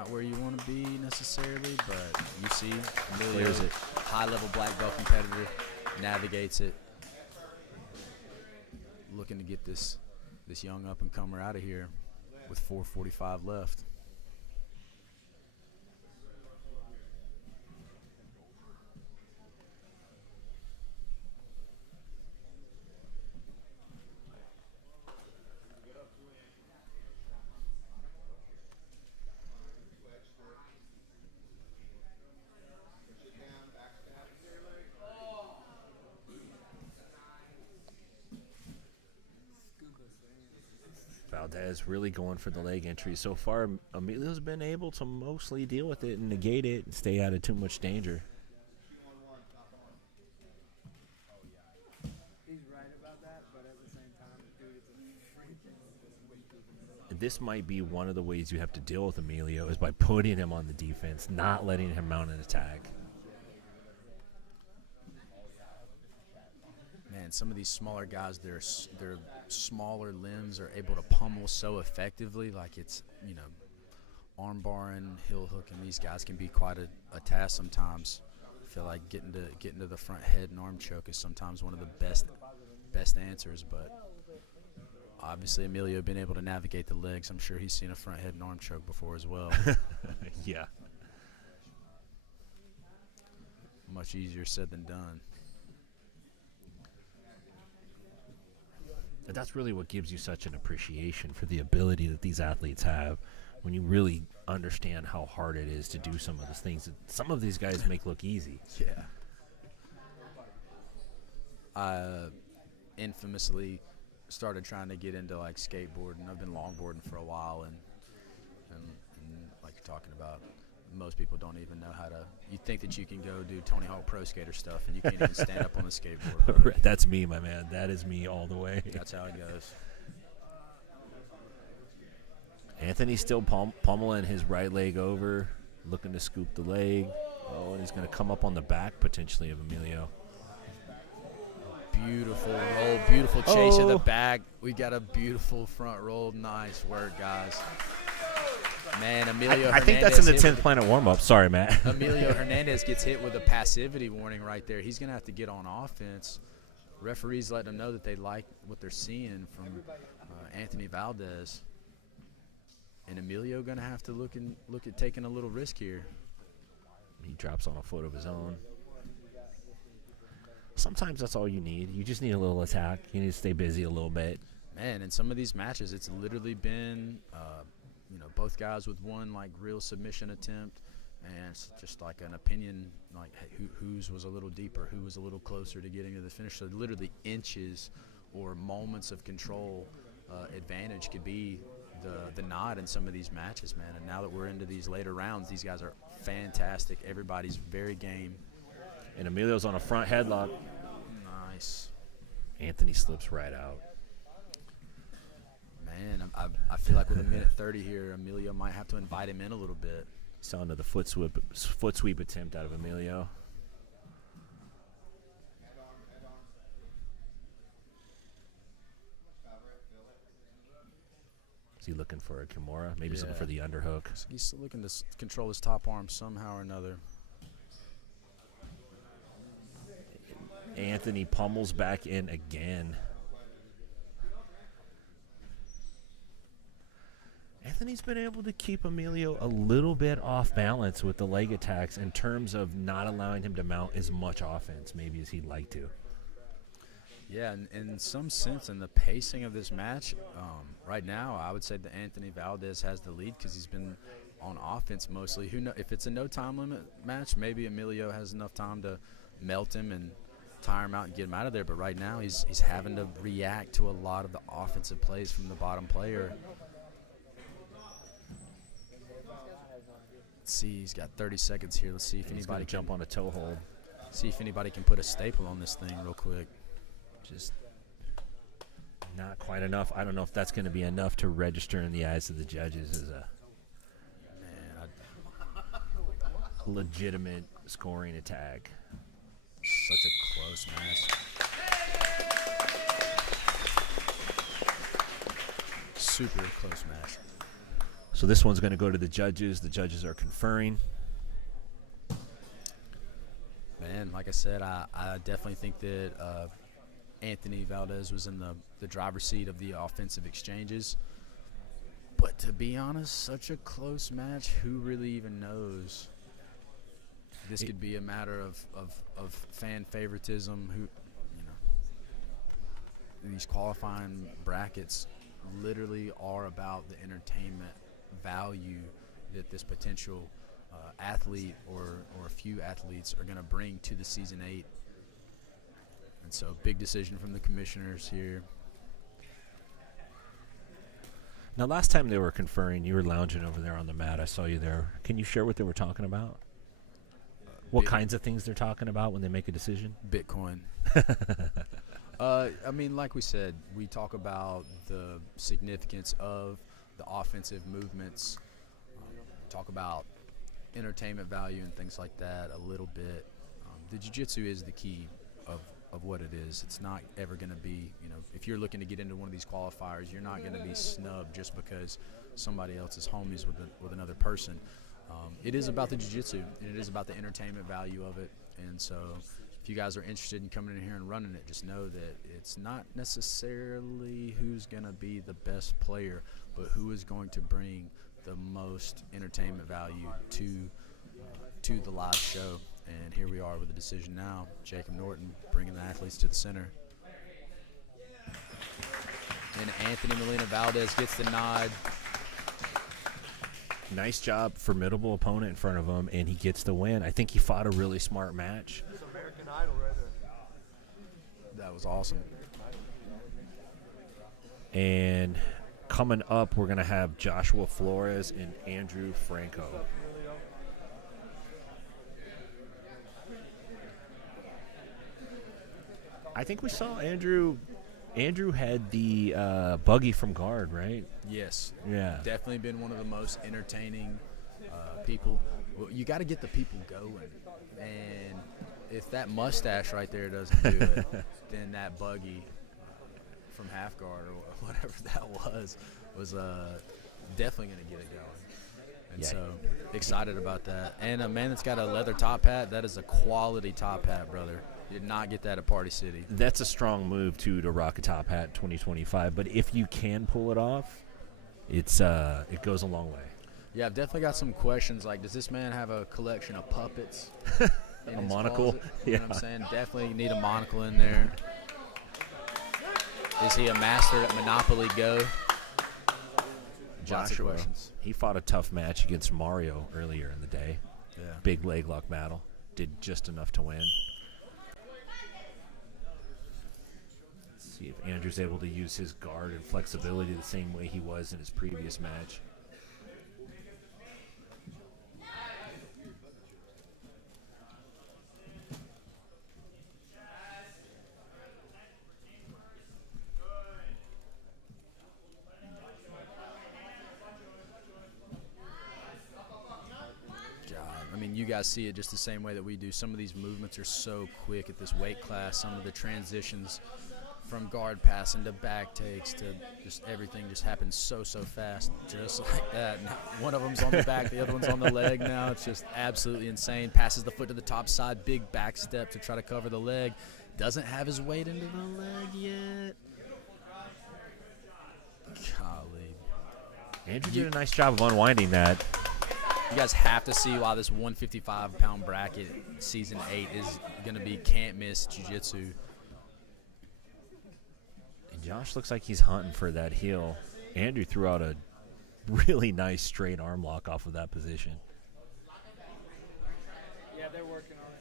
where you want to be necessarily, but you see Emilio, Clears it. high-level black belt competitor, navigates it, looking to get this young up-and-comer out of here with 4:45 left. Valdez really going for the leg entry. So far, Emilio's been able to mostly deal with it and negate it and stay out of too much danger. He's right about that, but at the same time, dude, it's a freaking. This might be one of the ways you have to deal with Emilio is by putting him on the defense, not letting him mount an attack. Man, some of these smaller guys, their smaller limbs are able to pummel so effectively. Like it's, arm barring, heel hooking. These guys can be quite a task sometimes. I feel like getting to the front head and arm choke is sometimes one of the best answers. But obviously, Emilio been able to navigate the legs. I'm sure he's seen a front head and arm choke before as well. Yeah. Much easier said than done. That's really what gives you such an appreciation for the ability that these athletes have when you really understand how hard it is to do some of those things that some of these guys make look easy. Yeah. I infamously started trying to get into like skateboarding. I've been longboarding for a while, and like you're talking about, most people don't even know how to. You think that you can go do Tony Hawk Pro Skater stuff, and you can't even stand up on the skateboard. That's me, my man. That is me all the way. That's how it goes. Anthony's still pummeling his right leg over, looking to scoop the leg. Oh, and he's going to come up on the back potentially of Emilio. Beautiful roll, beautiful chase in the back. We got a beautiful front roll. Nice work, guys. Man, Emilio I think that's in the 10th Planet warm-up. Sorry, Matt. Emilio Hernandez gets hit with a passivity warning right there. He's going to have to get on offense. Referees letting them know that they like what they're seeing from Anthony Valdez. And Emilio going to have to look at taking a little risk here. He drops on a foot of his own. Sometimes that's all you need. You just need a little attack. You need to stay busy a little bit. Man, in some of these matches, it's literally been, both guys with one, like, real submission attempt, and it's just like an opinion, like, whose was a little deeper, who was a little closer to getting to the finish. So literally inches or moments of control advantage could be the nod in some of these matches, man. And now that we're into these later rounds, these guys are fantastic. Everybody's very game. And Emilio's on a front headlock. Nice. Anthony slips right out. Man, I feel like with a minute 30 here, Emilio might have to invite him in a little bit. Saw another foot sweep attempt out of Emilio. Is he looking for a Kimura? Maybe he's looking for the underhook. He's looking to control his top arm somehow or another. Anthony pummels back in again. Anthony's been able to keep Emilio a little bit off balance with the leg attacks in terms of not allowing him to mount as much offense maybe as he'd like to. Yeah, in some sense, in the pacing of this match, right now, I would say that Anthony Valdez has the lead because he's been on offense mostly. Who knows, if it's a no time limit match, maybe Emilio has enough time to melt him and tire him out and get him out of there. But right now, he's having to react to a lot of the offensive plays from the bottom player. Let's see, he's got 30 seconds here. Let's see if anybody can jump on a toe hold. See if anybody can put a staple on this thing real quick. Just not quite enough. I don't know if that's going to be enough to register in the eyes of the judges as a legitimate scoring attack. Such a close match. Super close match. So this one's going to go to the judges. The judges are conferring. Man, like I said, I definitely think that Anthony Valdez was in the driver's seat of the offensive exchanges. But to be honest, such a close match. Who really even knows? This could be a matter of fan favoritism. These qualifying brackets literally are about the entertainment value that this potential athlete or a few athletes are going to bring to the Season 8. And so big decision from the commissioners here. Now, last time they were conferring, you were lounging over there on the mat. I saw you there. Can you share what they were talking about? What kinds of things they're talking about when they make a decision? Bitcoin. I mean, like we said, we talk about the significance of the offensive movements, talk about entertainment value and things like that a little bit. The jiu-jitsu is the key of what it is. It's not ever going to be, if you're looking to get into one of these qualifiers, you're not going to be snubbed just because somebody else is homies with another person. It is about the jiu-jitsu, and it is about the entertainment value of it. And so if you guys are interested in coming in here and running it, just know that it's not necessarily who's going to be the best player, but who is going to bring the most entertainment value to the live show. And here we are with the decision now. Jacob Norton bringing the athletes to the center. And Anthony Molina Valdez gets the nod. Nice job, formidable opponent in front of him, and he gets the win. I think he fought a really smart match. It's American Idol right there. That was awesome. And coming up, we're going to have Joshua Flores and Andrew Franco. I think we saw Andrew had the buggy from guard, right? Yes. Yeah. Definitely been one of the most entertaining people. Well, you got to get the people going. And if that mustache right there doesn't do it, then that buggy from half guard or whatever that was definitely going to get it going. And so excited about that. And a man that's got a leather top hat, that is a quality top hat, brother. You did not get that at Party City. That's a strong move, too, to rock a top hat 2025. But if you can pull it off, it goes a long way. Yeah, I've definitely got some questions. Like, does this man have a collection of puppets? A monocle? Closet? You know what I'm saying? Definitely need a monocle in there. Is he a master at Monopoly Go? Joshua, he fought a tough match against Mario earlier in the day. Yeah. Big leg lock battle. Did just enough to win. Let's see if Andrew's able to use his guard and flexibility the same way he was in his previous match. I mean, you guys see it just the same way that we do. Some of these movements are so quick at this weight class. Some of the transitions from guard passing to back takes to just everything just happens so fast, just like that. Now, one of them's on the back, the other one's on the leg now. It's just absolutely insane. Passes the foot to the top side, big back step to try to cover the leg. Doesn't have his weight into the leg yet. Golly. Andrew did a nice job of unwinding that. You guys have to see why this 155-pound bracket, Season 8, is going to be can't-miss jiu-jitsu. And Josh looks like he's hunting for that heel. Andrew threw out a really nice straight arm lock off of that position. Yeah, they're working on it.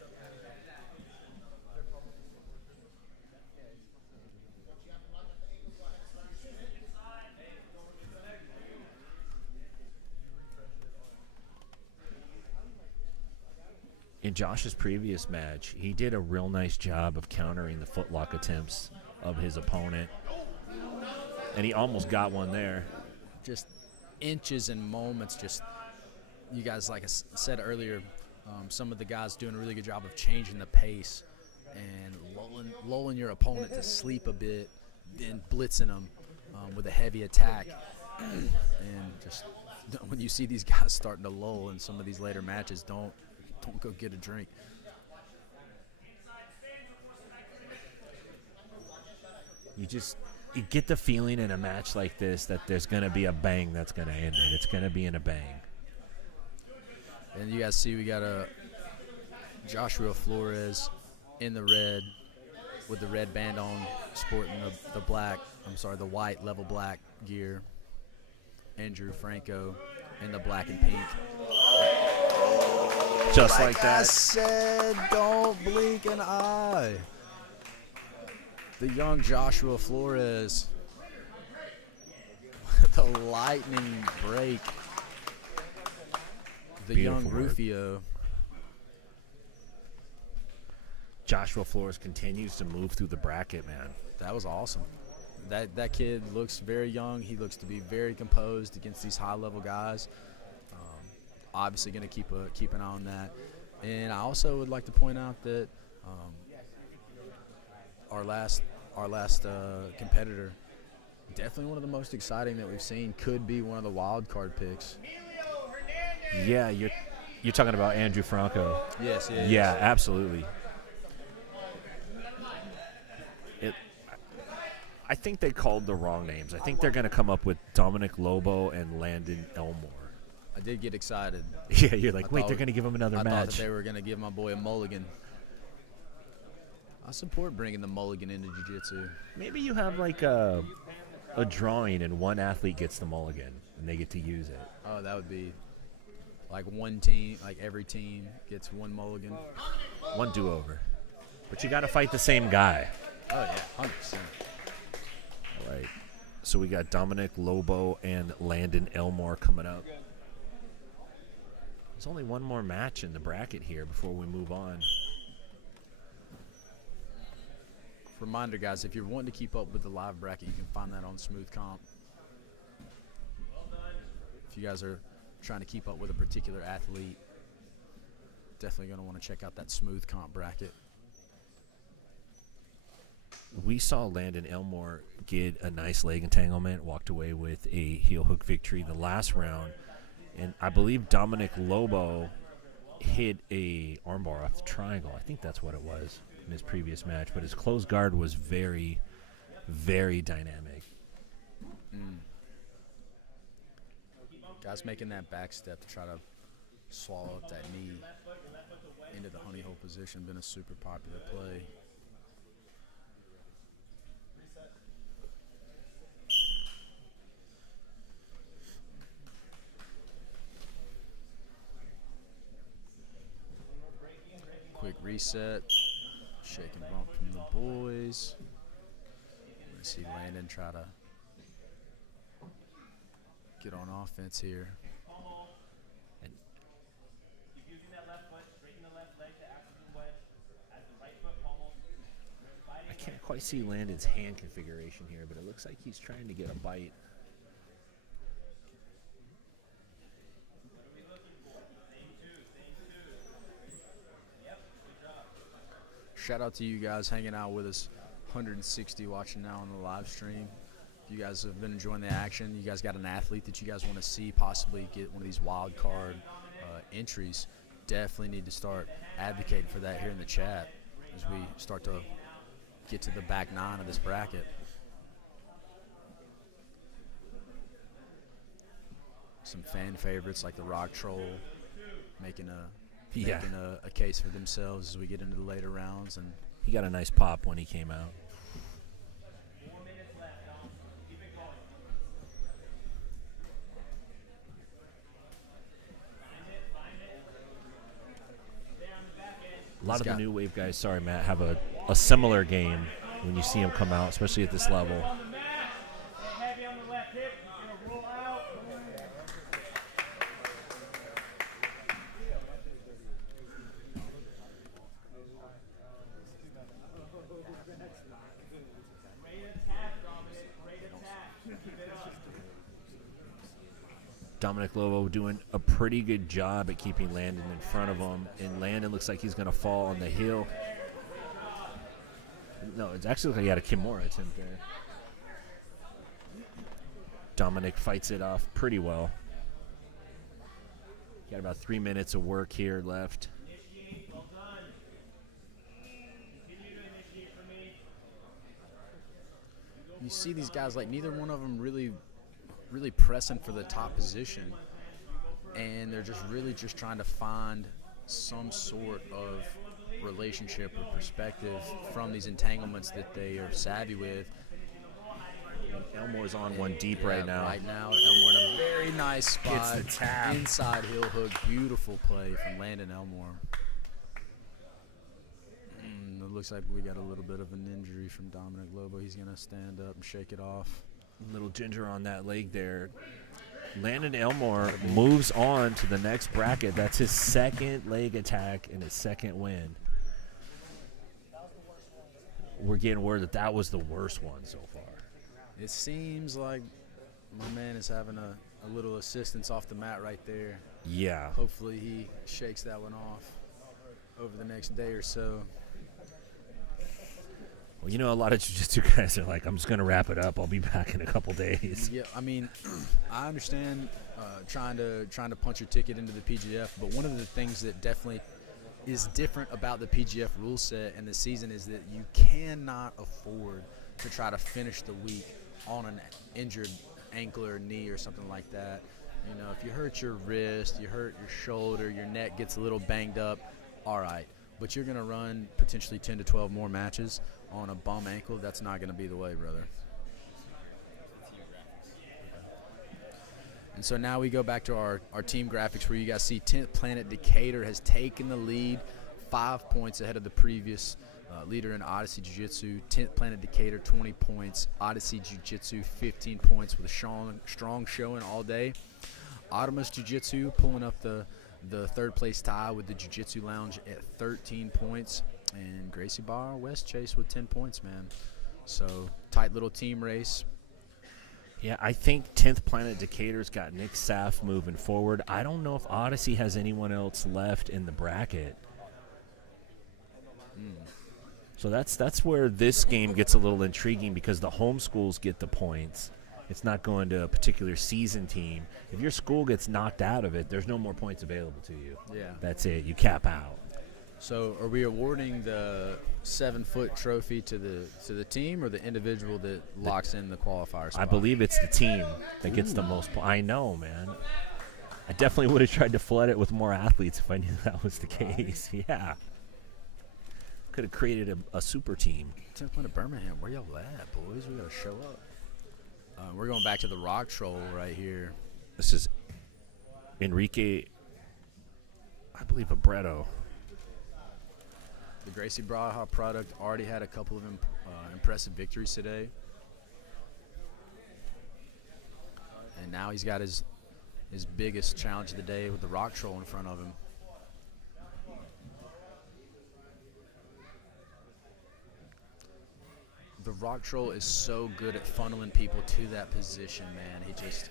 In Josh's previous match, he did a real nice job of countering the footlock attempts of his opponent. And he almost got one there. Just inches and moments. Just, you guys, like I said earlier, some of the guys doing a really good job of changing the pace and lulling your opponent to sleep a bit, then blitzing them with a heavy attack. And just when you see these guys starting to lull in some of these later matches, don't go get a drink. You get the feeling in a match like this that there's going to be a bang that's going to end it. It's going to be in a bang. And you guys see we got a Joshua Flores in the red with the red band on, sporting the white level black gear. Andrew Franco in the black and pink. Just like that. I said, don't blink an eye. The young Joshua Flores. The lightning break. The Beautiful young Rufio. Joshua Flores continues to move through the bracket, man. That was awesome. That kid looks very young. He looks to be very composed against these high-level guys. Obviously going to keep an eye on that. And I also would like to point out that our last competitor, definitely one of the most exciting that we've seen, could be one of the wild card picks. Yeah, you're talking about Andrew Franco. Yes. Yeah, absolutely. I think they called the wrong names. I think they're going to come up with Dominic Lobo and Landon Elmore. I did get excited. Yeah, you're like, wait, they're going to give him another match. I thought that they were going to give my boy a mulligan. I support bringing the mulligan into jiu-jitsu. Maybe you have like a drawing and one athlete gets the mulligan and they get to use it. Oh, that would be like one team, like every team gets one mulligan. One do-over. But you got to fight the same guy. Oh, yeah, 100%. Right. So we got Dominic Lobo and Landon Elmore coming up. There's only one more match in the bracket here before we move on. Reminder, guys, if you're wanting to keep up with the live bracket, you can find that on Smooth Comp. If you guys are trying to keep up with a particular athlete, definitely going to want to check out that Smooth Comp bracket. We saw Landon Elmore get a nice leg entanglement, walked away with a heel hook victory the last round. And I believe Dominic Lobo hit a armbar off the triangle. I think that's what it was in his previous match. But his closed guard was very, very dynamic. Guys making that back step to try to swallow up that knee into the honey hole position, been a super popular play. reset. Shake and bump from the boys. I see Landon try to get on offense here. And using that left foot, straighten the left leg to act as a wedge, as the right foot pummels. I can't quite see Landon's hand configuration here, but it looks like he's trying to get a bite. Shout out to you guys hanging out with us, 160 watching now on the live stream. If you guys have been enjoying the action, you guys got an athlete that you guys want to see possibly get one of these wild card entries, definitely need to start advocating for that here in the chat as we start to get to the back nine of this bracket. Some fan favorites like the Rock Troll making a case for themselves as we get into the later rounds. And he got a nice pop when he came out. A lot of the new wave guys, sorry Matt, have a similar game when you see them come out, especially at this level. Dominic Lobo doing a pretty good job at keeping Landon in front of him, and Landon looks like he's going to fall on the heel. No, it's actually like he had a Kimura attempt there. Dominic fights it off pretty well. Got about 3 minutes of work here left. You see these guys, like neither one of them really pressing for the top position, and they're just trying to find some sort of relationship or perspective from these entanglements that they are savvy with. Elmore's on one deep right now. Right now, Elmore in a very nice spot. Gets the tap. Inside heel hook. Beautiful play from Landon Elmore. It looks like we got a little bit of an injury from Dominic Lobo. He's going to stand up and shake it off. Little ginger on that leg there. Landon Elmore moves on to the next bracket. That's his second leg attack and his second win. We're getting word that was the worst one so far. It seems like my man is having a little assistance off the mat right there. Yeah. Hopefully he shakes that one off over the next day or so. Well, you know, a lot of jiu-jitsu guys are like, I'm just going to wrap it up. I'll be back in a couple days. Yeah, I mean, I understand trying to punch your ticket into the PGF, but one of the things that definitely is different about the PGF rule set and the season is that you cannot afford to try to finish the week on an injured ankle or knee or something like that. You know, if you hurt your wrist, you hurt your shoulder, your neck gets a little banged up, all right. But you're going to run potentially 10 to 12 more matches on a bum ankle. That's not going to be the way, brother. And so now we go back to our team graphics where you guys see 10th Planet Decatur has taken the lead 5 points ahead of the previous leader in Odyssey Jiu-Jitsu. 10th Planet Decatur, 20 points. Odyssey Jiu-Jitsu, 15 points with a strong showing all day. Artemis Jiu-Jitsu pulling up the third place tie with the Jiu-Jitsu Lounge at 13 points. And Gracie Bar West Chase with 10 points, man. So tight little team race. Yeah, I think 10th Planet Decatur's got Nick Saff moving forward. I don't know if Odyssey has anyone else left in the bracket. So that's where this game gets a little intriguing because the home schools get the points. It's not going to a particular season team. If your school gets knocked out of it, there's no more points available to you. Yeah. That's it. You cap out. So are we awarding the 7-foot trophy to the team or the individual that locks in the qualifier spot? I believe it's the team that gets the most points. I know, man. I definitely would have tried to flood it with more athletes if I knew that was the case. Yeah. Could have created a super team. 10th Planet Birmingham, where y'all at, boys? We got to show up. We're going back to the Rock Troll right here. This is Enrique, I believe, Abretto. The Gracie Braha product already had a couple of impressive victories today. And now he's got his biggest challenge of the day with the rock troll in front of him. The rock troll is so good at funneling people to that position, man. He's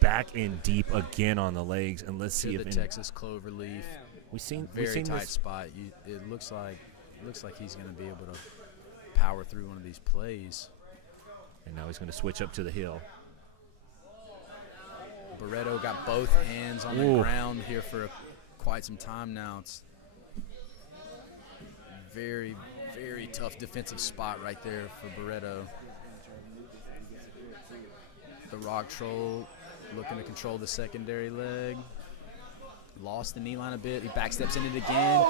back in deep again on the legs, and let's see to if the Texas cloverleaf. we've seen Very tight this. spot. It looks like he's going to be able to power through one of these plays. And now he's going to switch up to the heel. Barreto got both hands on the ground here for quite some time now. It's very, very tough defensive spot right there for Barreto. The rock troll looking to control the secondary leg. Lost the knee line a bit. He backsteps in it again.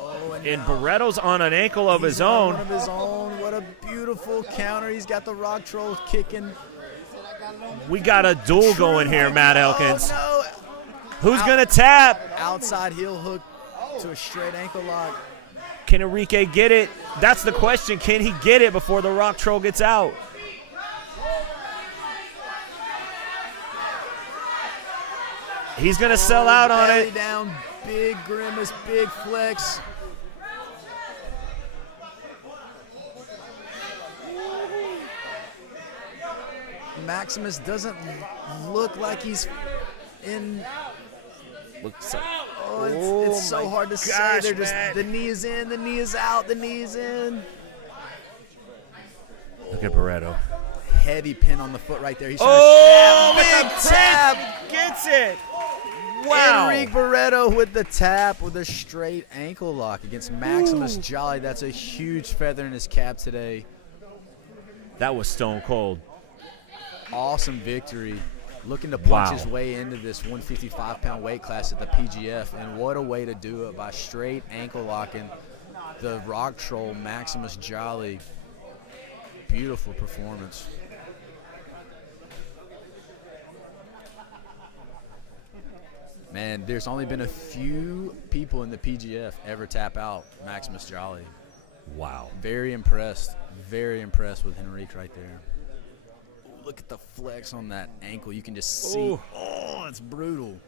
Oh, And Barreto's on an ankle of his own. One of his own. What a beautiful counter. He's got the rock troll kicking. We got a duel going here, Matt Elkins. Oh, Who's going to tap? no. Outside heel hook to a straight ankle lock. Can Enrique get it? That's the question. Can he get it before the rock troll gets out? He's going to sell out on Belly it. down, big grimace, big flex. Maximus doesn't look like he's in. Looks like, Oh, it's so my hard to say. gosh, They're just man. the knee is in, the knee is out, the knee is in. Look at Barreto. Heavy pin on the foot right there. He's Oh, trying to big tap. tap. Gets it. Wow. Enrique Barreto with the tap with a straight ankle lock against Maximus Jolly. That's a huge feather in his cap today. That was stone cold. Awesome victory. Looking to punch Wow. his way into this 155-pound weight class at the PGF, and what a way to do it by straight ankle locking the rock troll Maximus Jolly. Beautiful performance. Man, there's only been a few people in the PGF ever tap out Maximus Jolly. Wow. Very impressed with Enrique right there. Ooh, look at the flex on that ankle. You can just see. Ooh. Oh, it's brutal.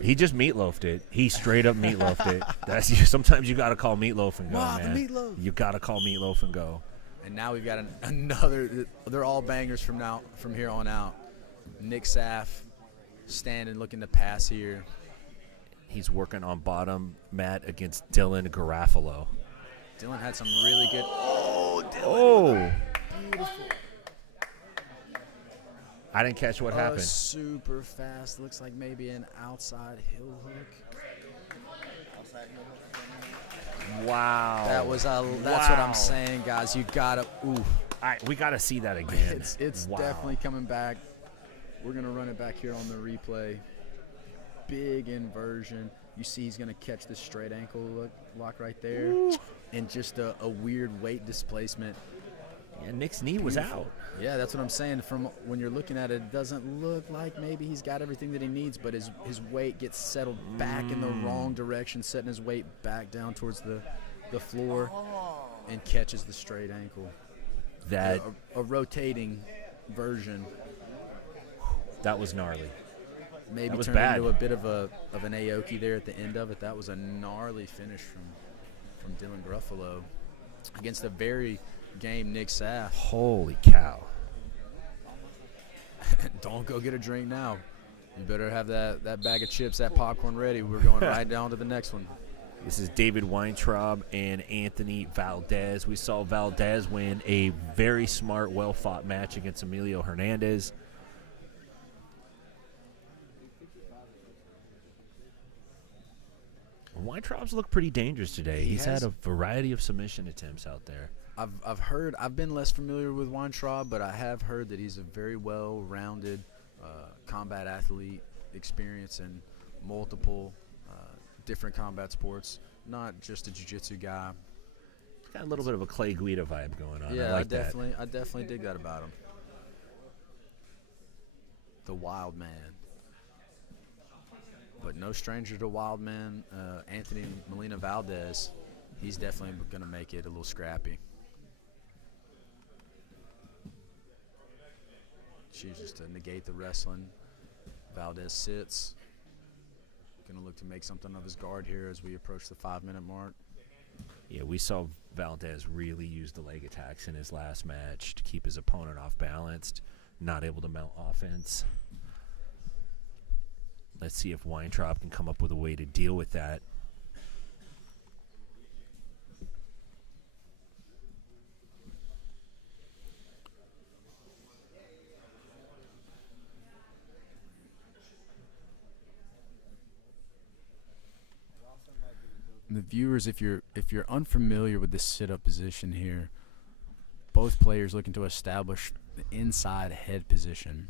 He just meatloafed it. He straight up meatloafed it. That's sometimes you got to call meatloaf and go, Wow, the man. meatloaf. You got to call meatloaf and go. And now we've got another. They're all bangers from here on out. Nick Saff standing, looking to pass here. He's working on bottom mat against Dylan Garofalo. Dylan had some really good. Oh, Dylan. Oh. Beautiful. I didn't catch what happened. Super fast. Looks like maybe an outside heel hook. Wow. That was that's what I'm saying, guys. You gotta. Ooh. We got to see that again. It's Wow. definitely coming back. We're gonna run it back here on the replay. Big inversion. You see he's gonna catch the straight ankle lock right there. Ooh. And just a weird weight displacement. Yeah, Nick's knee was out. Yeah, that's what I'm saying. From when you're looking at it, it doesn't look like maybe he's got everything that he needs, but his weight gets settled back in the wrong direction, setting his weight back down towards the floor, and catches the straight ankle. That A rotating version. that was gnarly. Maybe That was turned bad. into a bit of an Aoki there at the end of it. That was a gnarly finish from Dylan Garofalo against a very game Nick Saff. Holy cow. Don't go get a drink now. You better have that bag of chips, that popcorn ready. We're going right down to the next one. This is David Weintraub and Anthony Valdez. We saw Valdez win a very smart, well-fought match against Emilio Hernandez. Weintraub's looked pretty dangerous today. He's had a variety of submission attempts out there. I've heard. I've been less familiar with Weintraub, but I have heard that he's a very well-rounded combat athlete, experience in multiple different combat sports. Not just a jiu-jitsu guy. Got a little bit of a Clay Guida vibe going on. Yeah, I like that. I definitely dig that about him. The Wild Man. But no stranger to Wild Man, Anthony Molina Valdez. He's definitely going to make it a little scrappy. Chooses to negate the wrestling. Valdez sits. Going to look to make something of his guard here as we approach the 5-minute mark. Yeah, we saw Valdez really use the leg attacks in his last match to keep his opponent off balanced, not able to mount offense. Let's see if Weintraub can come up with a way to deal with that. The viewers, if you're unfamiliar with the sit-up position here, both players looking to establish the inside head position.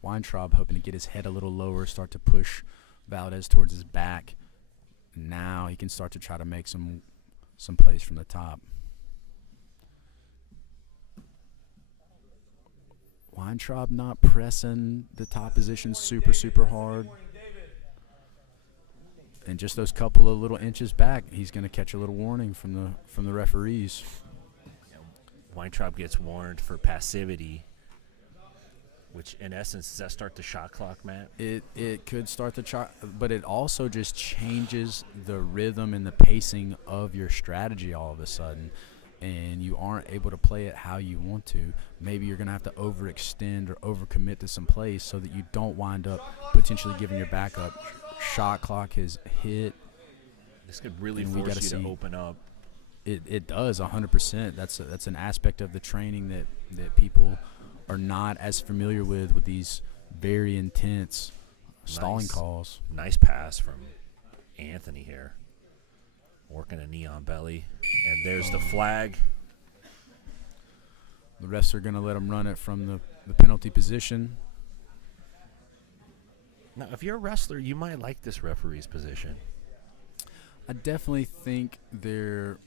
Weintraub hoping to get his head a little lower, start to push Valdez towards his back. Now he can start to try to make some plays from the top. Weintraub not pressing the top position super hard. And just those couple of little inches back, he's going to catch a little warning from the referees. Weintraub gets warned for passivity, which in essence, does that start the shot clock, Matt? It could start the shot, but it also just changes the rhythm and the pacing of your strategy all of a sudden, and you aren't able to play it how you want to. Maybe you're going to have to overextend or overcommit to some plays so that you don't wind up potentially giving your backup. Shot clock has hit. This could really force you to open up. It does 100%. That's an aspect of the training that people are not as familiar with these very intense stalling calls. Nice pass from Anthony here. Working a knee on belly. And there's the flag. The refs are going to let him run it from the penalty position. Now, if you're a wrestler, you might like this referee's position. I definitely think there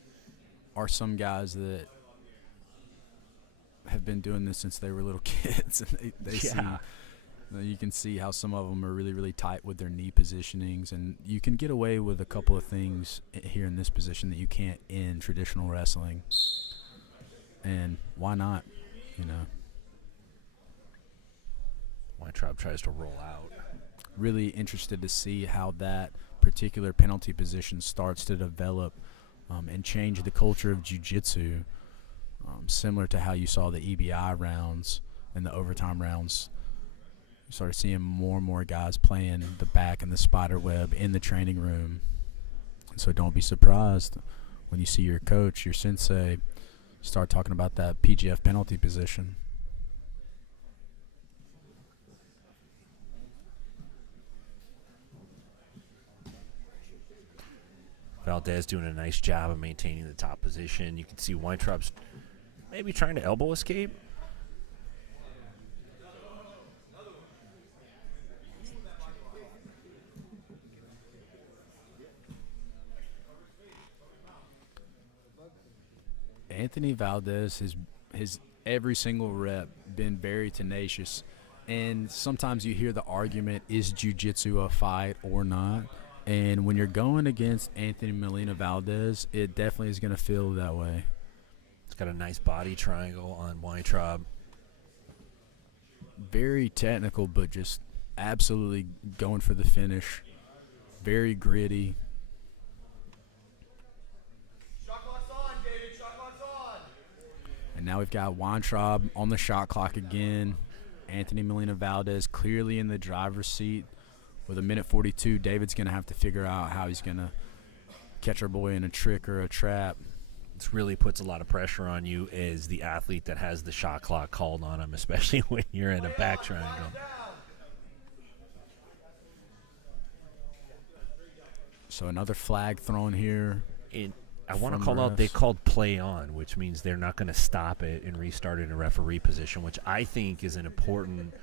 are some guys that have been doing this since they were little kids. And they see, you can see how some of them are really tight with their knee positionings. And you can get away with a couple of things here in this position that you can't in traditional wrestling. And why not, Weintraub tries to roll out. Really interested to see how that particular penalty position starts to develop and change the culture of jiu-jitsu, similar to how you saw the EBI rounds and the overtime rounds. You started seeing more and more guys playing the back and the spider web in the training room. So don't be surprised when you see your coach, your sensei, start talking about that PGF penalty position. Valdez doing a nice job of maintaining the top position. You can see Weintraub's maybe trying to elbow escape. Anthony Valdez has every single rep been very tenacious. And sometimes you hear the argument, is jiu-jitsu a fight or not? And when you're going against Anthony Molina Valdez, it definitely is going to feel that way. It's got a nice body triangle on Weintraub. Very technical, but just absolutely going for the finish. Very gritty. Shot clock's on, David. Shot clock's on. And now we've got Weintraub on the shot clock again. Anthony Molina Valdez clearly in the driver's seat. With a minute 42, David's going to have to figure out how he's going to catch our boy in a trick or a trap. This really puts a lot of pressure on you as the athlete that has the shot clock called on him, especially when you're in a back triangle. So another flag thrown here. I want to call out, they called play on, which means they're not going to stop it and restart it in a referee position, which I think is an important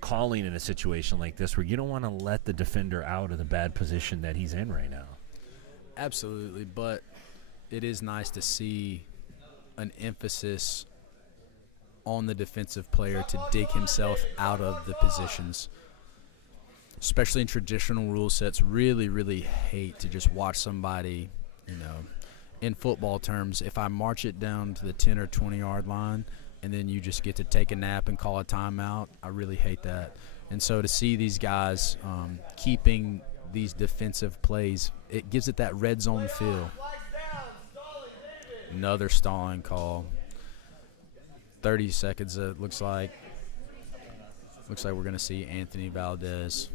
calling in a situation like this where you don't want to let the defender out of the bad position that he's in right now. Absolutely, but it is nice to see an emphasis on the defensive player to dig himself out of the positions. Especially in traditional rule sets, really hate to just watch somebody, in football terms, if I march it down to the 10 or 20-yard line and then you just get to take a nap and call a timeout, I really hate that. And so to see these guys keeping these defensive plays, it gives it that red zone feel. Another stalling call. 30 seconds, it looks like. Looks like we're going to see Anthony Valdez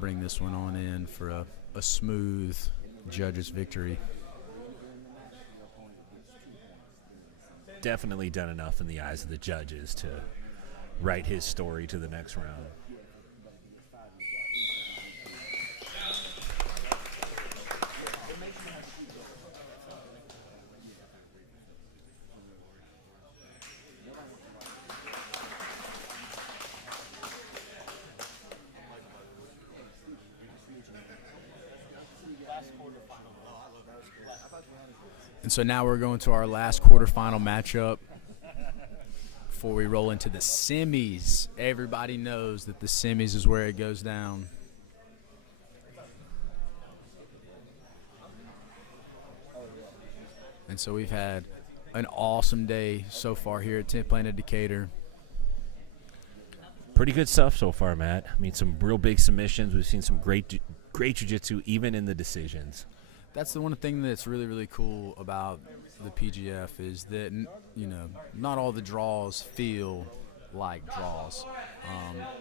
bring this one on in for a smooth judges victory. Definitely done enough in the eyes of the judges to write his story to the next round. And so now we're going to our last quarterfinal matchup before we roll into the semis. Everybody knows that the semis is where it goes down. And so we've had an awesome day so far here at 10th Planet Decatur. Pretty good stuff so far, Matt. I mean, some real big submissions. We've seen some great jiu-jitsu, even in the decisions. That's the one thing that's really, really cool about the PGF is that, you know, not all the draws feel like draws.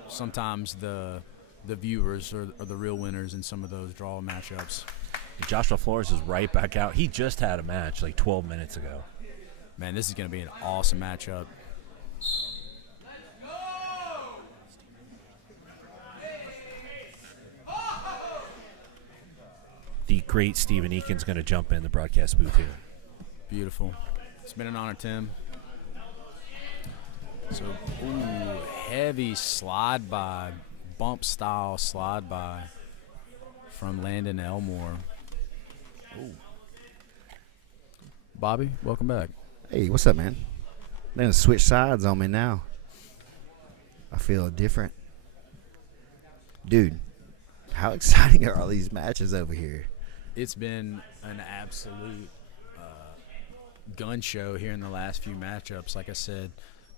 Sometimes the viewers are the real winners in some of those draw matchups. Joshua Flores is right back out. He just had a match like 12 minutes ago. Man, this is going to be an awesome matchup. The great Stephen Eakin's going to jump in the broadcast booth here. Beautiful. It's been an honor, Tim. So, heavy slide by, bump style slide by from Landon Elmore. Ooh. Bobby, welcome back. Hey, what's up, man? They're going to switch sides on me now. I feel different. Dude, how exciting are all these matches over here? It's been an absolute gun show here in the last few matchups. Like I said,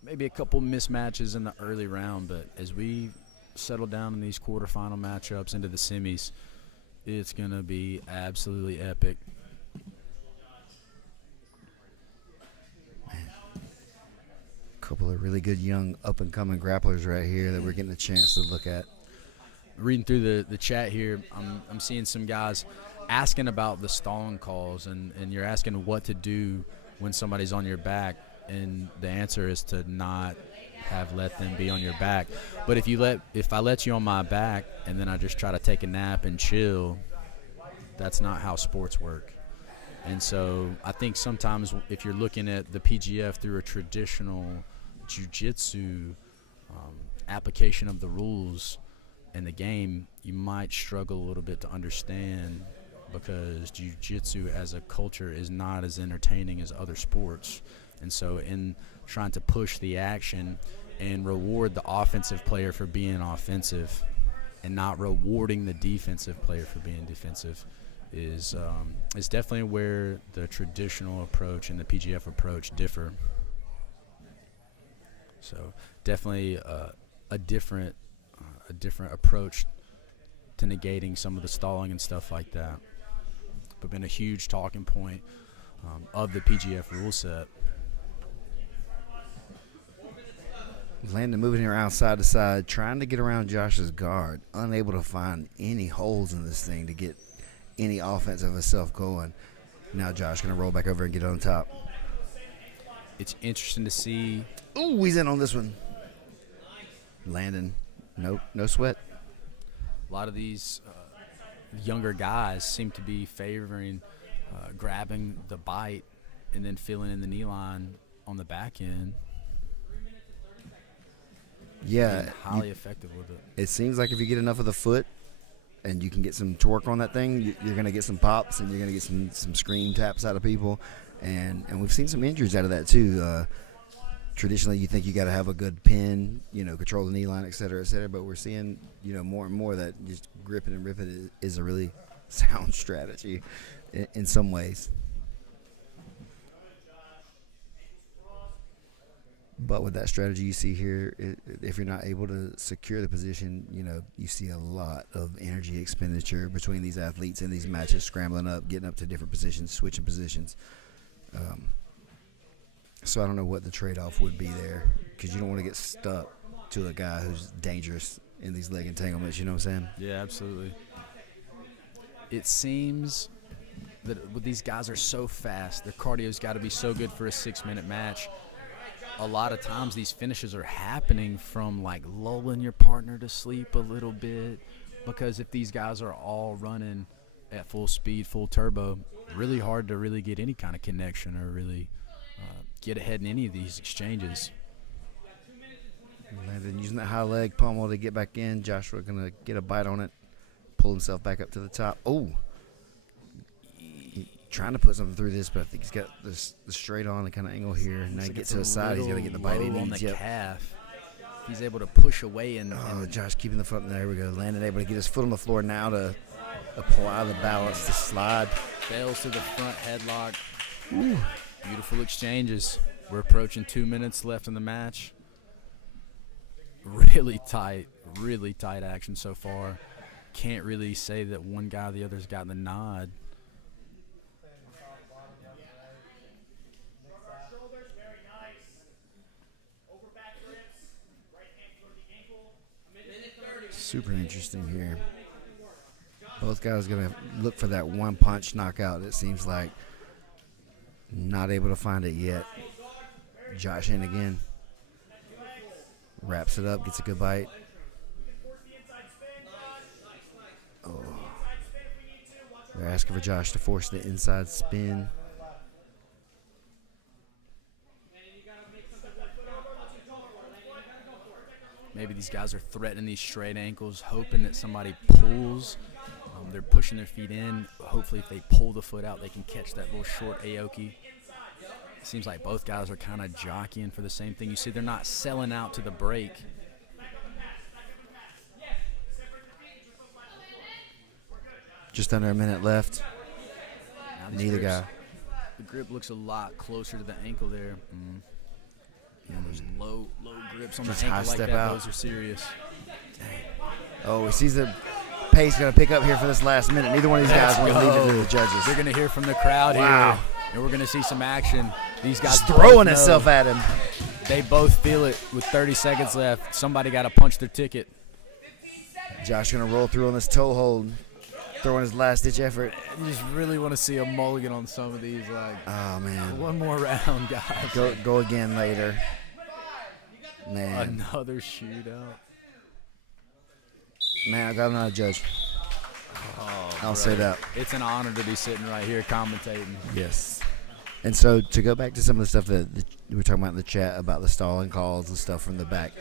maybe a couple mismatches in the early round, but as we settle down in these quarterfinal matchups into the semis, it's going to be absolutely epic. Man. A couple of really good young up-and-coming grapplers right here that we're getting a chance to look at. Reading through the chat here, I'm seeing some guys asking about the stalling calls, and you're asking what to do when somebody's on your back, and the answer is to not let them be on your back. But if I let you on my back and then I just try to take a nap and chill, that's not how sports work. And so I think sometimes if you're looking at the PGF through a traditional jiu-jitsu application of the rules and the game, you might struggle a little bit to understand, because jiu-jitsu as a culture is not as entertaining as other sports. And so in trying to push the action and reward the offensive player for being offensive and not rewarding the defensive player for being defensive is definitely where the traditional approach and the PGF approach differ. So definitely a different approach to negating some of the stalling and stuff like that. But been a huge talking point of the PGF rule set. Landon moving around side to side, trying to get around Josh's guard, unable to find any holes in this thing to get any offense of himself going. Now Josh going to roll back over and get on top. It's interesting to see. Ooh, he's in on this one. Landon, no sweat. A lot of these younger guys seem to be favoring grabbing the bite and then filling in the knee line on the back end. Yeah, highly effective with it. It seems like if you get enough of the foot and you can get some torque on that thing, you're going to get some pops and you're going to get some screen taps out of people. And we've seen some injuries out of that too. Traditionally, you think you got to have a good pin, control the knee line, et cetera, but we're seeing, more and more that just gripping and ripping is a really sound strategy. in some ways. But with that strategy you see here, if you're not able to secure the position, you see a lot of energy expenditure between these athletes in these matches, scrambling up, getting up to different positions, switching positions. So I don't know what the trade-off would be there, because you don't want to get stuck to a guy who's dangerous in these leg entanglements, you know what I'm saying? Yeah, absolutely. It seems that these guys are so fast, their cardio's got to be so good for a 6-minute match. A lot of times these finishes are happening from like lulling your partner to sleep a little bit, because if these guys are all running at full speed, full turbo, really hard to really get any kind of connection or really get ahead in any of these exchanges. Landon using that high leg pommel to get back in. Joshua going to get a bite on it, pull himself back up to the top. Oh, trying to put something through this, but I think he's got the straight on the kind of angle here. And now he gets to the side, he's got to get the bite he on needs. The calf. He's able to push away and Josh keeping the foot. There we go. Landon able to get his foot on the floor now to apply the balance to slide. Bails to the front headlock. Ooh. Beautiful exchanges. We're approaching 2 minutes left in the match. Really tight action so far. Can't really say that one guy or the other's gotten the nod. Super interesting here. Both guys going to look for that one punch knockout, it seems like. Not able to find it yet. Josh in again. Wraps it up, gets a good bite. Oh. They're asking for Josh to force the inside spin. Maybe these guys are threatening these straight ankles, hoping that somebody pulls. They're pushing their feet in. Hopefully if they pull the foot out, they can catch that little short aoki. It seems like both guys are kind of jockeying for the same thing. You see they're not selling out to the break. Just under a minute left. Neither guy. The grip looks a lot closer to the ankle there. Yeah, those low grips on just the ankle high like step that. out. Those are serious. Dang. Oh, he sees the pace going to pick up here for this last minute. Neither one of these guys want to leave it to the judges. They're going to hear from the crowd here, and we're going to see some action. These guys just throwing itself at him. They both feel it with 30 seconds left. Somebody got to punch their ticket. Josh going to roll through on this toe hold, throwing his last-ditch effort. You just really want to see a mulligan on some of these. Like, oh, man. One more round, guys. Go again later. Man. Another shootout. Man, I got another judge. I'll say that. It's an honor to be sitting right here commentating. Yes. And so to go back to some of the stuff that we were talking about in the chat about the stalling calls and stuff from the back,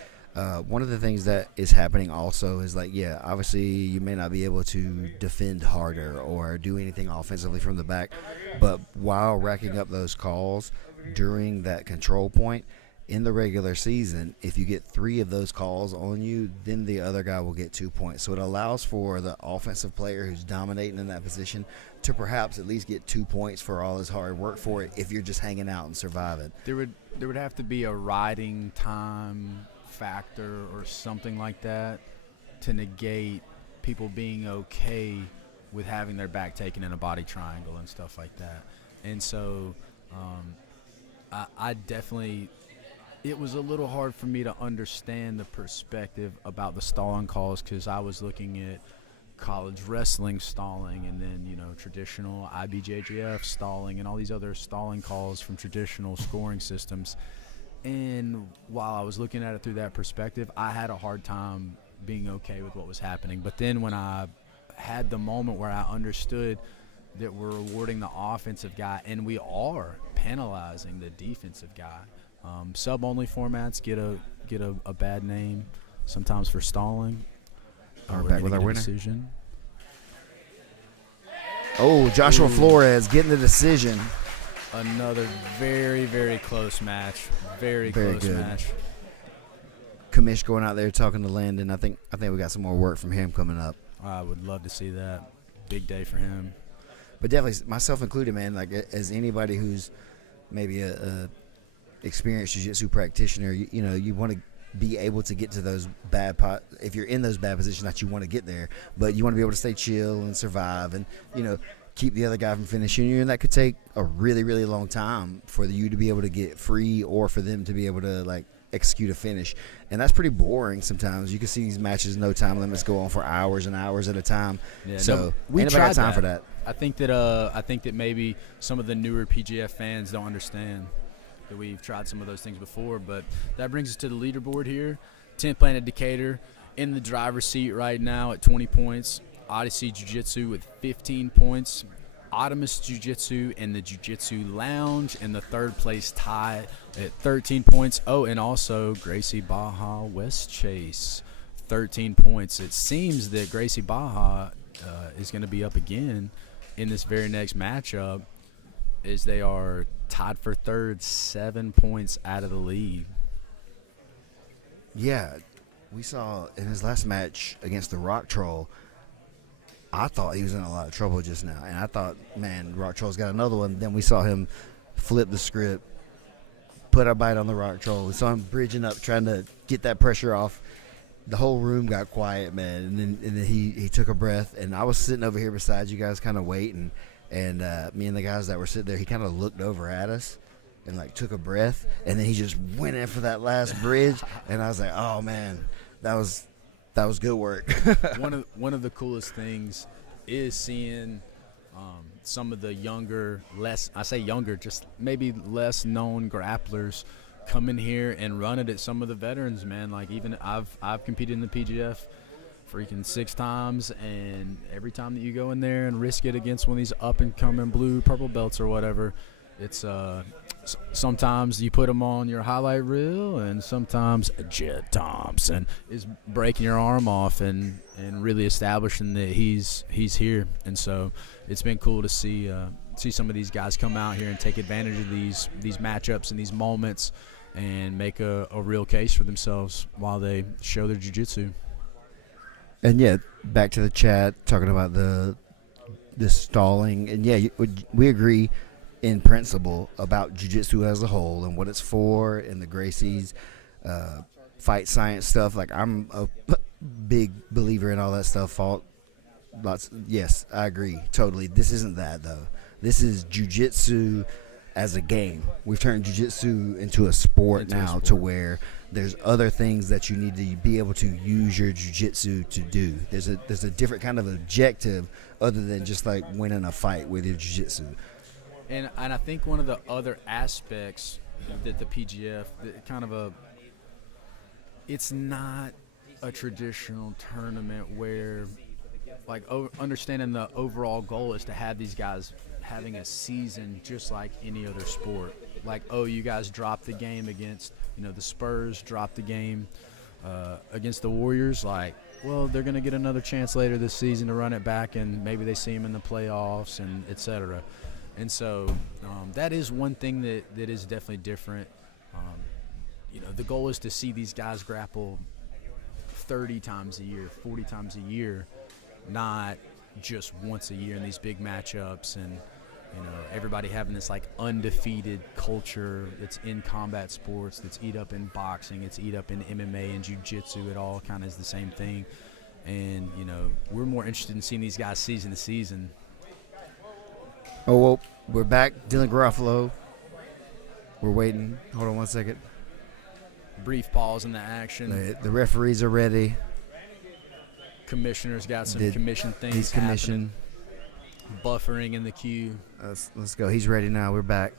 one of the things that is happening also is like, yeah, obviously you may not be able to defend harder or do anything offensively from the back, but while racking up those calls during that control point, in the regular season, if you get 3 of those calls on you, then the other guy will get 2 points. So it allows for the offensive player who's dominating in that position to perhaps at least get 2 points for all his hard work for it if you're just hanging out and surviving. There would have to be a riding time factor or something like that to negate people being okay with having their back taken in a body triangle and stuff like that. And so I definitely – it was a little hard for me to understand the perspective about the stalling calls because I was looking at college wrestling stalling and then, traditional IBJJF stalling and all these other stalling calls from traditional scoring systems. And while I was looking at it through that perspective, I had a hard time being okay with what was happening. But then when I had the moment where I understood that we're rewarding the offensive guy and we are penalizing the defensive guy, sub-only formats get a bad name sometimes for stalling. We're back with our winner. Decision. Oh, Joshua Flores getting the decision. Another very, very close match. Very close good match. Kamish going out there talking to Landon. I think we got some more work from him coming up. I would love to see that. Big day for him. But definitely, myself included, man. Like as anybody who's maybe a experienced jiu-jitsu practitioner, you know, you want to be able to get to those if you're in those bad positions that you want to get there, but you want to be able to stay chill and survive and, you know, keep the other guy from finishing you, and that could take a really, really long time for you to be able to get free or for them to be able to, like, execute a finish. And that's pretty boring sometimes. You can see these matches, no time limits, go on for hours and hours at a time. Yeah, so we ain't nobody got time for that. I think that maybe some of the newer PGF fans don't understand that we've tried some of those things before, but that brings us to the leaderboard here. 10th Planet Decatur in the driver's seat right now at 20 points. Odyssey Jiu-Jitsu with 15 points. Optimus Jiu-Jitsu and the Jiu-Jitsu Lounge in the third place tie at 13 points. Oh, and also Gracie Baja West Chase, 13 points. It seems that Gracie Baja is going to be up again in this very next matchup, as they are tied for third, 7 points out of the lead. Yeah, we saw in his last match against the Rock Troll, I thought he was in a lot of trouble just now. And I thought, man, Rock Troll's got another one. Then we saw him flip the script, put a bite on the Rock Troll. We saw him bridging up, trying to get that pressure off. The whole room got quiet, man. And then he took a breath. And I was sitting over here beside you guys kind of waiting. And me and the guys that were sitting there, he kind of looked over at us and, like, took a breath. And then he just went in for that last bridge. And I was like, oh, man, that was good work. One of the coolest things is seeing some of the younger, just maybe less known grapplers come in here and run it at some of the veterans, man. Like, even I've competed in the PGF freaking 6 times, and every time that you go in there and risk it against one of these up and coming blue, purple belts or whatever, it's sometimes you put them on your highlight reel, and sometimes Jed Thompson is breaking your arm off and really establishing that he's here. And so it's been cool to see some of these guys come out here and take advantage of these matchups and these moments and make a real case for themselves while they show their jiu-jitsu. And yeah, back to the chat talking about the stalling, and yeah, we agree in principle about jiu-jitsu as a whole and what it's for, and the Gracie's fight science stuff. Like, I'm a big believer in all that stuff. Yes, I agree totally. This isn't that, though. This is jiu-jitsu as a game. We've turned jiu-jitsu into a sport now, to where there's other things that you need to be able to use your jiu-jitsu to do. There's a different kind of objective other than just like winning a fight with your jiu-jitsu. And I think one of the other aspects that the PGF, it's not a traditional tournament where, like, understanding the overall goal is to have these guys having a season just like any other sport. Like, oh, you guys dropped the game against, the Spurs, dropped the game against the Warriors. Like, well, they're going to get another chance later this season to run it back, and maybe they see them in the playoffs and et cetera. And so that is one thing that is definitely different. The goal is to see these guys grapple 30 times a year, 40 times a year, not just once a year in these big matchups, and everybody having this like undefeated culture that's in combat sports, that's eat up in boxing, it's eat up in MMA and jiu-jitsu. It all kind of is the same thing. And we're more interested in seeing these guys season to season. Oh, well, we're back. Dylan Garofalo. We're waiting. Hold on one second. Brief pause in the action. The referees are ready. Commissioner's got some commission things happening. Buffering in the queue. Let's go. He's ready now. We're back.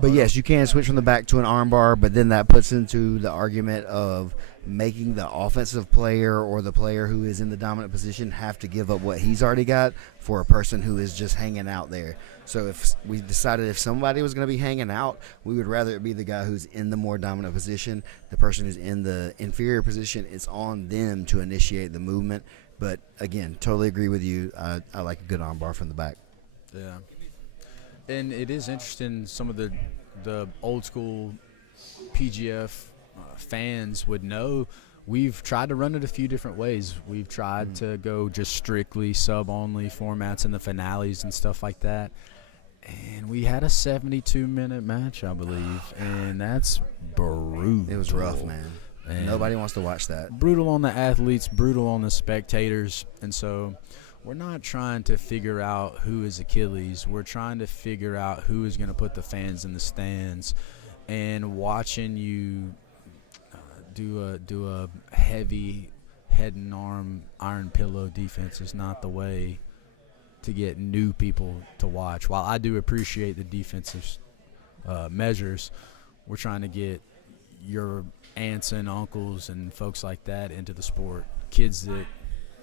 But yes, you can switch from the back to an armbar, but then that puts into the argument of making the offensive player or the player who is in the dominant position have to give up what he's already got for a person who is just hanging out there. So if we decided if somebody was going to be hanging out, we would rather it be the guy who's in the more dominant position. The person who's in the inferior position, it's on them to initiate the movement. But again, totally agree with you. I like a good armbar from the back. Yeah. And it is interesting, some of the old school PGF fans would know we've tried to run it a few different ways. We've tried to go just strictly sub-only formats in the finales and stuff like that. And we had a 72-minute match, I believe, and that's brutal. It was rough, man. And Nobody wants to watch that. brutal on the athletes, brutal on the spectators. And so we're not trying to figure out who is Achilles. We're trying to figure out who is going to put the fans in the stands. And watching you do a heavy head and arm iron pillow defense is not the way to get new people to watch. While I do appreciate the defensive measures, we're trying to get your aunts and uncles and folks like that into the sport. Kids that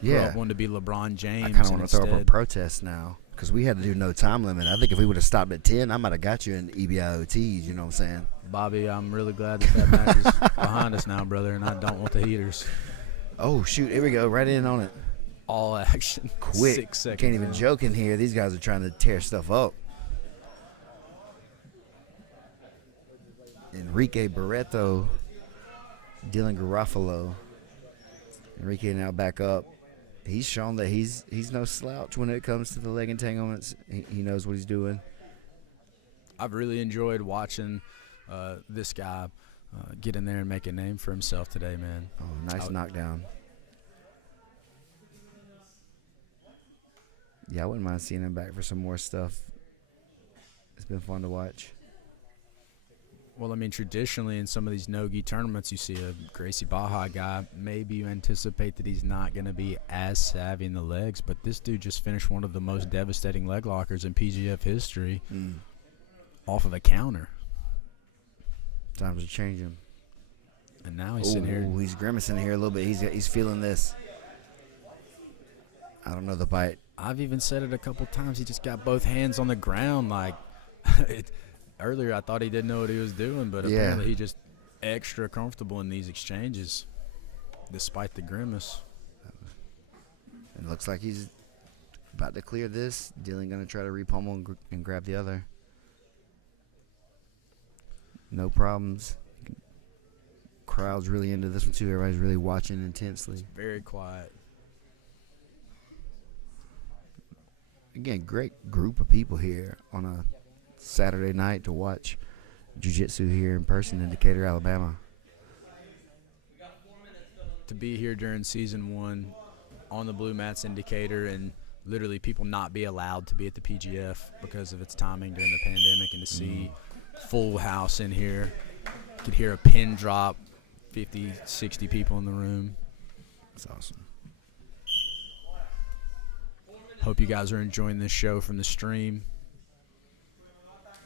grew up wanting to be LeBron James. I kind of want to throw up a protest now because we had to do no time limit. I think if we would have stopped at 10, I might have got you in EBIOTs, you know what I'm saying? Bobby, I'm really glad that match is behind us now, brother, and I don't want the heaters. Oh, shoot. Here we go. Right in on it. All action. Quick. 6 seconds. Can't even joke in here. These guys are trying to tear stuff up. Enrique Barreto, Dylan Garofalo. Enrique now back up. He's shown that he's no slouch when it comes to the leg entanglements. He knows what he's doing. I've really enjoyed watching this guy get in there and make a name for himself today, man. Oh, nice knockdown. Yeah, I wouldn't mind seeing him back for some more stuff. It's been fun to watch. Well, I mean, traditionally in some of these no-gi tournaments, you see a Gracie Baja guy. Maybe you anticipate that he's not going to be as savvy in the legs, but this dude just finished one of the most devastating leg lockers in PGF history off of a counter. Time to change him. And now he's sitting here. He's grimacing here a little bit. He's feeling this. I don't know the bite. I've even said it a couple times. He just got both hands on the ground. Like, earlier I thought he didn't know what he was doing, but apparently he just extra comfortable in these exchanges, despite the grimace. It looks like he's about to clear this. Dylan going to try to repummel and grab the other. No problems. Crowd's really into this one, too. Everybody's really watching intensely. It's very quiet. Again, great group of people here on a Saturday night to watch jiu-jitsu here in person in Decatur, Alabama. To be here during season 1 on the blue mats in Decatur and literally people not be allowed to be at the PGF because of its timing during the pandemic, and to see full house in here. You could hear a pin drop, 50, 60 people in the room. It's awesome. Hope you guys are enjoying this show from the stream.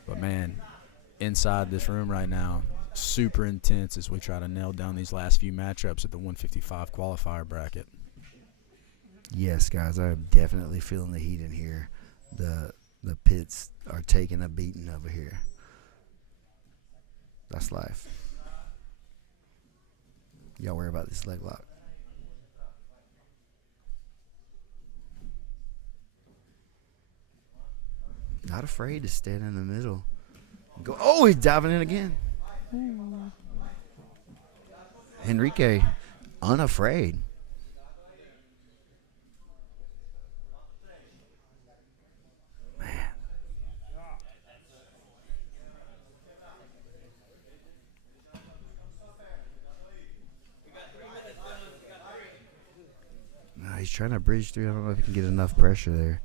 But, man, inside this room right now, super intense as we try to nail down these last few matchups at the 155 qualifier bracket. Yes, guys, I'm definitely feeling the heat in here. The pits are taking a beating over here. That's life. Y'all worry about this leg lock. Not afraid to stand in the middle. Go. Oh, he's diving in again. Enrique, unafraid. Man. No, he's trying to bridge through. I don't know if he can get enough pressure there.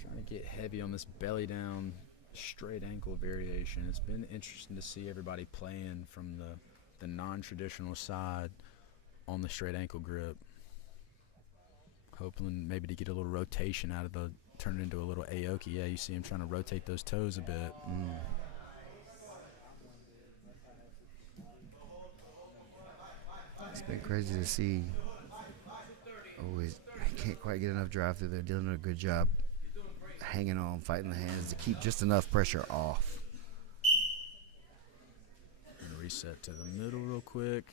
Trying to get heavy on this belly down straight ankle variation. It's been interesting to see everybody playing from the non-traditional side on the straight ankle grip. Hoping maybe to get a little rotation out of the, turn it into a little Aoki. Yeah, you see him trying to rotate those toes a bit. It's been crazy to see. Always, he can't quite get enough drive through there. Doing a good job hanging on, fighting the hands to keep just enough pressure off. And reset to the middle real quick.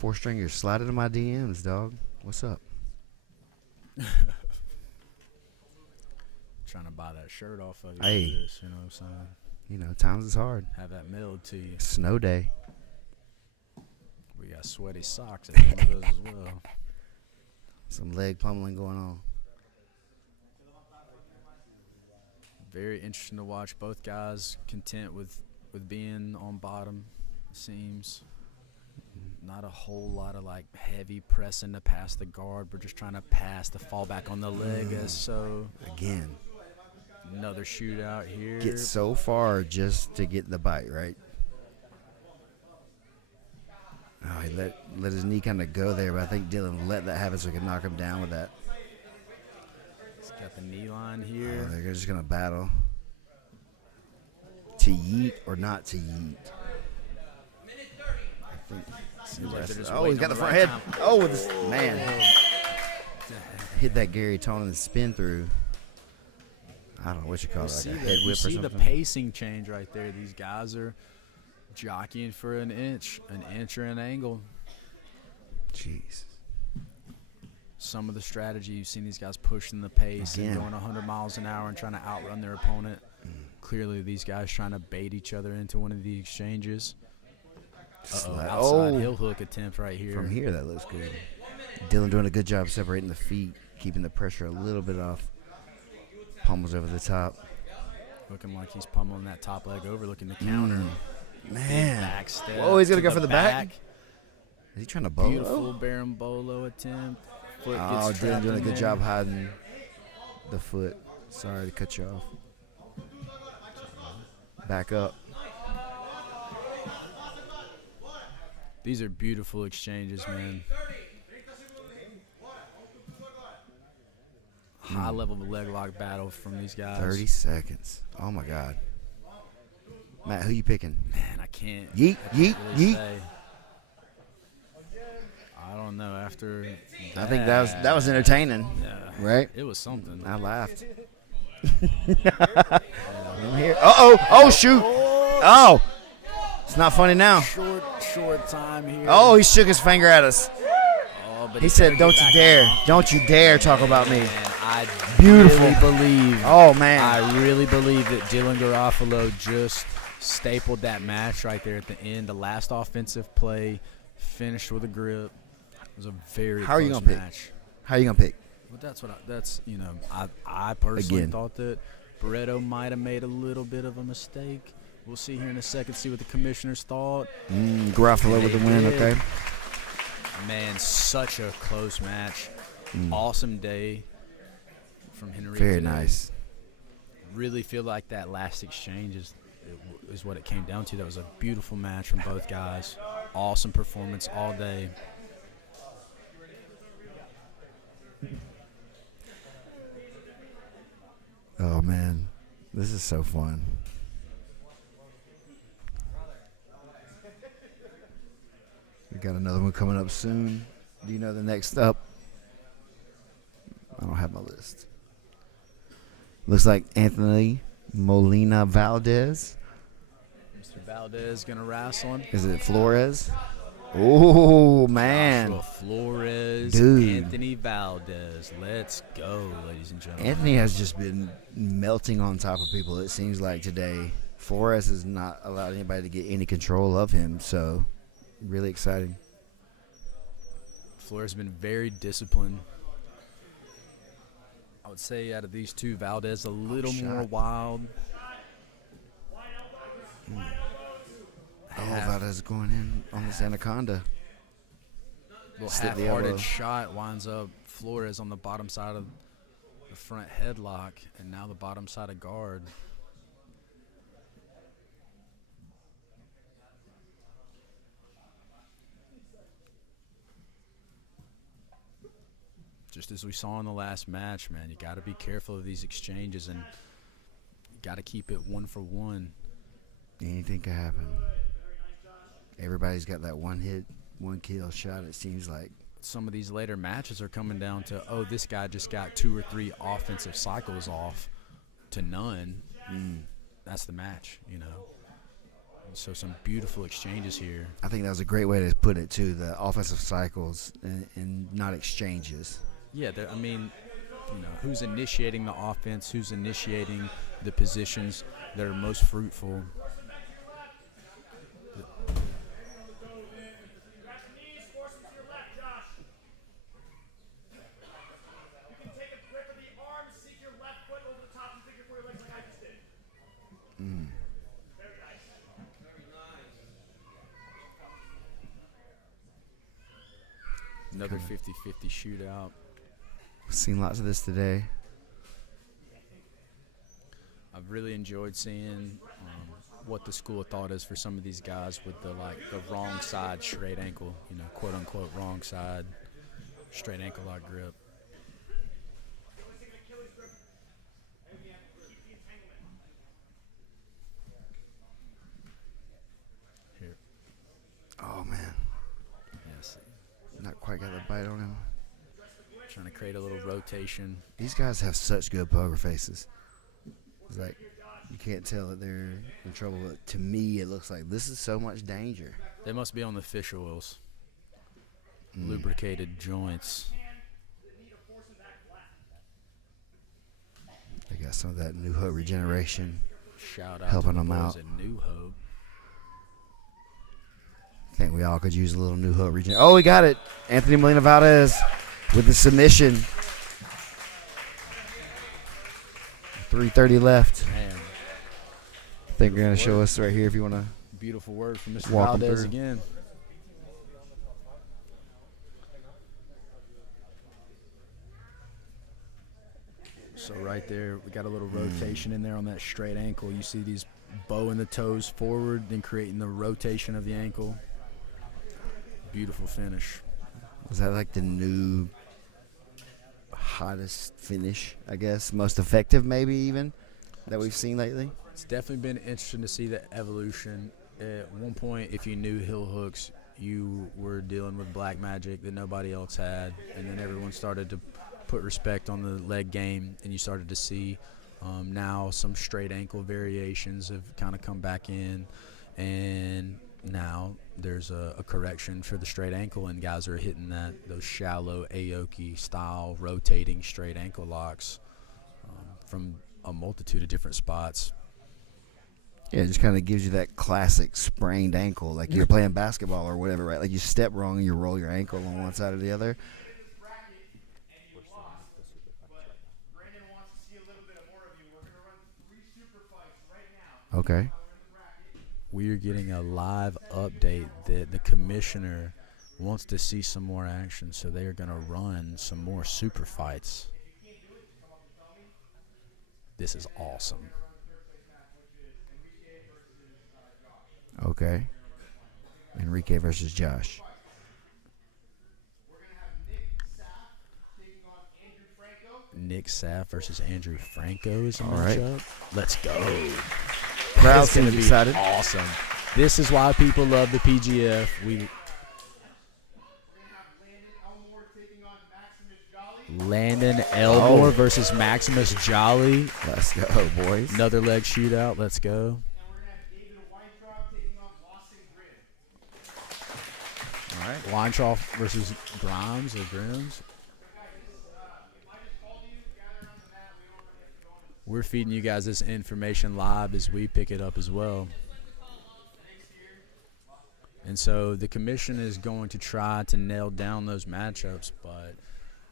4-stringer, slide into my DMs, dog. What's up? Trying to buy that shirt off of you. Hey. This, you know what I'm saying? You know, times is hard. Have that mailed to you. Snow day. We got sweaty socks at the end of those as well. Some leg pummeling going on. Very interesting to watch. Both guys content with being on bottom, it seems. Not a whole lot of like heavy pressing to pass the guard. We're just trying to pass the fallback on the leg. So Again, another shootout here. get so far just to get the bite, right? Oh, he let his knee kind of go there, but I think Dylan let that happen so he could knock him down with that. He's got the knee line Oh, here. they're just going to battle. To yeet or not to yeet. I think. Seems like they're just Oh, waiting he's got on the the front right head. time. Oh, with this, man. Hit that Gary Tonin spin through. I don't know what you call it, like a head whip or see the something. pacing change right there. These guys are jockeying for an inch or an angle. Jeez. Some of the strategy, you've seen these guys pushing the pace Again. and going 100 miles an hour and trying to outrun their opponent. Clearly, these guys trying to bait each other into one of the exchanges. Outside Oh, heel hook attempt right here. from here that looks good. Dylan doing a good job separating the feet, keeping the pressure a little bit off. Pummels over the top. Looking like he's pummeling that top leg over, looking to counter. Man. Back step. Whoa, he's going to to go for the back. Is he trying to bolo? Beautiful Berimbolo attempt. Foot Oh, gets Dylan trapped doing a in good there. job hiding the foot. Sorry to cut you off. Back up. These are beautiful exchanges, man. High level of leg lock battle from these guys. 30 seconds. Oh, my God. Matt, who you picking? Man, I can't. Yeet, I can't yeet, really yeet. say. I don't know. After I think that was entertaining, yeah, right? it was something. I laughed. I'm here. Oh, shoot. Oh, it's not funny now. Short time here. Oh, he shook his finger at us. Oh, but He said, better "Don't get you back dare. on. Don't you dare talk about me." Man, I Beautiful. really believe. Oh, man. I really believe that Dylan Garofalo just stapled that match right there at the end. The last offensive play finished with a grip. It was a very How are you close gonna pick? match. How you going to pick? But I personally Again. thought that Barreto might have made a little bit of a mistake. We'll see here in a second, see what the commissioners thought. Garofalo with the win, okay. Man, such a close match. Awesome day from Enrique. Very today. nice. Really feel like that last exchange is what it came down to. That was a beautiful match from both guys. Awesome performance all day. Oh, man. This is so fun. We got another one coming up soon. Do you know the next up? I don't have my list. Looks like Anthony Molina Valdez. Mr. Valdez going to wrestle him. Is it Flores? Oh, man. Joshua Flores, Dude. Anthony Valdez. Let's go, ladies and gentlemen. Anthony has just been melting on top of people, it seems like today. Flores has not allowed anybody to get any control of him, so really exciting. Flores has been very disciplined. I would say out of these two, Valdez a little more shot. wild. Oh, Valdez going in on this anaconda. Little Stick the half-hearted elbow. shot winds up Flores on the bottom side of the front headlock, and now the bottom side of guard. Just as we saw in the last match, man, you got to be careful of these exchanges, and you got to keep it 1-for-1. Anything can happen. Everybody's got that one hit, one kill shot, it seems like. Some of these later matches are coming down to, oh, this guy just got 2 or 3 offensive cycles off to none. That's the match, you know. So some beautiful exchanges here. I think that was a great way to put it, too, the offensive cycles and not exchanges. Yeah, I mean, you know, who's initiating the offense, who's initiating the positions that are most fruitful. Another 50-50 shootout. We've seen lots of this today. I've really enjoyed seeing what the school of thought is for some of these guys with the wrong side straight ankle, quote unquote wrong side straight ankle lock grip. Here. Oh, man. Yes. Not quite got the bite on him. Trying to create a little rotation. These guys have such good poker faces. It's like you can't tell that they're in trouble, but to me it looks like this is so much danger. They must be on the fish oils. Lubricated joints. They got some of that New Hope regeneration. Shout out helping to the them boys out. at New Hope. I think we all could use a little New Hope regeneration. Oh, we got it. Anthony Molina Valdez with the submission. 3:30 left. Man, I think they're going to show us right here if you want to. beautiful word from Mr. Walk 'em Valdez through. again. So right there, we got a little rotation in there on that straight ankle. You see these bowing the toes forward, then creating the rotation of the ankle. Beautiful finish. Was that like the new hottest finish, I guess? Most effective, maybe even, that we've seen lately? It's definitely been interesting to see the evolution. At one point, if you knew heel hooks, you were dealing with black magic that nobody else had, and then everyone started to put respect on the leg game, and you started to see now some straight ankle variations have kind of come back in, and now there's a correction for the straight ankle, and guys are hitting those shallow Aoki style rotating straight ankle locks from a multitude of different spots. Yeah, it just kind of gives you that classic sprained ankle, like you're playing basketball or whatever, right? Like you step wrong and you roll your ankle on one side or the other. Okay. We are getting a live update that the commissioner wants to see some more action, so they are going to run some more super fights. This is awesome. Okay. Enrique versus Josh. Nick Saff versus Andrew Franco is a All right. matchup. Let's go. Crowd It's going to seems be excited. awesome. This is why people love the PGF. Landon Elmore versus Maximus Jolly. Let's go, boys. Another leg shootout. Let's go. All right. Weintraub versus Grimes or Grims. We're feeding you guys this information live as we pick it up as well. And so the commission is going to try to nail down those matchups, but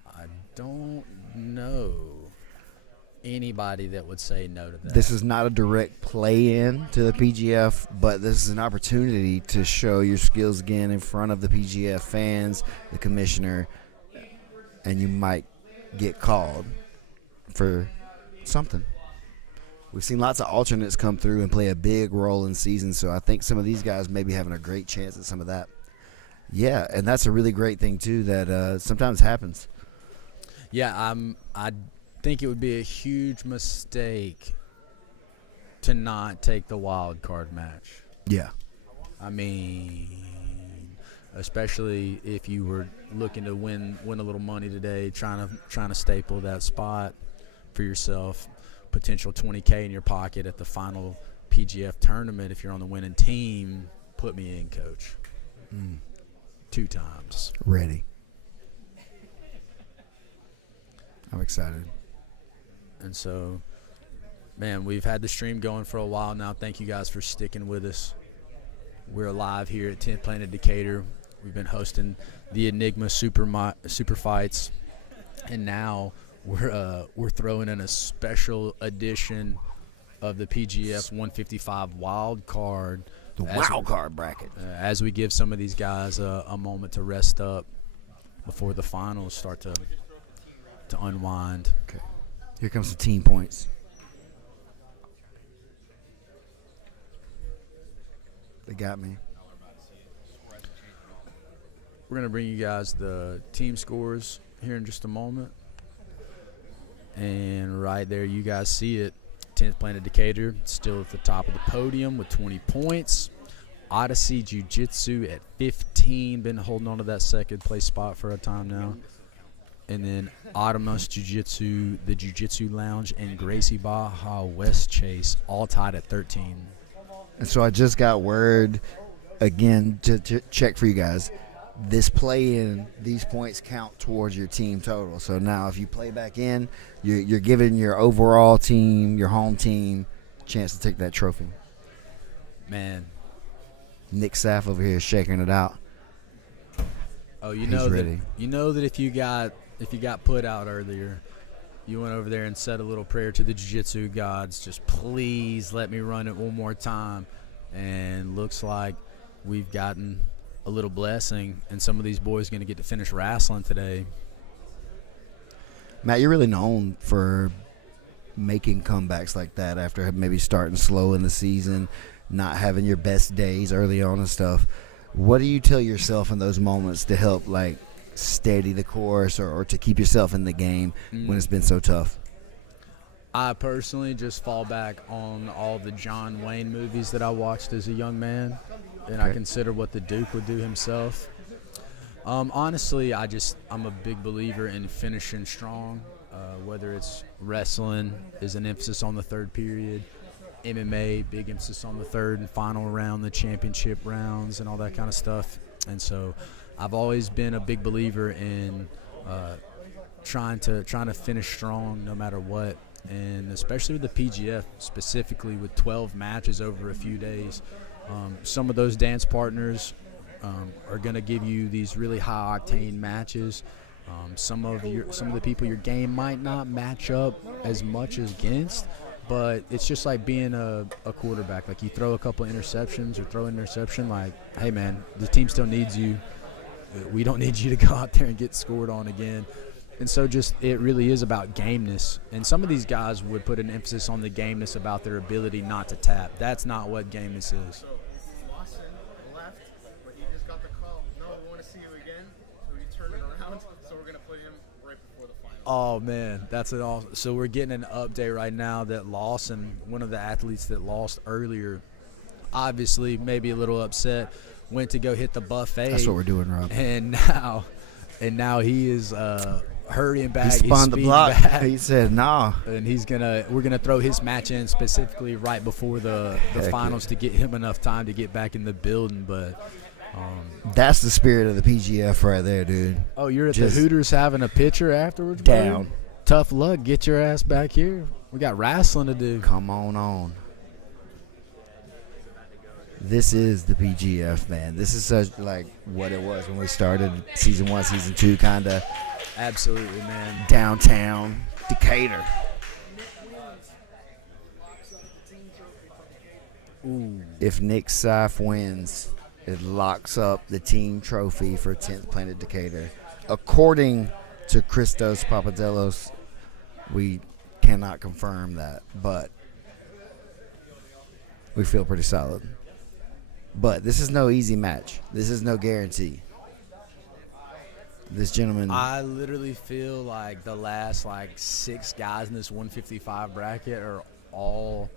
I don't know anybody that would say no to that. This is not a direct play-in to the PGF, but this is an opportunity to show your skills again in front of the PGF fans, the commissioner, and you might get called for something. We've seen lots of alternates come through and play a big role in season, so I think some of these guys may be having a great chance at some of that. Yeah, and that's a really great thing, too, that sometimes happens. Yeah, I think it would be a huge mistake to not take the wild card match. Yeah. I mean, especially if you were looking to win a little money today, trying to staple that spot for yourself, potential $20K in your pocket at the final PGF tournament. If you're on the winning team, put me in, coach. 2 times. Ready. I'm excited. And so, man, we've had the stream going for a while now. Thank you guys for sticking with us. We're live here at 10th Planet Decatur. We've been hosting the Enigma super fights, and now we're throwing in a special edition of the PGF 155 wild card. The wild card bracket. As we give some of these guys a moment to rest up before the finals start to unwind. Okay. Here comes the team points. They got me. We're going to bring you guys the team scores here in just a moment. And right there, you guys see it. 10th Planet Decatur still at the top of the podium with 20 points. Odyssey Jiu-Jitsu at 15, been holding on to that second place spot for a time now. And then Automos Jiu-Jitsu, the Jiu-Jitsu Lounge, and Gracie Baja West Chase all tied at 13. And so I just got word, again, to check for you guys. This play-in, these points count towards your team total. So now if you play back in, you're giving your overall team, your home team, a chance to take that trophy. Man. Nick Saff over here shaking it out. Oh, He's ready. You know that if you got put out earlier, you went over there and said a little prayer to the jiu-jitsu gods, just please let me run it one more time. And looks like we've gotten a little blessing, and some of these boys going to get to finish wrestling today. Matt, you're really known for making comebacks like that after maybe starting slow in the season, not having your best days early on and stuff. What do you tell yourself in those moments to help, like, steady the course or to keep yourself in the game when it's been so tough? I personally just fall back on all the John Wayne movies that I watched as a young man, and I consider what the Duke would do himself. Honestly, I'm a big believer in finishing strong, whether it's wrestling is an emphasis on the third period, MMA, big emphasis on the third and final round, the championship rounds and all that kind of stuff. And so I've always been a big believer in trying to finish strong no matter what. And especially with the PGF, specifically with 12 matches over a few days, some of those dance partners are going to give you these really high octane matches. Some of the people your game might not match up as much as against, but it's just like being a quarterback. Like, you throw a couple interceptions or throw an interception, like, hey man, the team still needs you. We don't need you to go out there and get scored on again. And so just it really is about gameness. And some of these guys would put an emphasis on the gameness about their ability not to tap. That's not what gameness is. So Lawson left, but he just got the call. No, we want to see you again. So he turned it around. So we're going to put him right before the final. Oh, man, that's it all. So we're getting an update right now that Lawson, one of the athletes that lost earlier, obviously maybe a little upset, went to go hit the buffet. That's what we're doing, Rob. And now he is hurrying back. He spun the block. Back. He said, "Nah." And we're gonna throw his match in specifically right before the finals to get him enough time to get back in the building. But that's the spirit of the PGF right there, dude. oh, you're at the Hooters having a picture afterwards, down. Bro? Tough luck. Get your ass back here. We got wrestling to do. Come on. This is the PGF, man. This is such like what it was when we started season 1, season 2, kind of. Absolutely, man. Downtown Decatur. Ooh. If Nick Seif wins, it locks up the team trophy for 10th Planet Decatur. According to Christos Papadelos, we cannot confirm that, but we feel pretty solid. But this is no easy match. This is no guarantee. This gentleman. I literally feel like the last 6 guys in this 155 bracket are all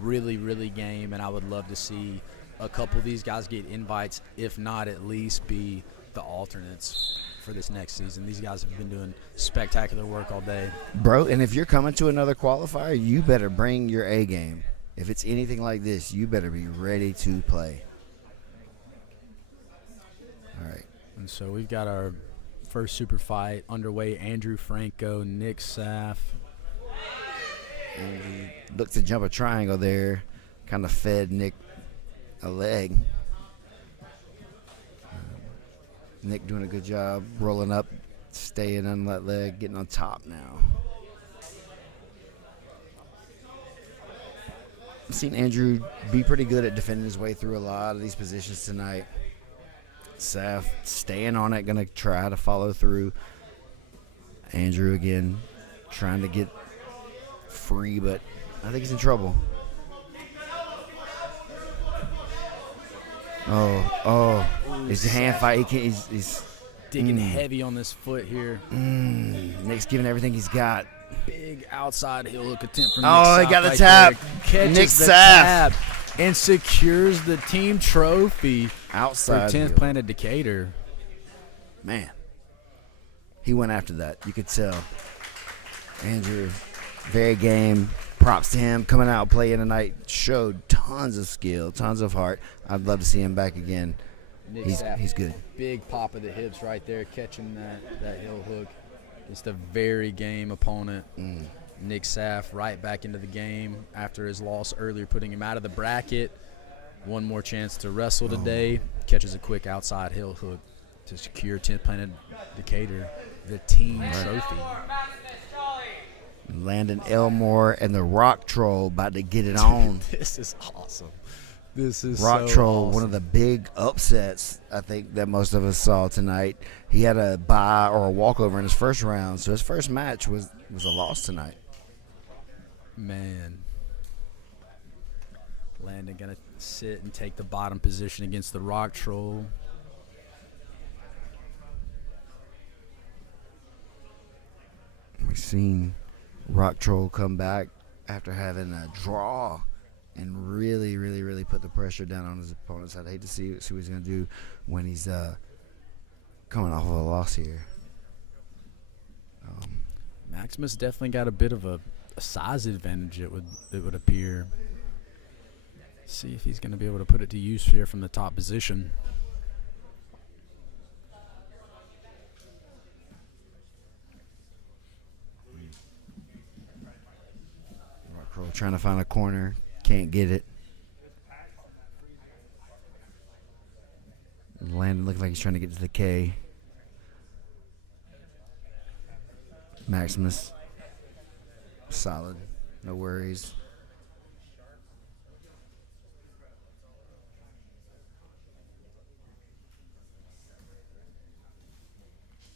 really, really game, and I would love to see a couple of these guys get invites, if not at least be the alternates for this next season. These guys have been doing spectacular work all day. Bro, and if you're coming to another qualifier, you better bring your A game. If it's anything like this, you better be ready to play. All right. And so we've got our first super fight underway. Andrew Franco, Nick Seif. And he looked to jump a triangle there. Kind of fed Nick a leg. Nick doing a good job rolling up, staying on that leg, getting on top now. I've seen Andrew be pretty good at defending his way through a lot of these positions tonight. Saf staying on it, going to try to follow through. Andrew again trying to get free, but I think he's in trouble. Oh. It's a hand fight. He's digging heavy on this foot here. Nick's giving everything he's got. Big outside heel hook attempt from Nick. Oh, he got the tap. Catches Nick the Saf. tap and secures the team trophy Outside for 10th heel. Planet Decatur. Man, he went after that. You could tell. Andrew, very game. Props to him coming out playing tonight. Showed tons of skill, tons of heart. I'd love to see him back again. Nick He's Saf, good. big pop of the hips right there, catching that heel hook. Just a very game opponent. Nick Saf right back into the game after his loss earlier, putting him out of the bracket. One more chance to wrestle today. Catches a quick outside heel hook to secure 10th Planet Decatur, the team trophy. Landon Elmore and the Rock Troll about to get it on. This is awesome. This is Rock so Troll, awesome. one of the big upsets I think that most of us saw tonight. He had a bye or a walkover in his first round, so his first match was a loss tonight. Man. Landon going to sit and take the bottom position against the Rock Troll. We've seen Rock Troll come back after having a draw and really, really, really put the pressure down on his opponents. I'd hate to see what he's going to do when he's coming off of a loss here. Maximus definitely got a bit of a size advantage, it would appear. See if he's going to be able to put it to use here from the top position. Rock Troll trying to find a corner. Can't get it. Landon looks like he's trying to get to the K. Maximus. Solid. No worries.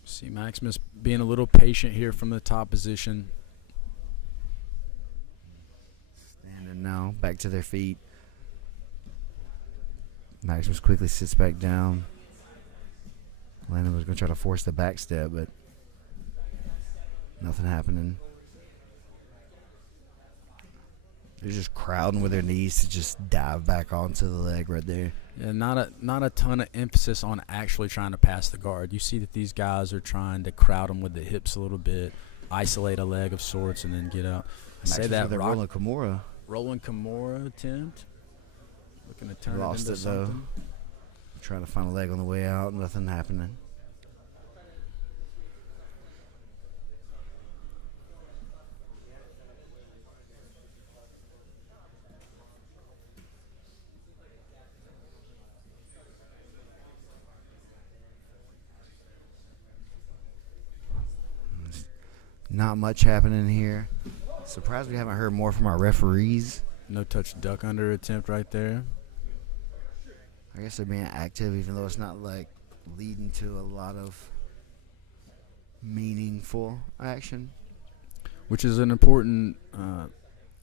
See Maximus being a little patient here from the top position. Standing now, back to their feet. Maximus quickly sits back down. Landon was going to try to force the back step, but nothing happening. They're just crowding with their knees to just dive back onto the leg right there. Yeah, not a ton of emphasis on actually trying to pass the guard. You see that these guys are trying to crowd them with the hips a little bit, isolate a leg of sorts, and then get out. Say that with a rolling Kimura. Rolling Kimura attempt. Looking to turn Lost it into it though. something. Trying to find a leg on the way out. Nothing happening. Not much happening here. Surprised we haven't heard more from our referees. No touch duck under attempt right there. I guess they're being active, even though it's not like leading to a lot of meaningful action. Which is an important,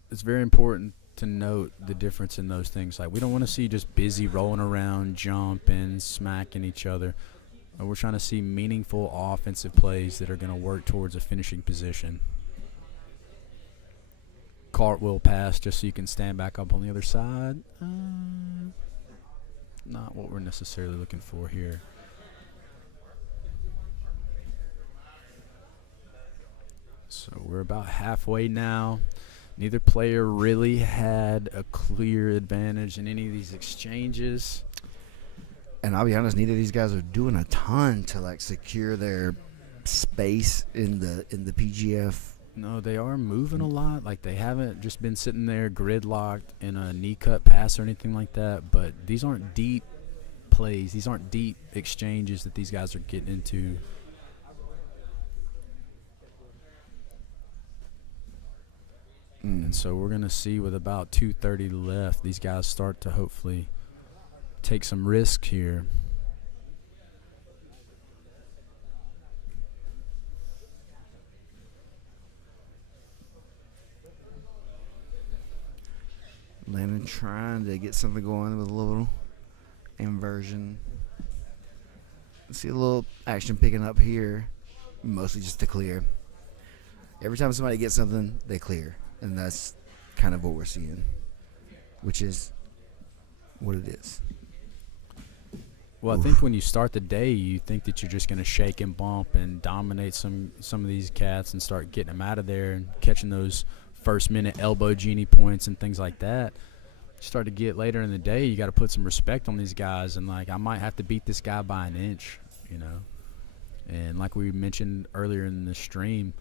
it's very important to note the difference in those things. Like, we don't want to see just busy rolling around, jumping, smacking each other. We're trying to see meaningful offensive plays that are going to work towards a finishing position. Cartwheel pass just so you can stand back up on the other side. Not what we're necessarily looking for here. So we're about halfway now. Neither player really had a clear advantage in any of these exchanges. And I'll be honest, neither of these guys are doing a ton to like secure their space in the PGF. No, they are moving a lot. Like, they haven't just been sitting there gridlocked in a knee cut pass or anything like that. But these aren't deep plays. These aren't deep exchanges that these guys are getting into. And so we're going to see with about 2:30 left, these guys start to hopefully take some risk here. Landon trying to get something going with a little inversion. See a little action picking up here, mostly just to clear. Every time somebody gets something, they clear. And that's kind of what we're seeing, which is what it is. Well, I think when you start the day, you think that you're just going to shake and bump and dominate some of these cats and start getting them out of there and catching those first-minute elbow genie points and things like that. You start to get later in the day, you got to put some respect on these guys. And, like, I might have to beat this guy by an inch, you know. And like we mentioned earlier in the stream,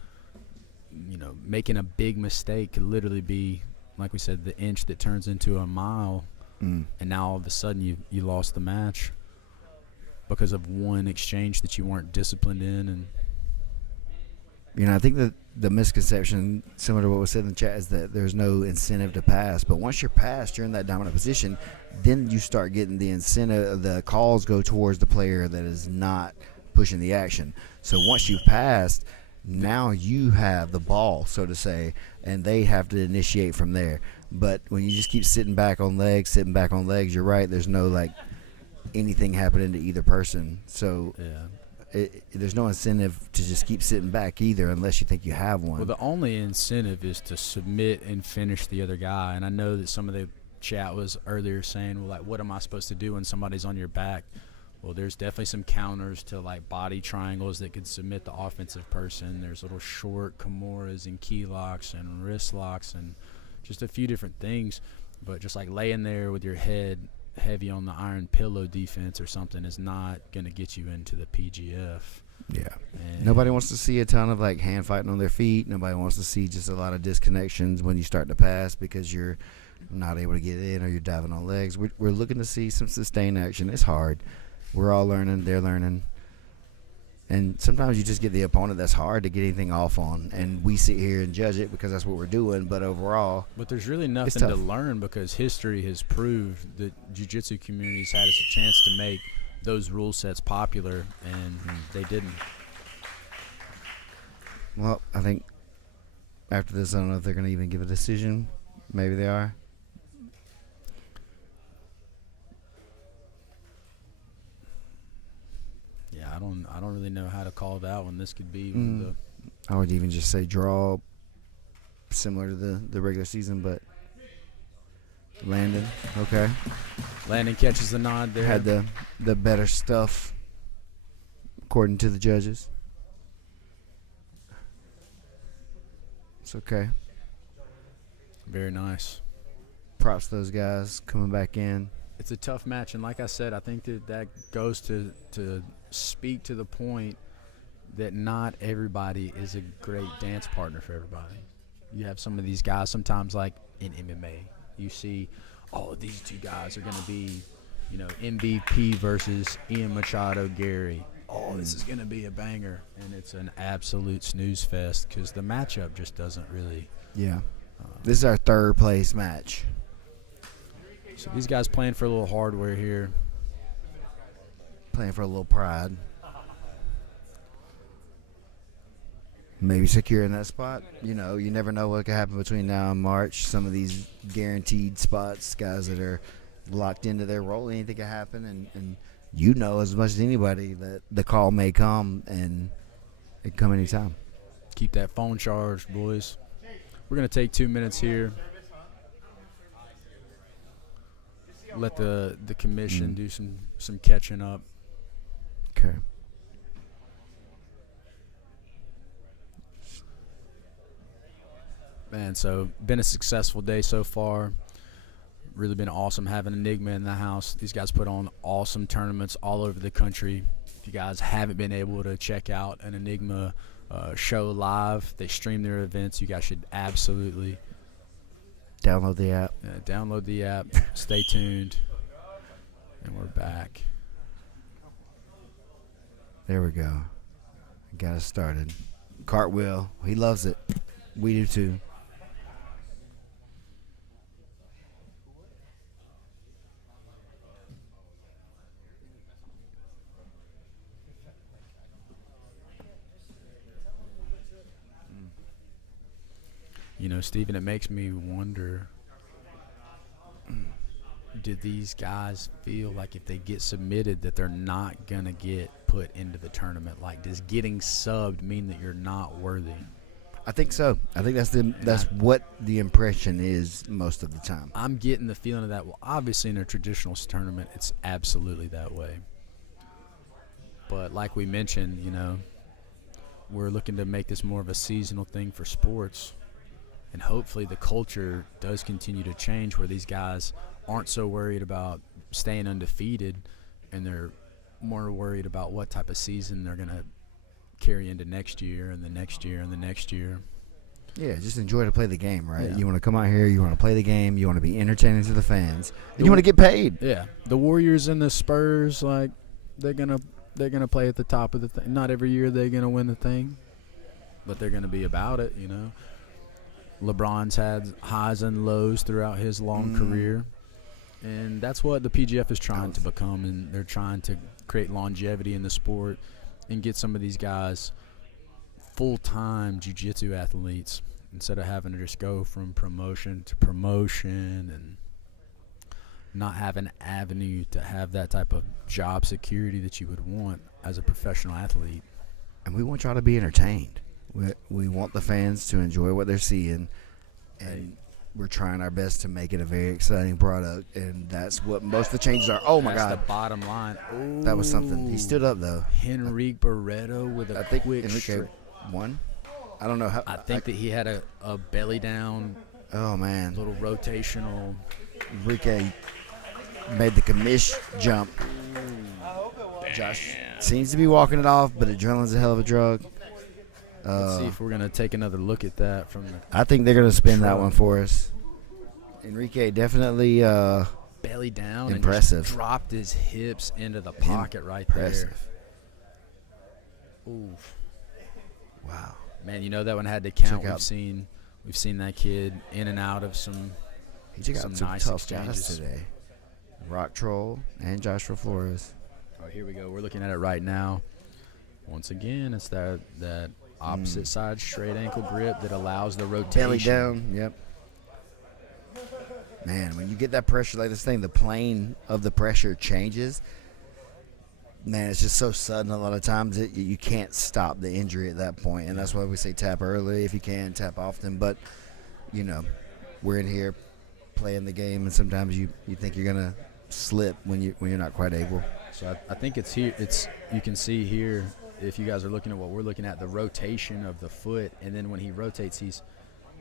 you know, making a big mistake could literally be, like we said, the inch that turns into a mile. And now all of a sudden you lost the match because of one exchange that you weren't disciplined in. And you know, I think that the misconception, similar to what was said in the chat, is that there's no incentive to pass. But once you're passed, you're in that dominant position, then you start getting the incentive. The calls go towards the player that is not pushing the action. So once you've passed, now you have the ball, so to say, and they have to initiate from there. But when you just keep sitting back on legs, you're right, there's no, like, anything happening to either person. So there's no incentive to just keep sitting back either unless you think you have one. Well, the only incentive is to submit and finish the other guy. And I know that some of the chat was earlier saying, well, like, what am I supposed to do when somebody's on your back? Well, there's definitely some counters to, like, body triangles that could submit the offensive person. There's little short kimuras and key locks and wrist locks and just a few different things. But just, like, laying there with your head heavy on the iron pillow defense or something is not going to get you into the PGF. Yeah. And nobody wants to see a ton of, like, hand fighting on their feet. Nobody wants to see just a lot of disconnections when you start to pass because you're not able to get in or you're diving on legs. We're looking to see some sustained action. It's hard. We're all learning. They're learning. And sometimes you just get the opponent that's hard to get anything off on. And we sit here and judge it because that's what we're doing. But overall, But there's really nothing to learn because history has proved that jiu-jitsu communities had a chance to make those rule sets popular, and they didn't. Well, I think after this, I don't know if they're going to even give a decision. Maybe they are. Yeah, I don't really know how to call that one. This could be one of the I would even just say draw, similar to the regular season, but Landon, okay. Landon catches the nod there. Had the better stuff, according to the judges. It's okay. Very nice. Props to those guys coming back in. It's a tough match, and like I said, I think that goes to speak to the point that not everybody is a great dance partner for everybody. You have some of these guys, sometimes like in MMA, you see, oh, these two guys are going to be, you know, MVP versus Ian Machado Gary. Oh, this is going to be a banger, and it's an absolute snooze fest because the matchup just doesn't really. Yeah. This is our third place match. So these guys playing for a little hardware here. Playing for a little pride. Maybe securing that spot. You know, you never know what could happen between now and March. Some of these guaranteed spots, guys that are locked into their role, anything can happen. And you know as much as anybody that the call may come, and it can come anytime. Keep that phone charged, boys. We're going to take 2 minutes here. Let the commission do some catching up. Okay. Man, so been a successful day so far. Really been awesome having Enigma in the house. These guys put on awesome tournaments all over the country. If you guys haven't been able to check out an Enigma show live, they stream their events. You guys should absolutely Download the app. download the app. Stay tuned. And we're back. There we go. Got us started. Cartwheel. He loves it. We do too. You know, Stephen, it makes me wonder do these guys feel like if they get submitted that they're not going to get put into the tournament? Like, does getting subbed mean that you're not worthy? I think so. I think that's what the impression is most of the time. I'm getting the feeling of that. Well, obviously in a traditional tournament, it's absolutely that way. But like we mentioned, you know, we're looking to make this more of a seasonal thing for sports. And hopefully the culture does continue to change where these guys aren't so worried about staying undefeated and they're more worried about what type of season they're going to carry into next year and the next year and the next year. Yeah, just enjoy to play the game, right? Yeah. You want to come out here, you want to play the game, you want to be entertaining to the fans, and you want to get paid. Yeah. The Warriors and the Spurs, like, they're gonna play at the top of the thing. Not every year they're going to win the thing, but they're going to be about it, you know. LeBron's had highs and lows throughout his long career, and that's what the PGF is trying to become, and they're trying to create longevity in the sport and get some of these guys full-time jiu-jitsu athletes instead of having to just go from promotion to promotion and not have an avenue to have that type of job security that you would want as a professional athlete. And we want y'all to be entertained. We want the fans to enjoy what they're seeing, and we're trying our best to make it a very exciting product, and that's what most of the changes are. Oh, my God. That's the bottom line. Ooh. That was something. He stood up, though. Enrique Barreto with a quick Enrique won. I don't know how. I think that he had a belly down, Oh, man. little rotational. Enrique made the commish jump. Josh seems to be walking it off, but adrenaline's a hell of a drug. Let's see if we're going to take another look at that from the I think they're going to spin that one for us. Enrique definitely belly down impressive. And just dropped his hips into the pocket right impressive. there. Oof. Wow. Man, you know that one had to count. Check out- We've seen that kid in and out of some He took some out some nice tough exchanges guys today. Rock Troll and Joshua Flores. Oh, here we go. We're looking at it right now. Once again, it's that opposite side straight ankle grip that allows the rotation. Belly down, yep. Man, when you get that pressure like this thing, the plane of the pressure changes. Man, it's just so sudden a lot of times that you can't stop the injury at that point. And that's why we say tap early if you can, tap often. But, you know, we're in here playing the game, and sometimes you think you're going to slip when you're not quite able. So I think it's here. You can see here, if you guys are looking at what we're looking at, the rotation of the foot, and then when he rotates, he's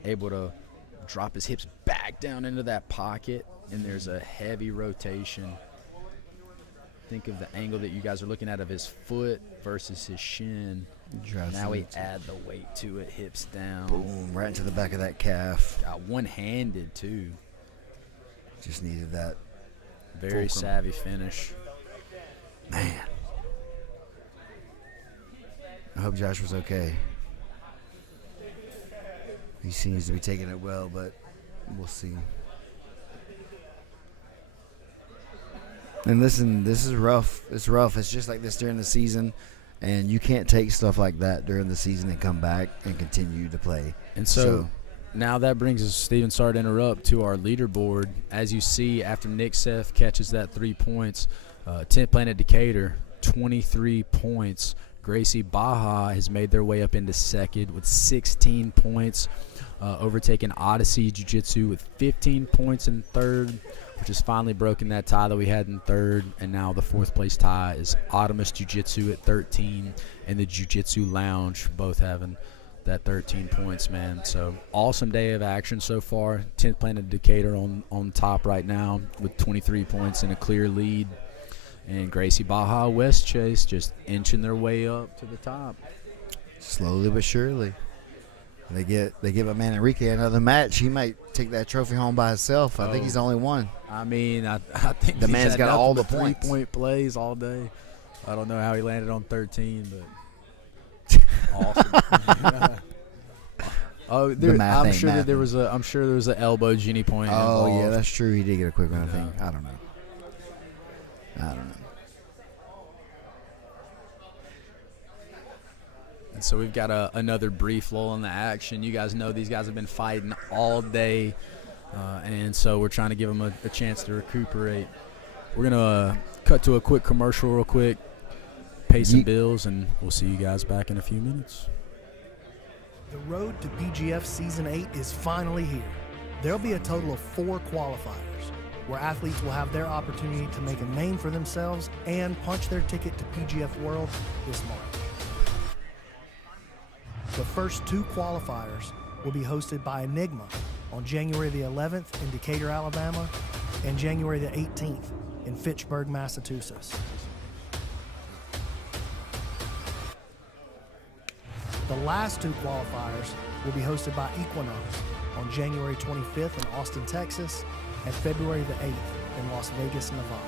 able to drop his hips back down into that pocket, and there's a heavy rotation. Think of the angle that you guys are looking at of his foot versus his shin. Now we add the weight to it, hips down. Boom, right into the back of that calf. Got one-handed, too. Just needed that. Very fulcrum. savvy finish. Man. I hope Josh was okay. He seems to be taking it well, but we'll see. And listen, this is rough. It's rough. It's just like this during the season, and you can't take stuff like that during the season and come back and continue to play. And so now that brings us, Steven, sorry to interrupt, to our leaderboard. As you see, after Nick Seth catches that 3 points, 10th Planet Decatur, 23 points. Gracie Baja has made their way up into second with 16 points, overtaking Odyssey Jiu-Jitsu with 15 points in third, which has finally broken that tie that we had in third. And now the fourth place tie is Optimus Jiu-Jitsu at 13 and the Jiu-Jitsu Lounge both having that 13 points, man. So awesome day of action so far. 10th Planet Decatur on top right now with 23 points and a clear lead. And Gracie Baja West Chase just inching their way up to the top. Slowly but surely. They give my man Enrique another match. He might take that trophy home by himself. I think he's the only one. I mean, I think the man's got all the points. 3-point plays all day. I don't know how he landed on 13, but awesome. I'm sure that there was an elbow genie point. Oh involved. yeah, that's true. He did get a quick one. I think. I don't know. And so we've got another brief lull in the action. You guys know these guys have been fighting all day. And so we're trying to give them a chance to recuperate. We're going to cut to a quick commercial real quick, pay some bills, and we'll see you guys back in a few minutes. The road to PGF Season 8 is finally here. There'll be a total of 4 qualifiers, where athletes will have their opportunity to make a name for themselves and punch their ticket to PGF World this March. The first 2 qualifiers will be hosted by Enigma on January the 11th in Decatur, Alabama, and January the 18th in Fitchburg, Massachusetts. The last 2 qualifiers will be hosted by Equinox on January 25th in Austin, Texas, and February the 8th in Las Vegas, Nevada.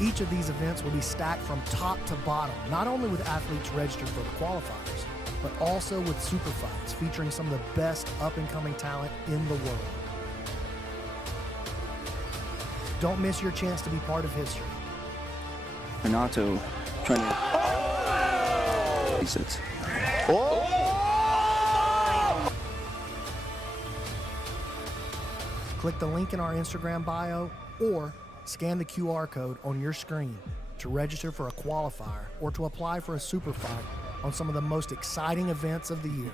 Each of these events will be stacked from top to bottom, not only with athletes registered for the qualifiers, but also with super fights featuring some of the best up-and-coming talent in the world. Don't miss your chance to be part of history. Renato trying to... He sits. Click the link in our Instagram bio or scan the QR code on your screen to register for a qualifier or to apply for a super fight on some of the most exciting events of the year.